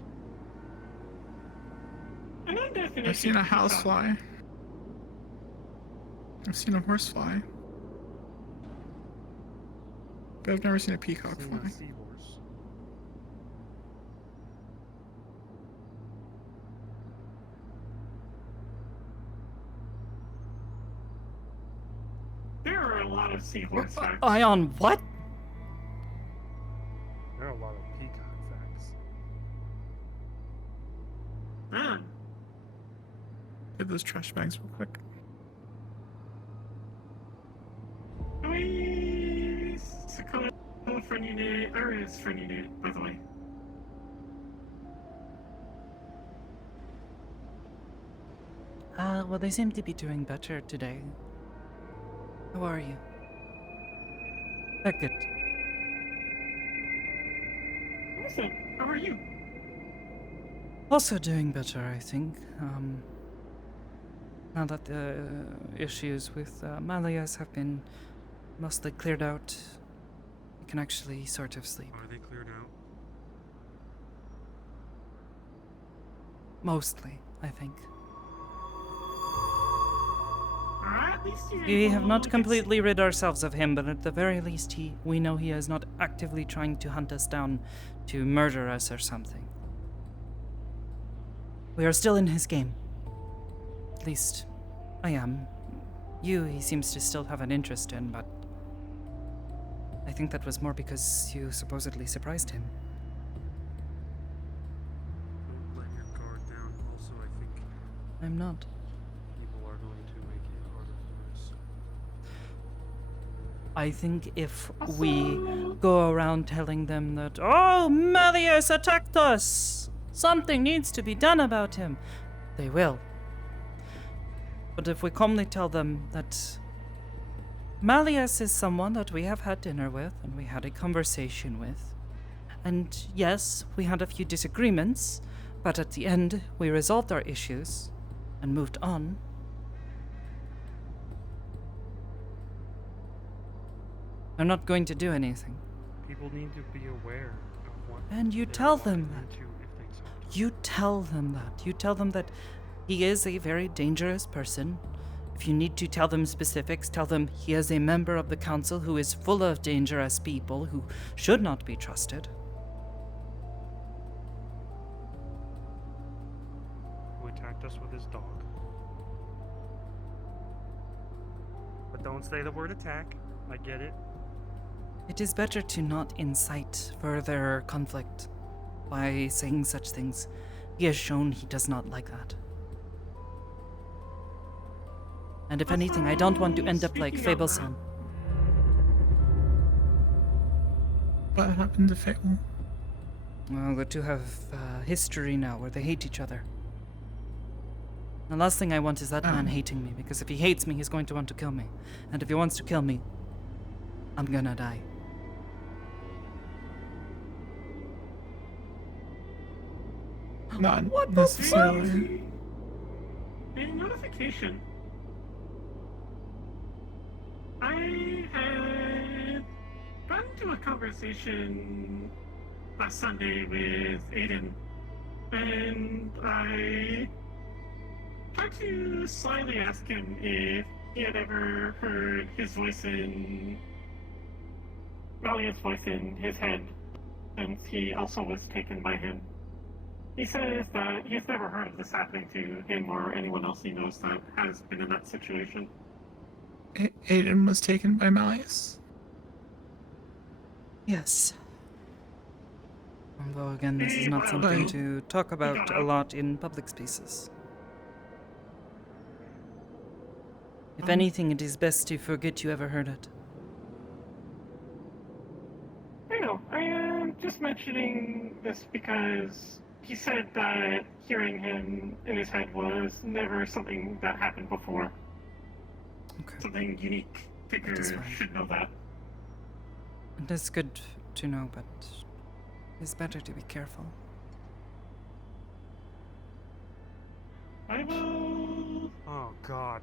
And I definitely I've seen a peacock. housefly. I've seen a horsefly. But I've never seen a peacock Seen fly. a seahorse. There are a lot of seahorse facts. Ion, what? There are a lot of peacock facts. Man, Get those trash bags real quick. Sakoto friendly day, or is friendly day, by the way. Well, they seem to be doing better today. How are you? Good. Listen, how are you? Also doing better, I think. Now that the issues with Malias have been mostly cleared out, you can actually sort of sleep. Are they cleared out? Mostly, I think. Alright, at least you We have not get completely rid ourselves of him, but at the very least we know he is not actively trying to hunt us down to murder us or something. We are still in his game. At least, I am. You, he seems to still have an interest in, but I think that was more because you supposedly surprised him. Don't let your guard down. Also, I think I'm not. people are going to make it harder for us. I think if we go around telling them that, oh, Melius attacked us! Something needs to be done about him, they will. But if we calmly tell them that Malias is someone that we have had dinner with and we had a conversation with, and yes, we had a few disagreements, but at the end we resolved our issues and moved on, I'm not going to do anything. People need to be aware of what. And you they're tell them walking that. into if they talk to You tell them that. You tell them that he is a very dangerous person. If you need to tell them specifics, tell them he is a member of the council who is full of dangerous people who should not be trusted. who attacked us with his dog. But don't say the word attack. I get it. It is better to not incite further conflict by saying such things. He has shown he does not like that. And if anything, I don't want to end up like Fable-san. What happened to Fable? Well, the two have history now where they hate each other. The last thing I want is that man hating me, because if he hates me, he's going to want to kill me. And if he wants to kill me, I'm gonna die. Not What necessarily. A notification. I had gotten into a conversation last Sunday with Aiden, and I tried to slyly ask him if he had ever heard his voice in Valiant's voice in his head, since he also was taken by him. He says that he's never heard of this happening to him or anyone else he knows that has been in that situation. Aiden was taken by Malleus. Yes. Although, again, this is not something to talk about a lot in public spaces. If anything, it is best to forget you ever heard it. I know. I am just mentioning this because he said that hearing him in his head was never something that happened before. Okay. Something unique. Figures should know that. That's good to know, but it's better to be careful. I will. Oh God.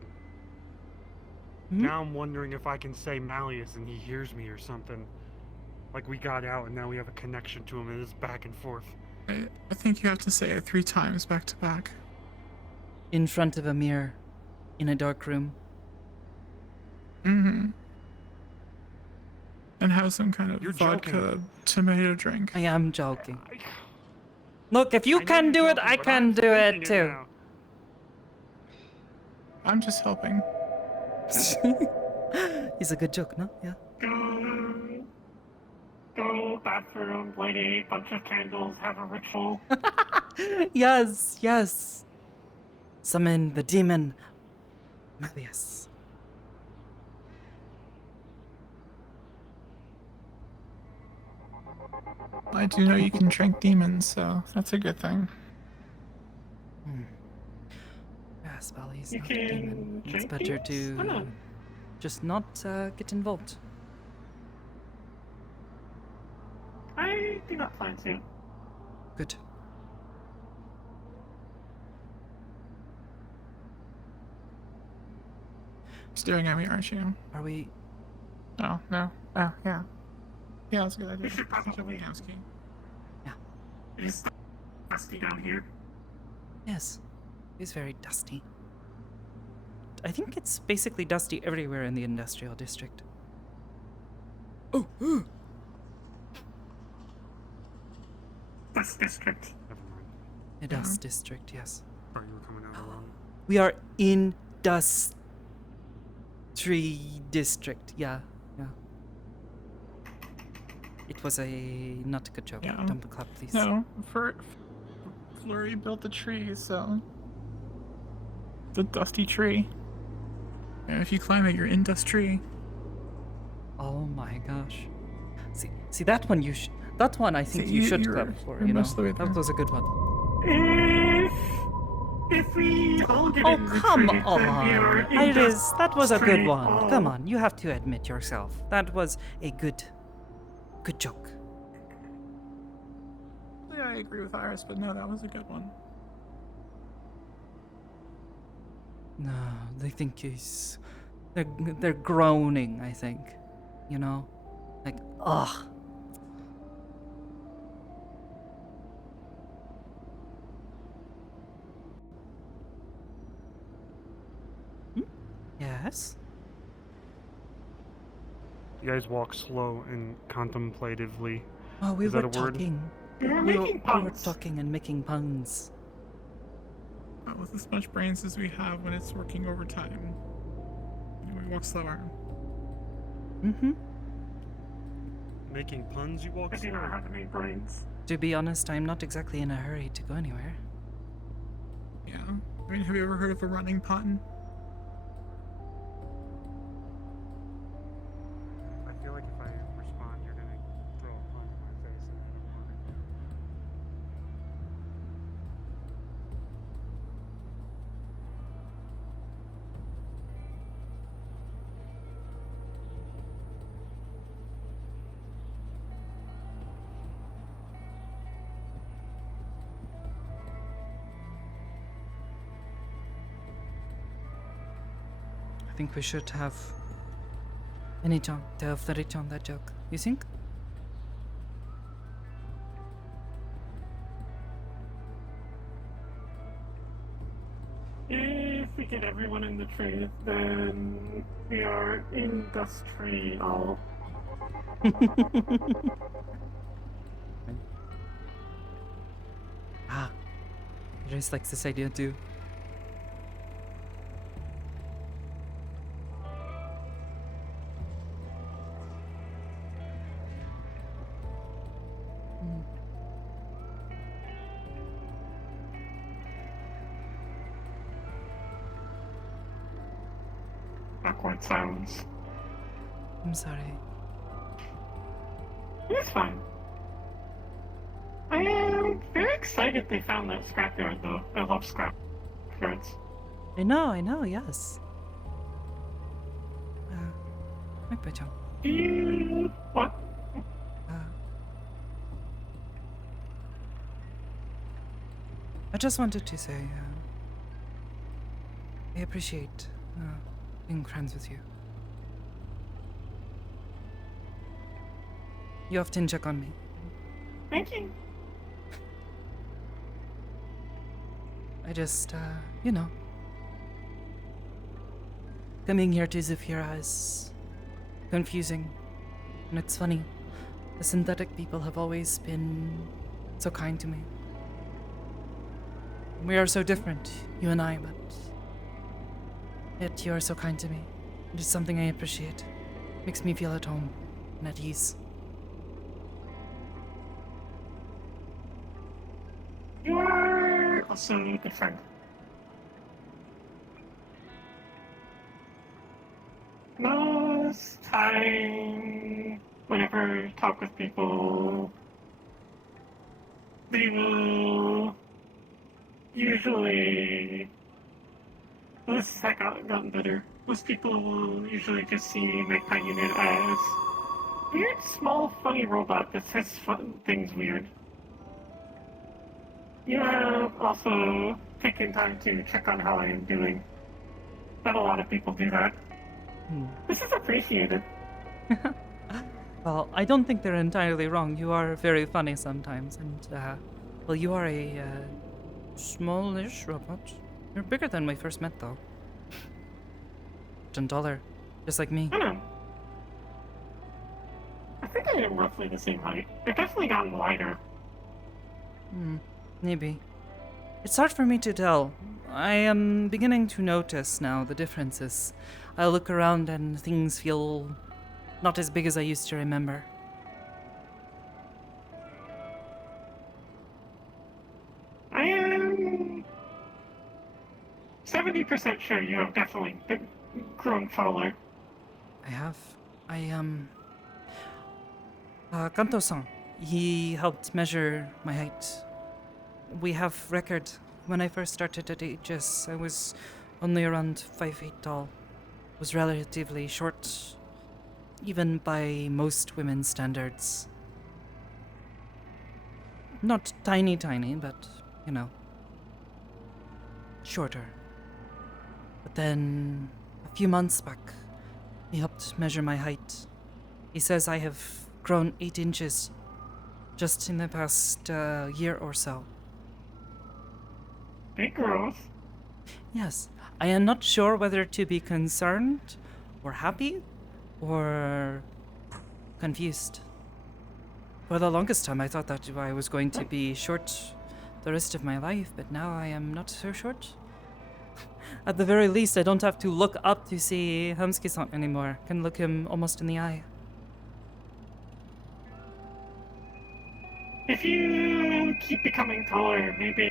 Hmm? Now I'm wondering if I can say Malleus and he hears me or something. Like we got out and now we have a connection to him and it's back and forth. I think you have to say it 3 times back to back. In front of a mirror, in a dark room. Mm-hmm. And have some kind of You're vodka joking. tomato drink. I am joking. Look, if you can do it, I can do it too. I'm just helping. It's a good joke, no? Yeah. Go bathroom, light a bunch of candles, have a ritual. Yes, yes. Summon the demon. Malleus. I do know you can drink demons, so that's a good thing. Yes, well, he's You not a demon. can It's drink better demons? I to know. just not get involved. I do not plan to. Good. Staring at me, aren't you? Are we? Oh, no. Oh, yeah. Yeah, that's a good idea. We should probably. Yeah. It's dusty down here. Yes. It's very dusty. I think it's basically dusty everywhere in the industrial district. Oh, Dust district. Never mind. the dust district, yes. Thought you were coming out alone. We are in dust tree district. Yeah, yeah. It was a not a good joke. Yeah. Don't clap, please. No, Flurry built the tree, so the dusty tree. And if you climb it, you're in dust tree. Oh my gosh. See that one that one I think See, you should you're- clap for, you're you know? most of the way That there. was a good one. If we all get Oh, in the come tree, then we are on. in Iris, that was a good tree. one. Oh. Come on, you have to admit yourself. That was a good joke. Yeah, I agree with Iris, but no, that was a good one. No, they think they're groaning, I think. You know? Ugh. Yes? You guys walk slow and contemplatively. Oh, we Is were that a word? talking. We were We making were puns. talking and making puns. With as much brains as we have when it's working overtime, we walk slower. Mm-hmm. Making puns, you walk Because you don't slow. have any brains. To be honest, I'm not exactly in a hurry to go anywhere. Yeah. I mean, have you ever heard of a running pun? I feel like if I respond, you're gonna throw a pun in my face, and I don't want it. I think we should have any chance to have the reach on that joke. You think? If we get everyone in the trade, then we are industrial. Ah, Grace likes this idea too. Awkward silence. I'm sorry. It's fine. I am very excited they found that scrapyard, though. I love scrapyards. I know, yes. Magpie-chan. What? I just wanted to say, I appreciate being friends with you. You often check on me. Thank you. I just, you know. Coming here to Zephyra is confusing. And it's funny. The synthetic people have always been so kind to me. We are so different, you and I, but yet you are so kind to me. It is something I appreciate. Makes me feel at home and at ease. You are also a good friend. Most time, whenever I talk with people, they will usually, this has gotten better. Most people will usually just see Magpie Unit as weird, small, funny robot that says fun things weird. You have also taken time to check on how I am doing. Not a lot of people do that. This is appreciated. Well, I don't think they're entirely wrong. You are very funny sometimes, and, well, you are a, smallish robot. You're bigger than when we first met, though. And taller, just like me. I know. I think I am roughly the same height. I've definitely gotten wider. Maybe. It's hard for me to tell. I am beginning to notice now the differences. I look around and things feel not as big as I used to remember. I am 70% sure you have definitely grown taller. I have. Kanto-san, he helped measure my height. We have record. When I first started at Aegis, I was only around 5 feet tall. Was relatively short, even by most women's standards. Not tiny, but, you know, shorter. But then, a few months back, he helped measure my height. He says I have grown 8 inches just in the past year or so. Big growth. Yes, I am not sure whether to be concerned or happy or confused. For the longest time, I thought that I was going to be short the rest of my life, but now I am not so short. At the very least, I don't have to look up to see Hamski-san anymore. Can look him almost in the eye. If you keep becoming taller, maybe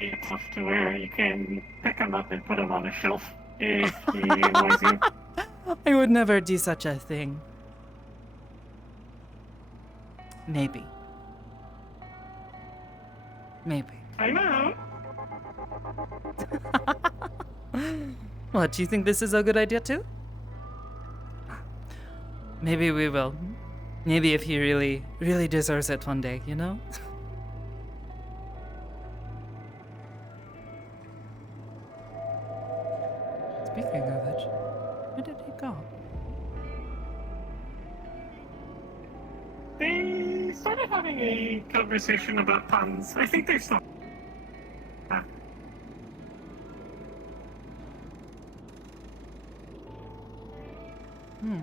it's enough to where you can pick him up and put him on a shelf if he annoys you. I would never do such a thing. Maybe. Maybe. I know. What, do you think this is a good idea too? Maybe we will. Maybe if he really, really deserves it one day, you know? Speaking of it, where did he go? They started having a conversation about puns. I think they stopped.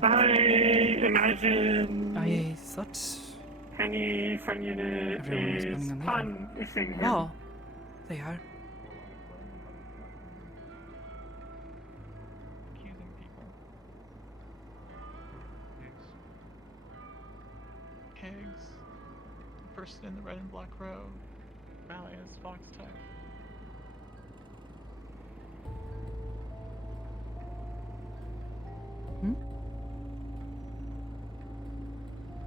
I imagine I thought any fun unit everyone was is planning on leaving. punishing him. Well, they are. Accusing people. Kegs. The person in the red and black robe. Malleus, Fox Tech.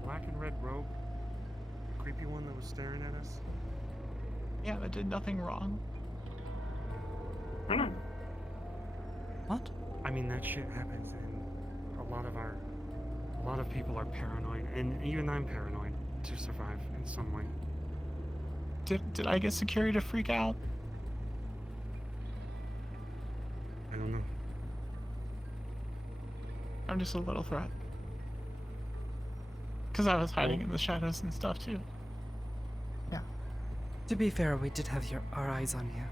Black and red robe? The creepy one that was staring at us? Yeah, that did nothing wrong. What? I mean, that shit happens, and a lot of people are paranoid, and even I'm paranoid to survive in some way. Did I get security to freak out? I don't know. I'm just a little threat. Because I was hiding in the shadows and stuff too. Yeah. To be fair, we did have our eyes on you.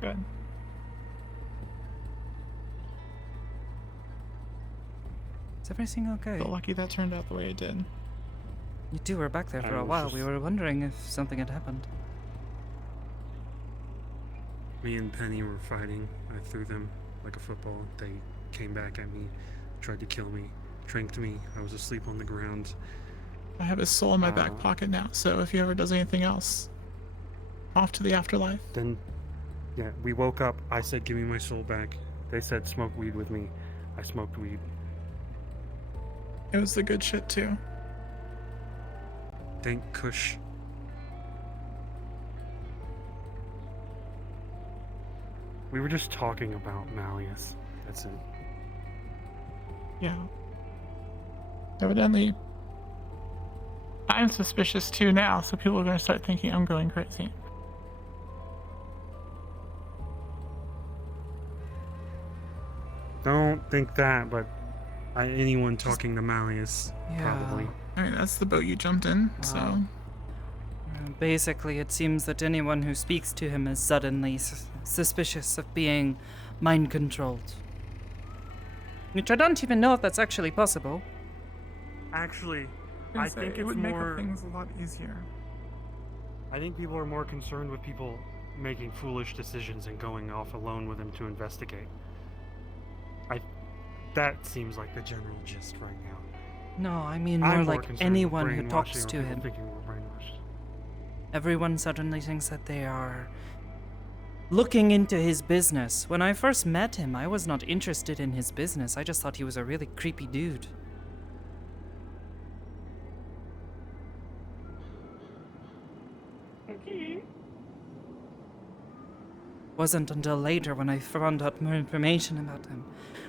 Good. Is everything okay? Feel lucky that turned out the way it did. You two were back there for I a was while. just- We were wondering if something had happened. Me and Penny were fighting. I threw them like a football. They came back at me, tried to kill me, tranked me. I was asleep on the ground. I have his soul in my back pocket now, so if he ever does anything else, off to the afterlife. Then, yeah, we woke up. I said, give me my soul back. They said, smoke weed with me. I smoked weed. It was the good shit too. Thank Kush. We were just talking about Malleus. That's it. Yeah. Evidently, I'm suspicious too now, so people are going to start thinking I'm going crazy. Don't think that, but anyone talking to Malleus, probably. I mean, that's the boat you jumped in, so. Basically, it seems that anyone who speaks to him is suddenly suspicious of being mind-controlled. Which I don't even know if that's actually possible. Actually, I think it it's would make more. things a lot easier. I think people are more concerned with people making foolish decisions and going off alone with him to investigate. That seems like the general gist right now. No, I mean more I'm like concerned with anyone who brainwashing talks or to people him. thinking we're brainwashed. Everyone suddenly thinks that they are looking into his business. When I first met him, I was not interested in his business. I just thought he was a really creepy dude. Okay. Wasn't until later when I found out more information about him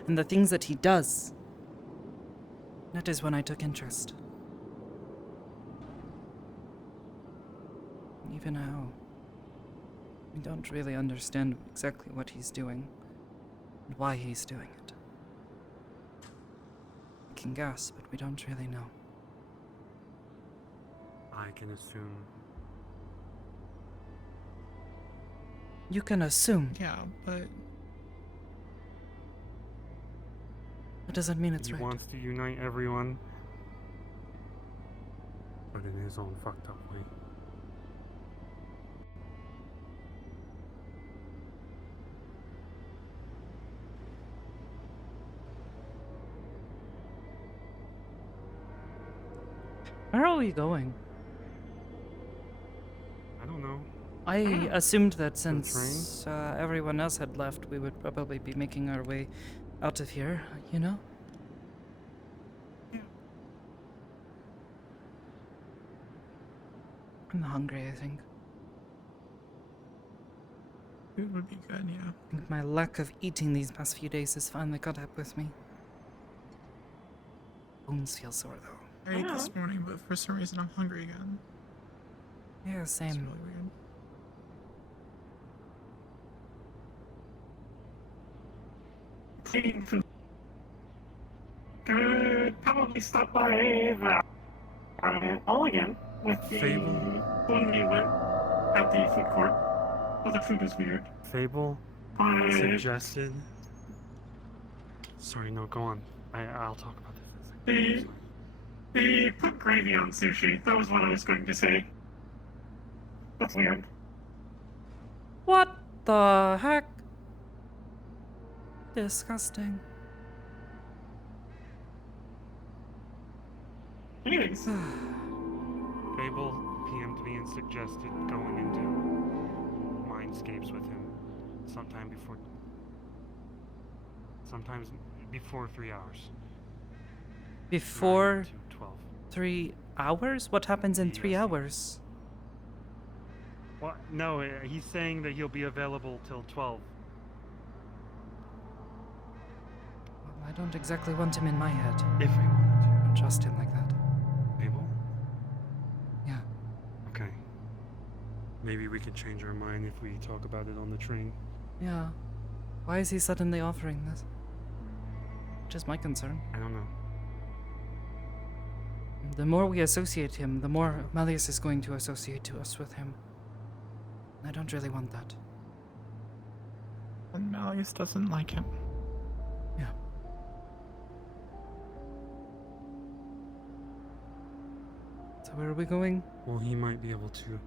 and the things that he does. That is when I took interest. Even now, we don't really understand exactly what he's doing and why he's doing it. leaking gas, but we don't really know. I can assume. You can assume. Yeah, but That doesn't mean it's He right. wants to unite everyone, but in his own fucked up way. Where are we going? I don't know. I assumed that since everyone else had left, we would probably be making our way out of here, you know? Yeah. I'm hungry, I think. Food would be good, yeah. I think my lack of eating these past few days has finally caught up with me. Bones feel sore, though. I ate this morning, but for some reason I'm hungry again. Yeah, It's same. really weird. Eating food. Could probably stop by the all again with the Fable. when we went at the food court. But the food was weird. Fable But suggested. Sorry, no, go on. I'll talk about this in a second. they put gravy on sushi. That was what I was going to say. That's weird. What the heck? Disgusting. Anyways. Fable PM'd me and suggested going into Mindscapes with him sometimes before 3 hours. Before 9 to 12. 3 hours? What happens in 3 hours? What? No, he's saying that he'll be available till 12. Well, I don't exactly want him in my head. If we wanted to. I don't trust him like that. Fable? Yeah. Okay. Maybe we can change our mind if we talk about it on the train. Yeah. Why is he suddenly offering this? Just my concern. I don't know. The more we associate him, the more Malleus is going to associate to us with him. I don't really want that. And Malleus doesn't like him. Yeah. So where are we going? Well, he might be able to.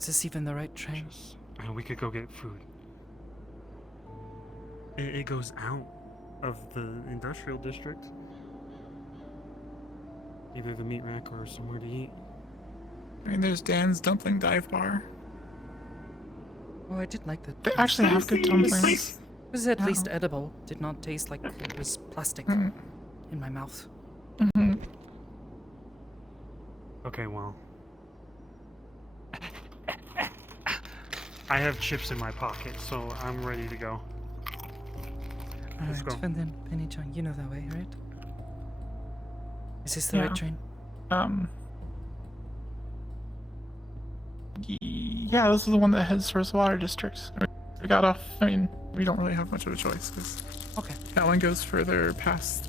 Is this even the right train? We could go get food. It goes out of the industrial district. Either the meat rack or somewhere to eat. I mean, there's Dan's Dumpling Dive Bar. Oh, I did like that. They actually have good dumplings. It was at least edible. Did not taste like it was plastic in my mouth. Mm-hmm. Okay, well. I have chips in my pocket, so I'm ready to go. Let's go. Alright, and then Penny-chan, you know that way, right? Is this the Yeah. right train? Yeah, this is the one that heads towards the water district. We got off. I mean, we don't really have much of a choice because okay, that one goes further past.